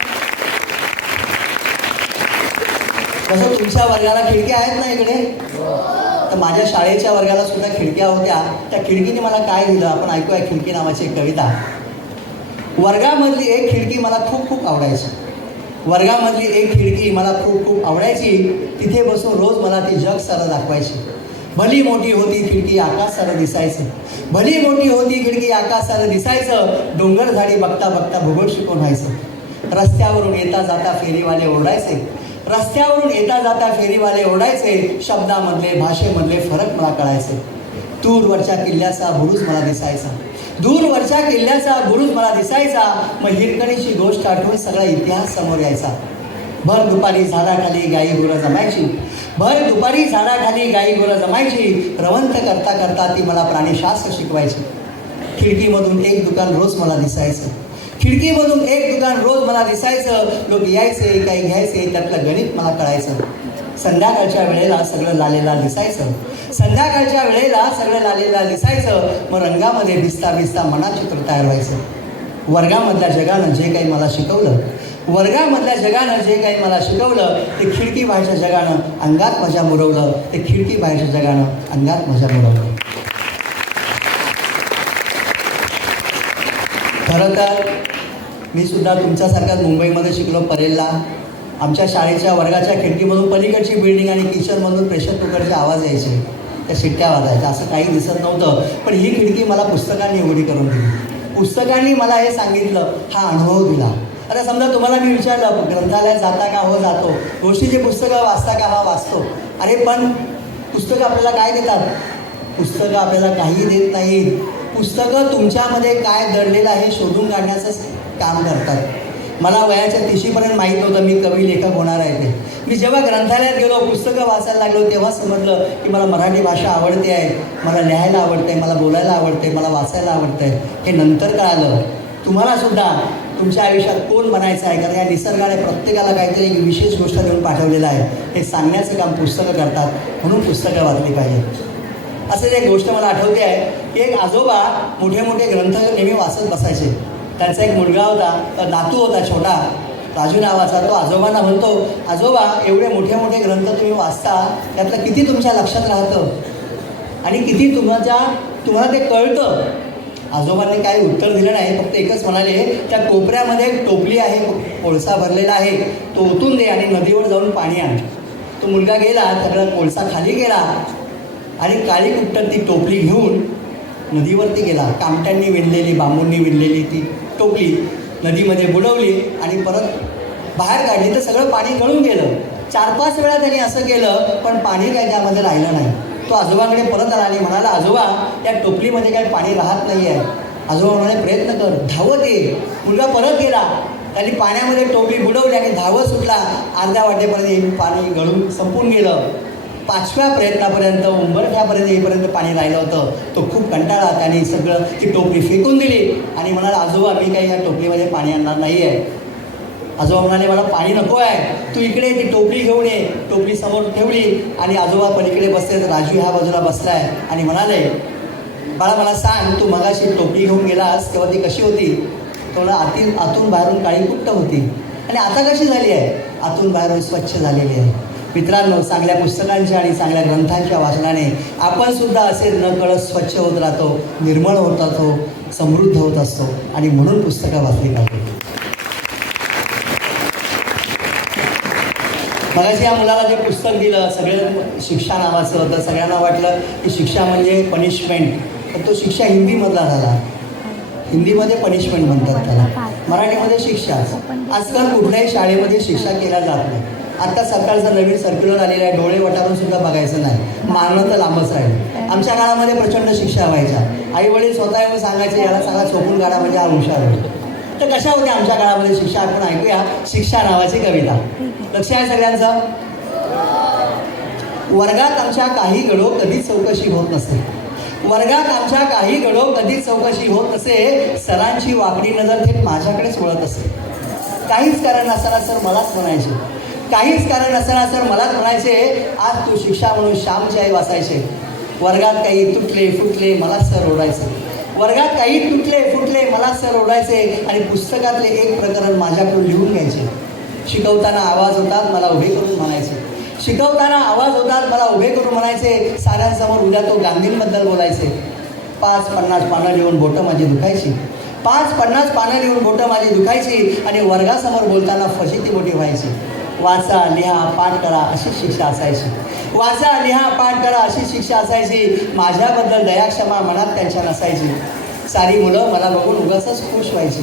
तसं तुमच्या वर्गाला खिडक्या आहेत ना इकडे, तर माझ्या शाळेच्या वर्गाला सुद्धा खिडक्या होत्या. त्या खिडकीने मला काय दिलं आपण ऐकूया. खिडकी नावाची एक कविता. वर्गामधली एक खिडकी मला खूप खूप आवडायची, वर्गामधली एक खिडकी मला खूप खूप आवडायची. तिथे बसून रोज मला ती जग सारं दाखवायची. भली मोठी होती खिडकी आकाश सारं दिसायचं, भली मोठी होती खिडकी आकाश सारं दिसायचं. डोंगर झाडी बघता बघता भूगोल शिकून व्हायचं. रस्त्यावरून येता जाता फेरीवाले ओरडायचे, रस्त्यावरून येता जाता फेरीवाले ओरडायचे. शब्दामधले भाषेमधले फरक मला कळायचे. दूरवरच्या किल्ल्याचा बुरुज मला दिसायचा, दूरवरच्या किल्ल्याचा बुरुज मला दिसायचा. मग हिरकणीची गोष्ट आठवून सगळा इतिहास समोर यायचा. भर दुपारी झाडाखाली गाई गुरं जमायची, भर दुपारी झाडाखाली गाई गुरं जमायची. रवंथ करता करता ती मला प्राणीशास्त्र शिकवायची. खिडकीमधून एक दुकान रोज मला दिसायचं, खिडकीमधून एक दुकान रोज मला दिसायचं. लोक यायचे काही घ्यायचे, त्यातलं गणित मला कळायचं. संध्याकाळच्या वेळेला सगळं लालेला दिसायचं, संध्याकाळच्या वेळेला सगळं लालेला दिसायचं. मग रंगामध्ये भिजता भिजता मनात चित्र तयार व्हायचं. वर्गामधल्या जगानं जे काही मला शिकवलं, वर्गामधल्या जगानं जे काही मला शिकवलं ते खिडकी बाहेरच्या जगानं अंगात मजा मुरवलं, ते खिडकी बाहेरच्या जगानं अंगात मजा मुरवलं. खरं तर मी सुद्धा तुमच्यासारखाच मुंबईमध्ये शिकलो परेलला. आमच्या शाळेच्या वर्गाच्या खिडकीमधून पलीकडची बिल्डिंग आणि किचनमधून प्रेशर कुकरचे आवाज यायचे, त्या शिट्ट्या वाजायच्या. असं काही दिसत नव्हतं, पण ही खिडकी मला पुस्तकांनी उघडी करून दिली. पुस्तकांनी मला हे सांगितलं, हा अनुभव दिला. आता समजा तुम्हाला मी विचारलं ग्रंथालयात जाता का? हो जातो. गोष्टीची पुस्तकं वाचता का? हा वाचतो. अरे पण पुस्तकं आपल्याला काय देतात? पुस्तकं आपल्याला काही देत नाहीत. पुस्तकं तुमच्यामध्ये काय दडलेलं आहे शोधून काढण्याचं काम करतात. मला वयाच्या 30पर्यंत माहीत नव्हतं मी कवी लेखक होणार आहे ते. मी जेव्हा ग्रंथालयात गेलो, पुस्तकं वाचायला लागलो, तेव्हा समजलं की मला मराठी भाषा आवडते आहे, मला लिहायला आवडते, मला बोलायला आवडते, मला वाचायला आवडतं आहे. हे नंतर कळालं. तुम्हालासुद्धा तुमच्या आयुष्यात कोण बनायचं आहे, कारण या निसर्गाने प्रत्येकाला काहीतरी एक विशेष गोष्ट देऊन पाठवलेलं आहे. हे सांगण्याचं काम पुस्तकं करतात, म्हणून पुस्तकं वाचली पाहिजेत. असंच एक गोष्ट मला आठवते आहे की एक आजोबा मोठे मोठे ग्रंथ नेहमी वाचत बसायचे. त्यांचा एक मुलगा होता, नातू होता छोटा, राजू नावाचा. तो आजोबांना म्हणतो, आजोबा एवढे मोठे मोठे ग्रंथ तुम्ही वाचता, त्यातलं किती तुमच्या लक्षात राहतं आणि किती तुम्हाला ते कळतं? आजोबांनी काही उत्तर दिलं नाही, फक्त एकच म्हणाले, त्या कोपऱ्यामध्ये एक टोपली आहे, कोळसा भरलेला आहे, तो ओतून दे आणि नदीवर जाऊन पाणी आण. तो मुलगा गेला, सगळा कोळसा खाली गेला आणि काळी कुट्टर ती टोपली घेऊन नदीवरती गेला. कामट्यांनी विणलेली, बांबूंनी विणलेली ती टोपली नदीमध्ये बुडवली आणि परत बाहेर काढली तर सगळं पाणी गळून गेलं. 4-5 वेळा त्यांनी असं केलं, पण पाणी काही त्यामध्ये राहिलं नाही. तो आजोबांकडे परत आला आणि म्हणाला, आजोबा या टोपलीमध्ये काही पाणी राहत नाही आहे. आजोबा म्हणाले, प्रयत्न कर, धावत ये. मुलगा परत गेला, त्यांनी पाण्यामध्ये टोपली बुडवली आणि धावत सुटला. अर्ध्या वाटेपर्यंत पाणी गळून संपून गेलं. 5व्या प्रयत्नापर्यंत उंबरठ्यापर्यंत येईपर्यंत पाणी राहिलं होतं. तो खूप कंटाळा, त्याने सगळं ती टोपली फेकून दिली आणि म्हणाला, आजोबा मी काही या टोपलीमध्ये पाणी आणणार नाही आहे. आजोबा म्हणाले, मला पाणी नको आहे, तू इकडे ती टोपली घेऊन ये. टोपली समोर ठेवली आणि आजोबा पलीकडे बसले, तर राजू ह्या बाजूला बसलाय आणि म्हणाले, बाळा मला सांग, तू मगाशी टोपली घेऊन गेलास तेव्हा ती कशी होती? तो म्हणाला, आतून बाहेरून काळी कुट्ट होती. आणि आता कशी झाली आहे? आतून बाहेरून स्वच्छ झालेली आहे. मित्रांनो, चांगल्या पुस्तकांच्या आणि चांगल्या ग्रंथांच्या वाचनाने आपण सुद्धा असे नकळत स्वच्छ होत राहतो, निर्मळ होत राहतो, समृद्ध होत असतो आणि म्हणून पुस्तकं वाचली पाहिजे. मगाशी या मुलाला जे पुस्तक दिलं सगळं शिक्षा नावाचं, तर सगळ्यांना वाटलं की शिक्षा म्हणजे पनिशमेंट, तर तो शिक्षा हिंदीमधला झाला. हिंदीमध्ये पनिशमेंट म्हणतात त्याला, मराठीमध्ये शिक्षा. आजकाल कुठल्याही शाळेमध्ये शिक्षा केल्या जात नाही. आता सकाळचं नवीन सर्क्युलर आलेलं आहे, डोळे वटारून सुद्धा बघायचं नाही, मारणं तर लांबच राहील. आमच्या काळामध्ये प्रचंड शिक्षा व्हायच्या. आई वडील स्वतः येऊन सांगायचे, याला सांगा चोपून काढा म्हणजे हा हुशार होतो. तर कशा होत्या आमच्या काळामध्ये शिक्षा? आपण ऐकूया शिक्षा नावाची कविता. लक्ष आहे सगळ्यांचं? वर्गात आमच्या काही गडो कधीच चौकशी होत नसे. वर्गात आमच्या काही गडो कधीच चौकशी होत नसे. सरांची वाकडी नजर थेट माझ्याकडेच वळत असे. काहीच कारण नसताना सर मलाच म्हणायचे, काहीच कारण नसताना सर मलाच म्हणायचे, आज तू शिक्षा म्हणून श्यामची आई वाचायचे. वर्गात काही तुटले फुटले मला सर ओरडायचे. वर्गात काही तुटले फुटले मला सर ओरडायचे आणि पुस्तकातले एक प्रकरण माझ्याकडून लिहून घ्यायचे. शिकवताना आवाज होतात मला उभे करून म्हणायचे. शिकवताना आवाज होतात मला उभे करून म्हणायचे. साऱ्यांसमोर उद्या तो गांधींबद्दल बोलायचे. 5-50 पानं लिहून बोटं माझी दुखायची. 5-50 पानं लिहून बोटं माझी दुखायची आणि वर्गासमोर बोलताना फजिती मोठी व्हायची. वाचा, लिहा, पाठ करा अशी शिक्षा असायची. वाचा, लिहा, पाठ करा अशी शिक्षा असायची. माझ्याबद्दल दया क्षमा मनात त्यांच्या नसायची. सारी मुलं मला बघून उगाचच खुश व्हायची.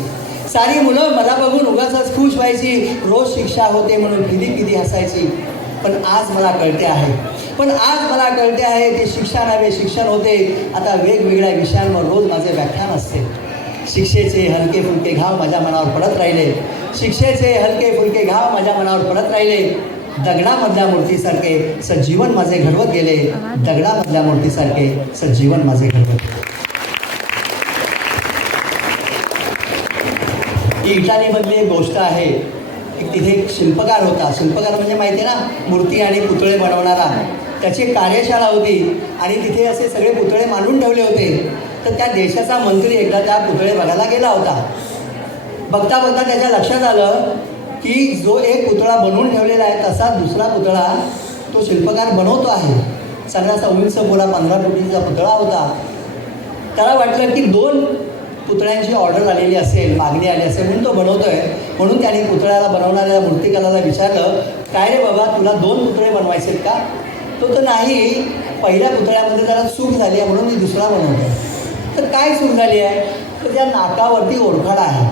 सारी मुलं मला बघून उगाचच खुश व्हायची. रोज शिक्षा होते म्हणून किती हसायची. पण आज मला कळते आहे ते शिक्षा नव्हे शिक्षण होते. आता वेगवेगळ्या विषयांवर रोज माझे व्याख्यान असते. शिक्षेचे हलके फुलके घाव माझ्या मनावर पडत राहिले. शिक्षेचे हलके फुलके घाव माझ्या मनावर पडत राहिले. दगडामधल्या मूर्तीसारखे सजीवन माझे घडवत गेले. दगडामधल्या मूर्तीसारखे सजीवन माझे घडवत गेले. ही इटालीमधली एक गोष्ट आहे. तिथे एक शिल्पकार होता. शिल्पकार म्हणजे माहिती आहे ना, मूर्ती आणि पुतळे बनवणारा. त्याची एक कार्यशाळा होती आणि तिथे असे सगळे पुतळे मांडून ठेवले होते. तर त्या देशाचा मंत्री एकदा त्या पुतळे बघायला गेला होता. बघता बघता त्याच्या लक्षात आलं की जो एक पुतळा बनवून ठेवलेला आहे तसा दुसरा पुतळा तो शिल्पकार बनवतो आहे. सगळ्याचा उंच पुरा 15 फुटीचा पुतळा होता. त्याला वाटलं की 2 पुतळ्यांची ऑर्डर आलेली असेल, मागणी आली असेल म्हणून तो बनवतोय. म्हणून त्याने पुतळ्याला बनवणाऱ्या मूर्तिकाराला विचारलं, काय रे बाबा तुला 2 पुतळे बनवायचे आहेत का? तो तर नाही, पहिल्या पुतळ्यामध्ये त्याला चूक झाली आहे म्हणून मी दुसरा बनवतोय. तर काय चूक झाली आहे? तर त्या नाकावरती ओरखाडा आहे.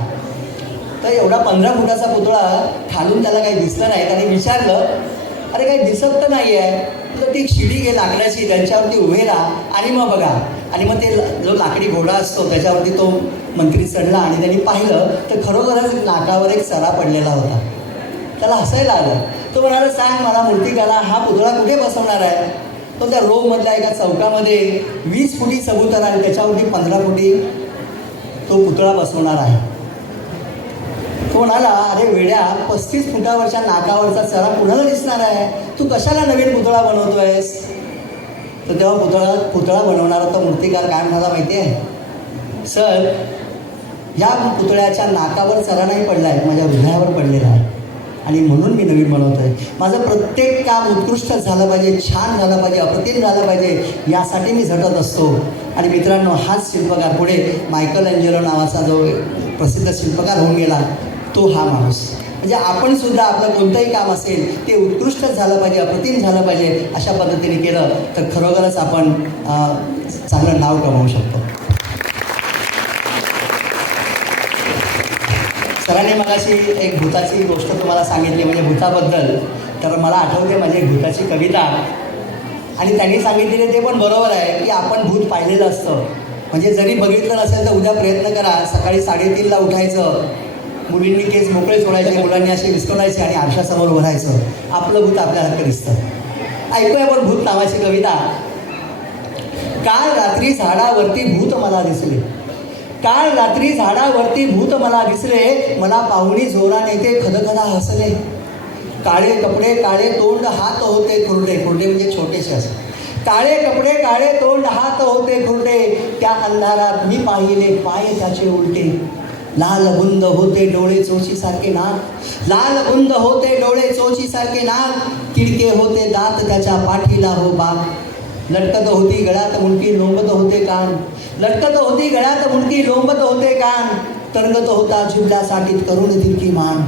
तर एवढा 15 फुटाचा पुतळा खालून त्याला काही दिसलं नाही. त्याने विचारलं, अरे काही दिसत तर नाही आहे. तर ती शिडी घे लाकडाची, त्यांच्यावरती उभे राहा आणि मग बघा. आणि मग ते जो लाकडी घोडा असतो त्याच्यावरती तो मंत्री चढला आणि त्यांनी पाहिलं तर खरोखरच नाकावर एक सरा पडलेला होता. त्याला हसायला आलं. तो म्हणाला, सांग मला मूर्तिकाला, हा पुतळा कुठे बसवणार आहे? तो त्या रोममधल्या एका चौकामध्ये 20 फुटी चबुतरा आणि त्याच्यावरती 15 फुटी तो पुतळा बसवणार आहे. तो म्हणाला, अरे वेड्या, 35 फुटावरच्या नाकावरचा चरा कुणाला दिसणार आहे? तू कशाला नवीन पुतळा बनवतोयस? तर तेव्हा पुतळा बनवणारा तो मूर्तिकार काय म्हणाला माहिती आहे? सर, या पुतळ्याच्या नाकावर चरा नाही पडला आहे, माझ्या हृदयावर पडलेला आहे आणि म्हणून मी नवीन बनवतोय. माझं प्रत्येक काम उत्कृष्ट झालं पाहिजे, छान झालं पाहिजे, अप्रतिम झालं पाहिजे, यासाठी मी झटत असतो. आणि मित्रांनो, हाच शिल्पकार पुढे मायकल एंजेलो नावाचा जो प्रसिद्ध शिल्पकार होऊन गेला, तो हा माणूस. म्हणजे आपण सुद्धा आपलं कोणतंही काम असेल ते उत्कृष्ट झालं पाहिजे, अप्रतिम झालं पाहिजे, अशा पद्धतीने केलं तर खरोखरच आपण चांगलं नाव कमवू शकतो. सरांनी मगाशी एक भूताची गोष्ट तुम्हाला सांगितली, म्हणजे भूताबद्दल. तर मला आठवते माझी एक भूताची कविता, आणि त्यांनी सांगितलेले ते पण बरोबर आहे की आपण भूत पाहिलेलं असतं. म्हणजे जरी बघितलं नसेल तर उद्या प्रयत्न करा, सकाळी 3:30ला उठायचं, मुलींनी केस मोकळे सोडायचे, मुलांनी असे विस्कटायचे आणि आरशासमोर उभं राहायचं, आपलं भूत आपल्यासारखं दिसतं. ऐकूया आपण भूत नावाची कविता. काल रात्री झाडावरती भूत मला दिसले, काल रात्री झाडावरती भूत मला दिसले, मला पाहुणी जोराने ते खदखदा हसले. काळे कपडे काळे तोंड हात होते खुरडे, खुरडे म्हणजे छोटेसे असं. काळे कपडे काळे तोंड हात होते खुरडे, त्या अंधारात मी पाहिले पाय त्याचे उलटे. लाल बुंद होते डोळे चोचीसारखे नाक, लाल बुंद होते डोळे चोचीसारखे नाक, तिडके होते दात त्याच्या पाठीला हो बाक. लटकत होती गळ्यात मुंडकी लोंबत होते कान, लटकत होती गळ्यात मुंडकी लोंबत होते कान. तरंगत होता जिल्ह्यासाठी तरुण तिरकी मान,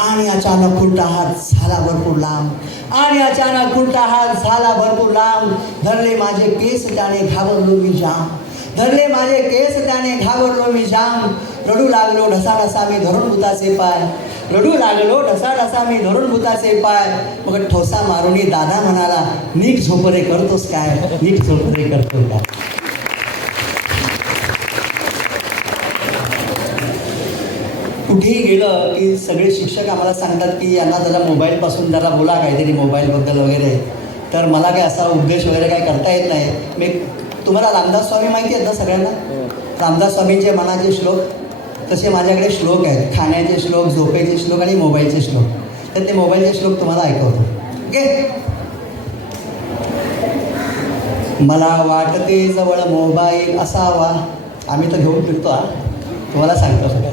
आणि अचानक खुलटा हात झाला भरपूर लांब, आणि अचानक खुलटा हात झाला भरपूर लांब. धरले माझे केस त्याने घाबरलो मी जाम, धरले माझे केस त्याने घाबरलो मी जाम. रडू लागलो ढसाढसा मी धरून भूताचे पाय, रडू लागलो ढसाढसा मी धरून भूताचे पाय. मग ठोसा मारुनी दादा म्हणाला, नीट झोपरे करतोस काय, नीट झोपरे करतो काय. कुठेही गेलं की सगळे शिक्षक आम्हाला सांगतात की यांना जरा मोबाईलपासून जरा बोला काहीतरी मोबाईलबद्दल वगैरे. तर मला काय असा उपदेश वगैरे काय करता येत नाही. मी तुम्हाला रामदास स्वामी माहिती आहेत ना सगळ्यांना? रामदास स्वामींचे मनाचे श्लोक तसे माझ्याकडे श्लोक आहेत, खाण्याचे श्लोक, झोपेचे श्लोक आणि मोबाईलचे श्लोक. तर ते मोबाईलचे श्लोक तुम्हाला ऐकवतो. ओके. मला वाटते जवळ मोबाईल असावा, आम्ही तर घेऊन फिरतो हा, तुम्हाला सांगतो सगळं.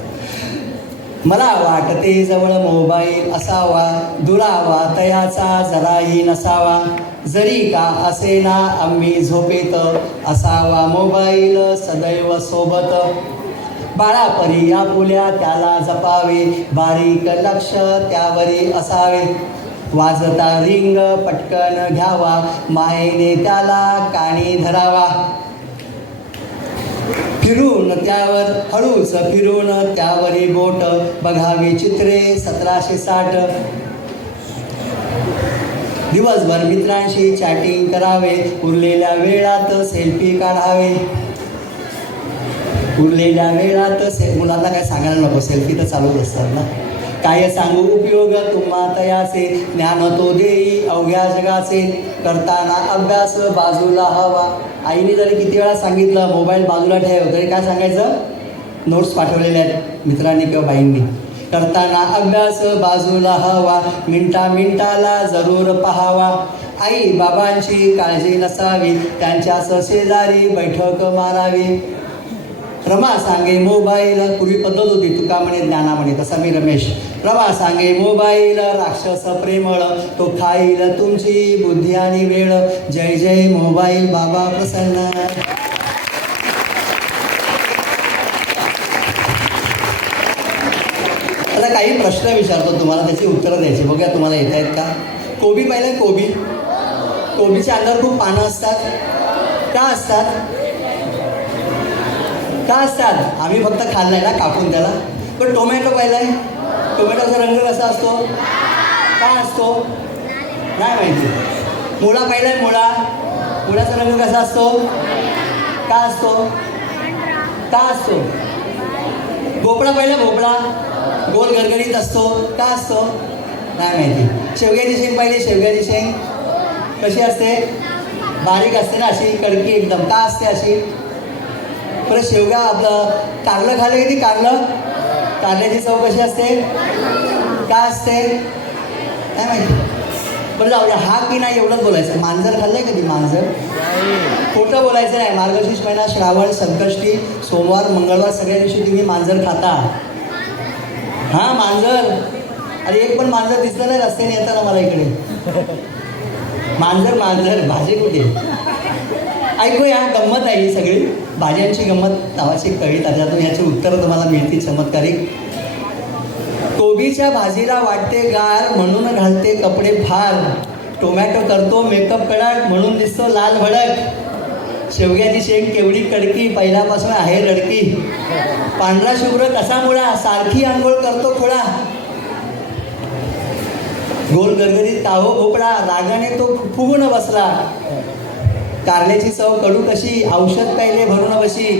मला वाटते जवळ मोबाईल असावा, दुरावा तयाचा जराही नसावा. जरी का असेना आम्ही झोपेत, असावा मोबाईल सदैव सोबत. बाळापरी आपुल्या त्याला जपावे, बारीक लक्ष त्यावरी असावे. वाजता रिंग पटकन घ्यावा, मायेने त्याला कानी धरावा. फिरून त्यावर हळूच फिरून त्यावरी बोट, बघावी चित्रे 1760. दिवसभर मित्रांशी चॅटिंग करावे, उरलेल्या वेळात सेल्फी काढावे. उरलेल्या वेळात मुलांना काय सांगायला नको, सेल्फी तर चालूच असतात ना. काय सांगू उपयोग तुम्हा तयाचे, ज्ञान तो देई अवघ्या जगाचे. करताना अभ्यास बाजूला हवा. आईने जरी किती वेळा सांगितलं मोबाईल बाजूला ठेव, तरी काय सांगायचं? नोट्स पाठवलेल्या आहेत मित्रांनी किंवा बाईंनी. करताना अभ्यास बाजूला हवा, मिनटा मिनटाला जरूर पहावा. आई बाबांची काळजी नसावी, त्यांच्याच शेजारी बैठक मारावी. रमा सांगे मोबाईल, पूर्वी पद्धत होती, तुका म्हणे ज्ञाना म्हणे, तसा मी रमेश. रमा सांगे मोबाईल राक्षस प्रेमळ, तो खाईल तुमची बुद्धी आणि वेळ. जय जय मोबाईल बाबा प्रसन्न. आता काही प्रश्न विचारतो तुम्हाला, त्याची उत्तरं द्यायची. बघा तुम्हाला येत आहेत का? कोबी पाहिलं? कोबी, कोबीच्या अंगावर खूप पानं असतात. का असतात? का असतात? आम्ही फक्त खाल्लाय ना कापून त्याला. पण टोमॅटो पाहिलाय? टोमॅटोचा रंग कसा असतो? का असतो? नाही माहिती. मुळा पाहिलाय? मुळाचा रंग कसा असतो? का असतो? का असतो? भोपळा पाहिला? भोपळा गोल गरगरीत असतो. का असतो? नाही माहिती. शेवग्याची शेंग पाहिली? शेवग्याची शेंग कशी असते? बारीक असते ना, अशी कडकी एकदम. का असते अशी? परत शेवगा आपलं कारलं खाल्लं कधी? कारल्याची चव कशी असते? का असते? नाही माहिती. बरं जाऊ द्या. हा की नाही एवढंच बोलायचं. मांजर खाल्लंय कधी? मांजर खोटं बोलायचं नाही. मार्गशीर्ष महिना, श्रावण, संकष्टी, सोमवार, मंगळवार सगळ्या दिवशी तुम्ही मांजर खाता. हां मांजर. अरे एक पण मांजर दिसलं नाही रस्त्याने येताना मला इकडे. मांजर भाजी कुठे? ऐकूया. गंमत आहे ही सगळी. भाज्यांची गंमत नावाची कविता, त्यातून याची उत्तरं तुम्हाला मिळतील चमत्कारिक. कोबीच्या भाजीला वाटते गार म्हणून घालते कपडे फार. टोमॅटो करतो मेकअप कडक म्हणून दिसतो लाल भडक. शेवग्याची शेंग केवढी कडकी पहिल्यापासून आहे लडकी. पांढरा शुभ्र कसा मुळा सारखी आंघोळ करतो खोळा. गोल गरगरीत काहो भोपळा रागाने तो फुगून बसला. कारल्याची चव कडू कशी औषध प्यायले भरून बशी.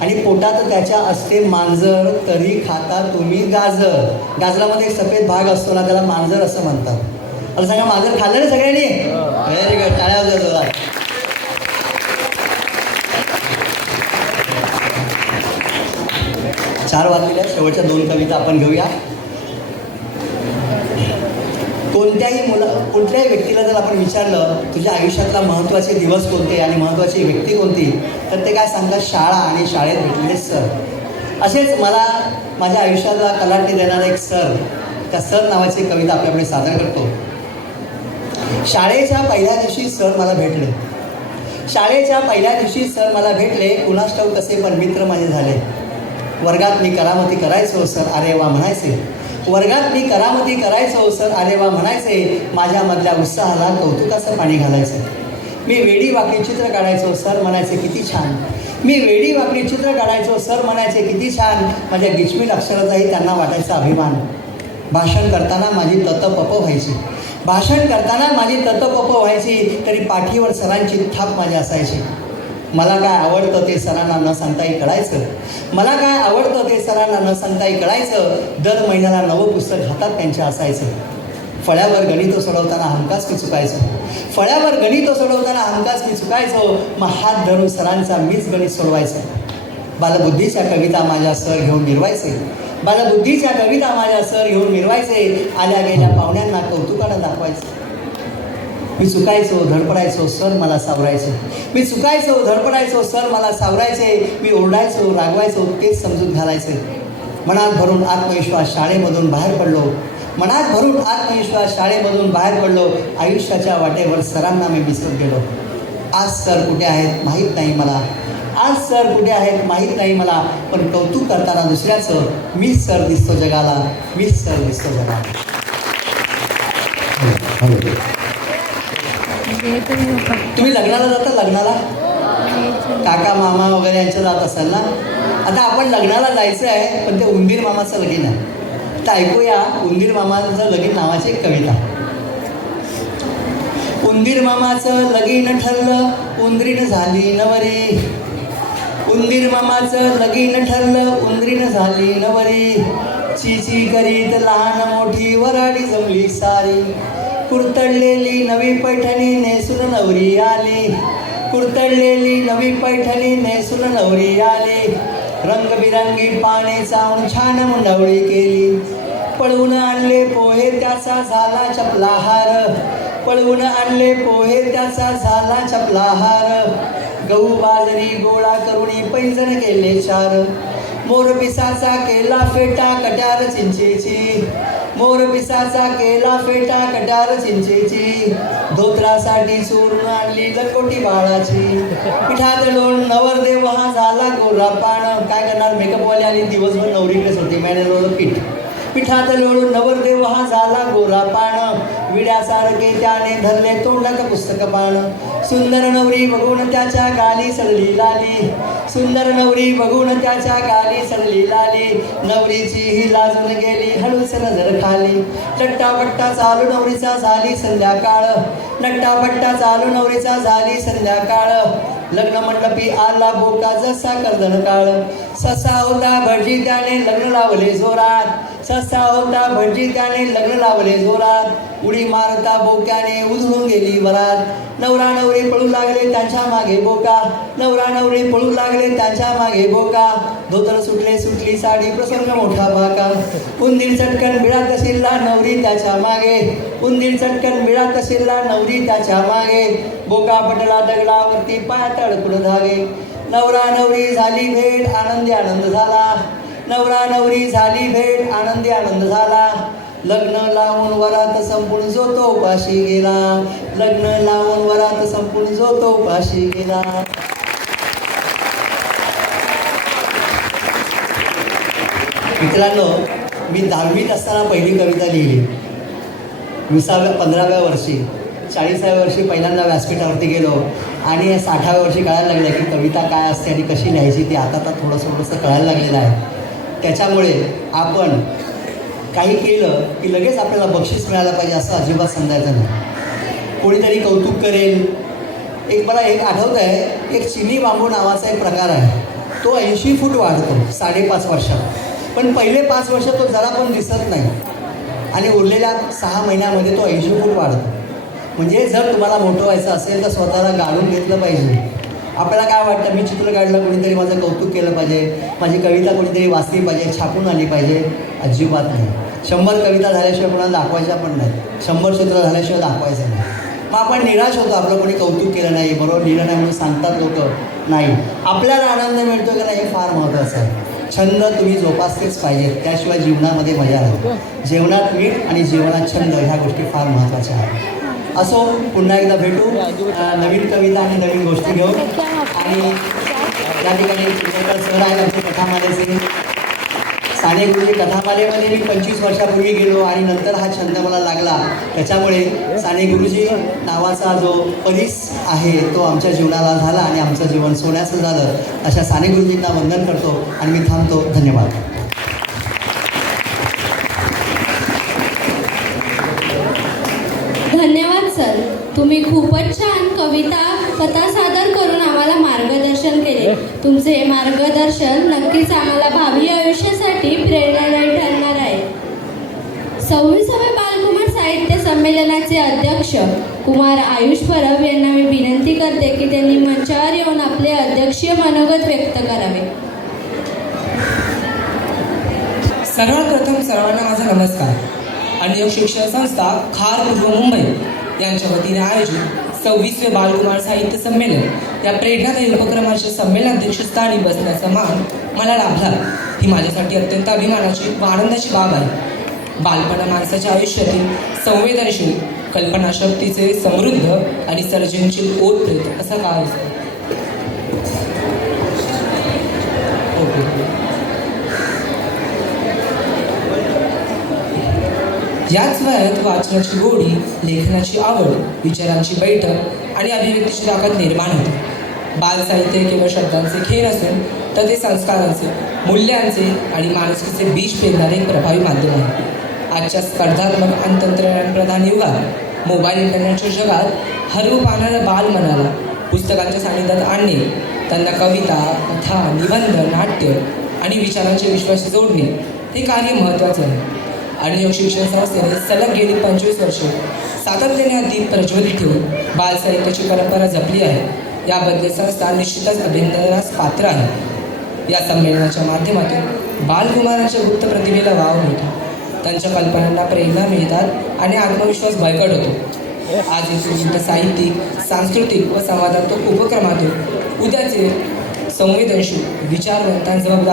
आणि पोटात त्याच्या असते मांजर तरी खाता तुम्ही गाजर. गाजरामध्ये एक सफेद भाग असतो ना, त्याला मांजर असं म्हणतात. मला सांगा मांजर खाल्लं ना सगळ्यांनी? Very good. टाळ्या वाजवा. चार वाजलेल्या शेवटच्या 2 कविता आपण घेऊया. कुठल्याही व्यक्तीला जर आपण विचारलं तुझ्या आयुष्यातला महत्त्वाचे दिवस कोणते आणि महत्त्वाची व्यक्ती कोणती, तर ते काय सांगतात? शाळा आणि शाळेत भेटलेले सर. असेच मला माझ्या आयुष्याला कलाटणी देणारा एक सर, त्या सर नावाची कविता आपल्याकडे सादर करतो. शाळेच्या पहिल्या दिवशी सर मला भेटले. शाळेच्या पहिल्या दिवशी सर मला भेटले. कुणास ठाऊक कसे पण मित्र माझे झाले. वर्गात मी करामती करायचो सर अरे वा म्हणायचे. वर्गात मी करामती करायचो सर अरे वा म्हणायचे. माझ्यामधल्या उत्साहाला कौतुकाचं पाणी घालायचं. मी वेडी वाकडी चित्र काढायचो सर म्हणायचे किती छान. मी वेडी वाकडी चित्र काढायचो सर म्हणायचे किती छान. माझ्या गिचमीत अक्षराचाही त्यांना वाटायचा अभिमान. भाषण करताना माझी ततपप व्हायची. भाषण करताना माझी ततपप व्हायची. तरी पाठीवर सरांची थाप माझी असायची. मला काय आवडतं ते सरांना न सांगताही कळायचं. मला काय आवडतं ते सरांना न सांगताही कळायचं. दर महिन्याला नवं पुस्तक हातात त्यांच्या असायचं. फळ्यावर गणित सोडवताना हमखास मी चुकायचो. फळ्यावर गणित सोडवताना हमखास मी चुकायचो. मग हात धरून सरांचा मीच गणित सोडवायचं. बालबुद्धीच्या कविता माझ्या सर घेऊन मिरवायचे. बालबुद्धीच्या कविता माझ्या सर घेऊन मिरवायचे. आल्या गेल्या पाहुण्यांना कौतुकानं दाखवायचं. मी चुकायचो धडपडायचो सर मला सावरायचे. मी चुकायचो धडपडायचो सर मला सावरायचे. मी ओरडायचो रागवायचो तेच समजून घालायचे. मनात भरून आत्मविश्वास शाळेमधून बाहेर पडलो. मनात भरून आत्मविश्वास शाळेमधून बाहेर पडलो. आयुष्याच्या वाटेवर सरांना मी विसरत गेलो. आज सर कुठे आहेत माहीत नाही मला. आज सर कुठे आहेत माहीत नाही मला. पण कौतुक करताना दुसऱ्याचं मीच सर दिसतो जगाला. मीच सर दिसतो जगाला. तुम्ही लग्नाला जाता? लग्नाला काका मामा वगैरे यांच्या जात असाल ना. आता आपण लग्नाला जायचं आहे पण ते उंदीर मामाचं लगीन आहे. तर ऐकूया उंदीर मामाचं लगीन नावाची एक कविता. उंदीर मामाचं लगीन ठरलं उंदरीनं झाली नवरी. उंदीर मामाचं लगीन ठरलं उंदरीनं झाली नवरी. चिची करीत लहान मोठी वराडी जमली सारी. कुरतडलेली नवी पैठणी नेसून नवरी आली. कुरतडलेली नवी पैठणी नेसून नवरी आली. रंगबिरंगी पाने चावून छान मुंडवळी केली. पळवून आणले पोहे त्याचा झाला चपला हार. पळवून आणले पोहे त्याचा झाला चपला हार. गहू बाजरी गोळा करुणी पैंजण केले 4. मोर पिसाचा केला फेटा कट्यार चिंचेची. मोर पिसाचा केला फेटा कट्यार चिंचेची. धोत्रासाठी चूर्ण आणली लंगोटी बाळाची. पिठात लोण नवरदेव हा झाला गोरा पाण. काय करणार मेकअपवाले आली दिवसभर नवरीकडेच होती. मॅनेजर पीठ पिठात लोळून नवरदेव हा झाला गोरा पाण. विड्यासारखे त्याने धरले तोंडात पुस्तक पाण. सुंदर नवरी बघून त्याच्या गाली सडली लाली. सुंदर नवरी बघून त्याच्या गाली सडली लाली, नवरीची ही लाजून गेली हळूच नजर खाली. लट्टापट्टा चालू नवरीचा झाली संध्याकाळ, लट्टापट्टा चालू नवरीचा झाली संध्याकाळ. लग्न मंडपी आला बोका जसा कर्दन काळ, ससा होता भटजी त्याने लग्न लावले जोरात, ससा होता भटजी त्याने लग्न लावले जोरात. उडी मारता बोक्याने उधळून गेली वरात, नवरा नवरी पळू लागले त्यांच्या मागे बोका, नवरा नवरी पळू लागले त्यांच्या मागे बोका. धोतर सुटले सुटली साडी प्रसंग मोठा बाका, उंदीर चटकन मिळात शिल्ला नवरी त्याच्या मागे, उंदीर चटकन मिळात शिल्ला नवरी त्याच्या मागे. बोका पटला दगडावरती पायात अडकून धागे, नवरा नवरी झाली भेट आनंदी आनंद झाला, नवरा नवरी झाली भेट आनंदी आनंद झाला. लग्न लावून वरात संपून जो तो उपाशी गेला, लग्न लावून वरात संपून जो तो उपाशी गेला. मित्रांनो, मी 10वीत असताना पहिली कविता लिहिली. 15व्या वर्षी 40व्या वर्षी पहिल्यांदा व्यासपीठावरती गेलो आणि 60व्या वर्षी कळायला लागलं की कविता काय असते आणि कशी लिहायची ती आता थोडंसं कळायला लागलेलं आहे. त्याच्यामुळे आपण काही केलं की लगेच आपल्याला बक्षीस मिळालं पाहिजे असं अजिबात समजायचं नाही. कोणीतरी कौतुक करेल. मला एक आठवतं आहे, एक चिनी बांबू नावाचा एक प्रकार आहे, तो 80 फूट वाढतो 5.5 वर्षात, पण पहिले 5 वर्ष तो जरा पण दिसत नाही आणि उरलेल्या 6 महिन्यामध्ये तो 80 फूट वाढतो. म्हणजे जर तुम्हाला मोठं व्हायचं असेल तर स्वतःला गाळून घेतलं पाहिजे. आपल्याला काय वाटतं, मी चित्र काढलं कोणीतरी माझं कौतुक केलं पाहिजे, माझी कविता कोणीतरी वाचली पाहिजे, छापून आली पाहिजे, अजिबात नाही. 100 कविता झाल्याशिवाय कोणाला दाखवायच्या पण नाही, 100 चित्र झाल्याशिवाय दाखवायचं नाही. मग आपण निराश होतो, आपलं कोणी कौतुक केलं नाही, बरोबर लिहिलं नाही म्हणून सांगतात लोक. नाही, आपल्याला आनंद मिळतो की नाही हे फार महत्त्वाचं आहे. छंद तुम्ही जोपासलेच पाहिजेत, त्याशिवाय जीवनामध्ये मजा नाही. जेवणात मीठ आणि जीवनात छंद ह्या गोष्टी फार महत्त्वाच्या आहेत. असो, पुन्हा एकदा भेटू नवीन कविता आणि नवीन गोष्टी घेऊन. आणि या ठिकाणी सर आहेत आमचे कथामालेचे. साने गुरुजी कथामालेमध्ये मी 25 वर्षापूर्वी गेलो आणि नंतर हा छंद मला लागला. त्याच्यामुळे साने गुरुजी नावाचा जो परीस आहे तो आमच्या जीवनाला झाला आणि आमचं जीवन सोन्याचं झालं. अशा साने गुरुजींना वंदन करतो आणि मी थांबतो. धन्यवाद. धन्यवाद सर, तुम्ही खूपच छान कथा सादर करून आम्हाला मार्गदर्शन केले. तुमचे हे मार्गदर्शन नक्कीच आम्हाला भावी आयुष्यासाठी प्रेरणादायी ठरणार आहे. 26व्या बालकुमार साहित्य संमेलनाचे अध्यक्ष कुमार आयुष परब यांना मी विनंती करते की त्यांनी मंचावर येऊन आपले अध्यक्षीय मनोगत व्यक्त करावे. सर्वात प्रथम सर्वांना माझा नमस्कार. आणि शिक्षण संस्था खार पूर्व मुंबई यांच्या वतीने आयोजित 26वे बालकुमार साहित्य संमेलन या प्रेरणादायी उपक्रमाच्या संमेलनाध्यक्षस्थानी बसण्याचा मान मला लाभला. ही माझ्यासाठी अत्यंत अभिमानाची व आनंदाची बाब आहे. बालपणा माणसाच्या आयुष्यातील संवेदनशील, कल्पनाशक्तीचे समृद्ध आणि सर्जनशील ओतप्रेत असा काळ असतो. याच वयात वाचनाची गोडी, लेखनाची आवड, विचारांची बैठक आणि अभिव्यक्तीची ताकद निर्माण होते. बालसाहित्य केवळ शब्दांचे खेळ असून तर ते संस्कारांचे, मूल्यांचे आणि माणुसकीचे बीज पेरणारे एक प्रभावी माध्यम आहे. आजच्या स्पर्धात्मक आणि तंत्रज्ञानप्रधान युगात मोबाईल इंटरनेटच्या जगात हरवू पाहणाऱ्या बालमनाला पुस्तकांच्या सानिध्यात आणणे, त्यांना कविता, कथा, निबंध, नाट्य आणि विचारांचे विश्वास जोडणे हे कार्य महत्त्वाचे आहे. आणि शिक्षण संस्थेने सलग गेली 25 वर्षे सातत्याने अगदी प्रज्वलित ठेवून बालसाहित्याची परंपरा जपली आहे. याबद्दल संस्था निश्चितच अभिनंदनास पात्र आहे. या संमेलनाच्या माध्यमातून बालकुमारांच्या गुप्त प्रतिभेला वाव मिळतो, त्यांच्या कल्पनांना प्रेरणा मिळतात आणि आत्मविश्वास बळकट होतो. आज विविध साहित्यिक, सांस्कृतिक व संवादात्मक उपक्रमातून उद्याचे संवेदनशील विचारवंतांजवळ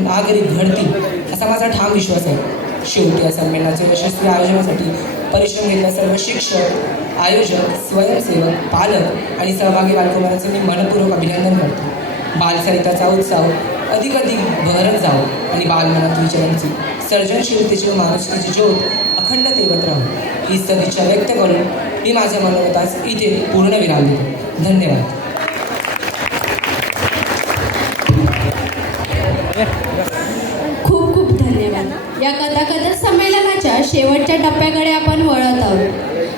नागरिक घडतील असा माझा ठाम विश्वास आहे. शेवटी या संमेलनाच्या यशस्वी आयोजनासाठी परिश्रम घेतल्या सर्व शिक्षक, आयोजक, स्वयंसेवक, पालक आणि सहभागी बालकुमारांचे मी मनपूर्वक अभिनंदन करतो. बालसाहित्याचा उत्साह अधिकाधिक बहरत जावो आणि बालमनात विचारांची, सर्जनशीलतेची व माणुसकीची ज्योत अखंड तेवत राहू ही सदिच्छा व्यक्त करून मी माझ्या मनोगतास इथे पूर्ण विराम देतो. धन्यवाद. खूप खूप धन्यवाद. या कथाकथन संमेलनाच्या शेवटच्या टप्प्याकडे आपण वळत आहोत.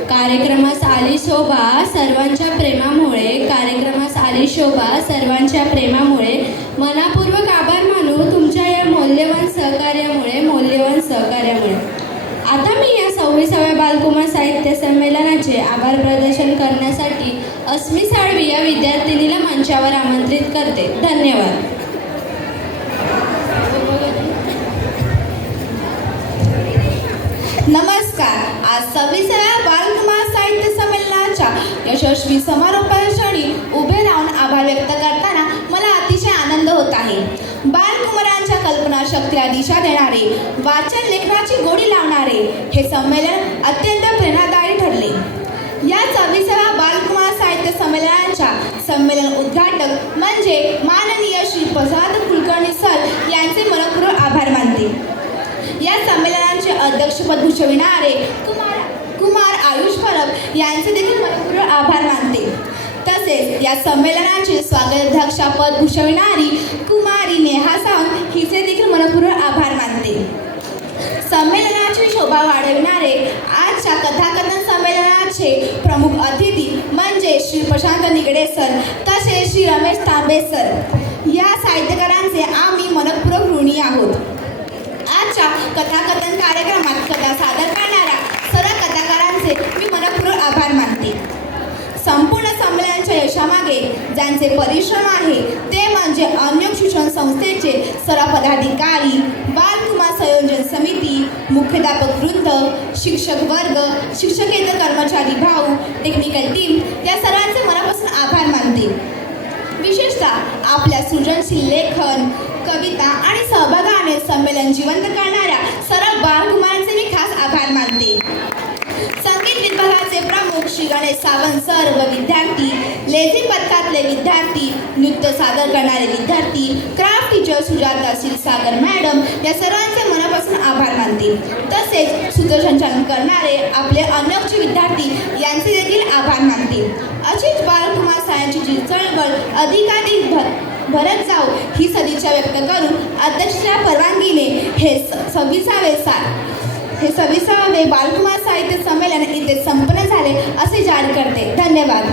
कार्यक्रमास आली शोभा सर्वांच्या प्रेमामुळे मनापूर्वक आभार मानू तुमच्या या मौल्यवान सहकार्यामुळे. आता मी या 26व्या बालकुमार साहित्य संमेलनाचे आभार प्रदर्शन करण्यासाठी अस्मी साळवी या विद्यार्थिनीला मंचावर आमंत्रित करते. धन्यवाद. नमस्कार. आज 26व्या बालकुमार साहित्य संमेलनाच्या यशस्वी समारोपासाठी उभे राहून आभार व्यक्त करताना मला अतिशय आनंद होत आहे. बालकुमारांच्या कल्पनाशक्तीला दिशा देणारे, वाचन लेखनाची गोडी लावणारे हे संमेलन अत्यंत प्रेरणादायी ठरले. या 26व्या बालकुमार साहित्य संमेलनाच्या संमेलन उद्घाटक म्हणजे माननीय श्री प्रसाद कुलकर्णी सर यांचे मनपूर्वक आभार मानते. या संमेलनाचे अध्यक्षपद भूषविणारे कुमार आयुष परब यांचे देखील मनपूर्वक आभार मानते. तसेच या संमेलनाचे स्वागताध्यक्षपद भूषविणारी कुमारी नेहा सावंत हिचे देखील मनपूर्वक आभार मानते. संमेलनाची शोभा वाढविणारे आजच्या कथाकथन संमेलनाचे प्रमुख अतिथी म्हणजे श्री प्रशांत निगडे सर तसेच श्री रमेश तांबे सर या साहित्यकारांचे आम्ही मनपूर्वक ऋणी आहोत. आजच्या कथाकथन कार्यक्रमात कथा सादर करणाऱ्या सर्व कथाकारांचे मी मनपूर्वक आभार मानते. संपूर्ण संमेलनाच्या यशामागे ज्यांचे परिश्रम आहे ते म्हणजे अन्योन्य शिक्षण संस्थेचे सर्व पदाधिकारी, बालकुमार संयोजन समिती, मुख्याध्यापक वृंद, शिक्षक वर्ग, शिक्षकेतर कर्मचारी भाऊ, टेक्निकल टीम या सर्वांचे मनापासून आभार मानते. विशेषतः आपल्या सृजनशील लेखन, कविता आणि सहभागाने संमेलन जिवंत करणाऱ्या सर्व बालकुमारांचे मी खास आभार मानते. संगीत विभागाचे प्रमुख श्री गणेश सावंत सर व विद्यार्थी, लेझिम पथकातले विद्यार्थी, नृत्य सादर करणारे विद्यार्थी, craft teacher Sujata Kshirsagar madam या सर्वांचे मनापासून आभार मानते. तसेच सूत्रसंचालन करणारे आपले अन्योन्य विद्यार्थी यांचे देखील आभार मानते. अशीच बालकुमार साहित्याची चळवळ अधिकाधिक भरत जाऊ ही सदिच्छा व्यक्त करून अध्यक्षाच्या परवानगीने हे 26वे बालकुमार साहित्य संमेलन इथे संपन्न झाले असे जाहीर करते. धन्यवाद.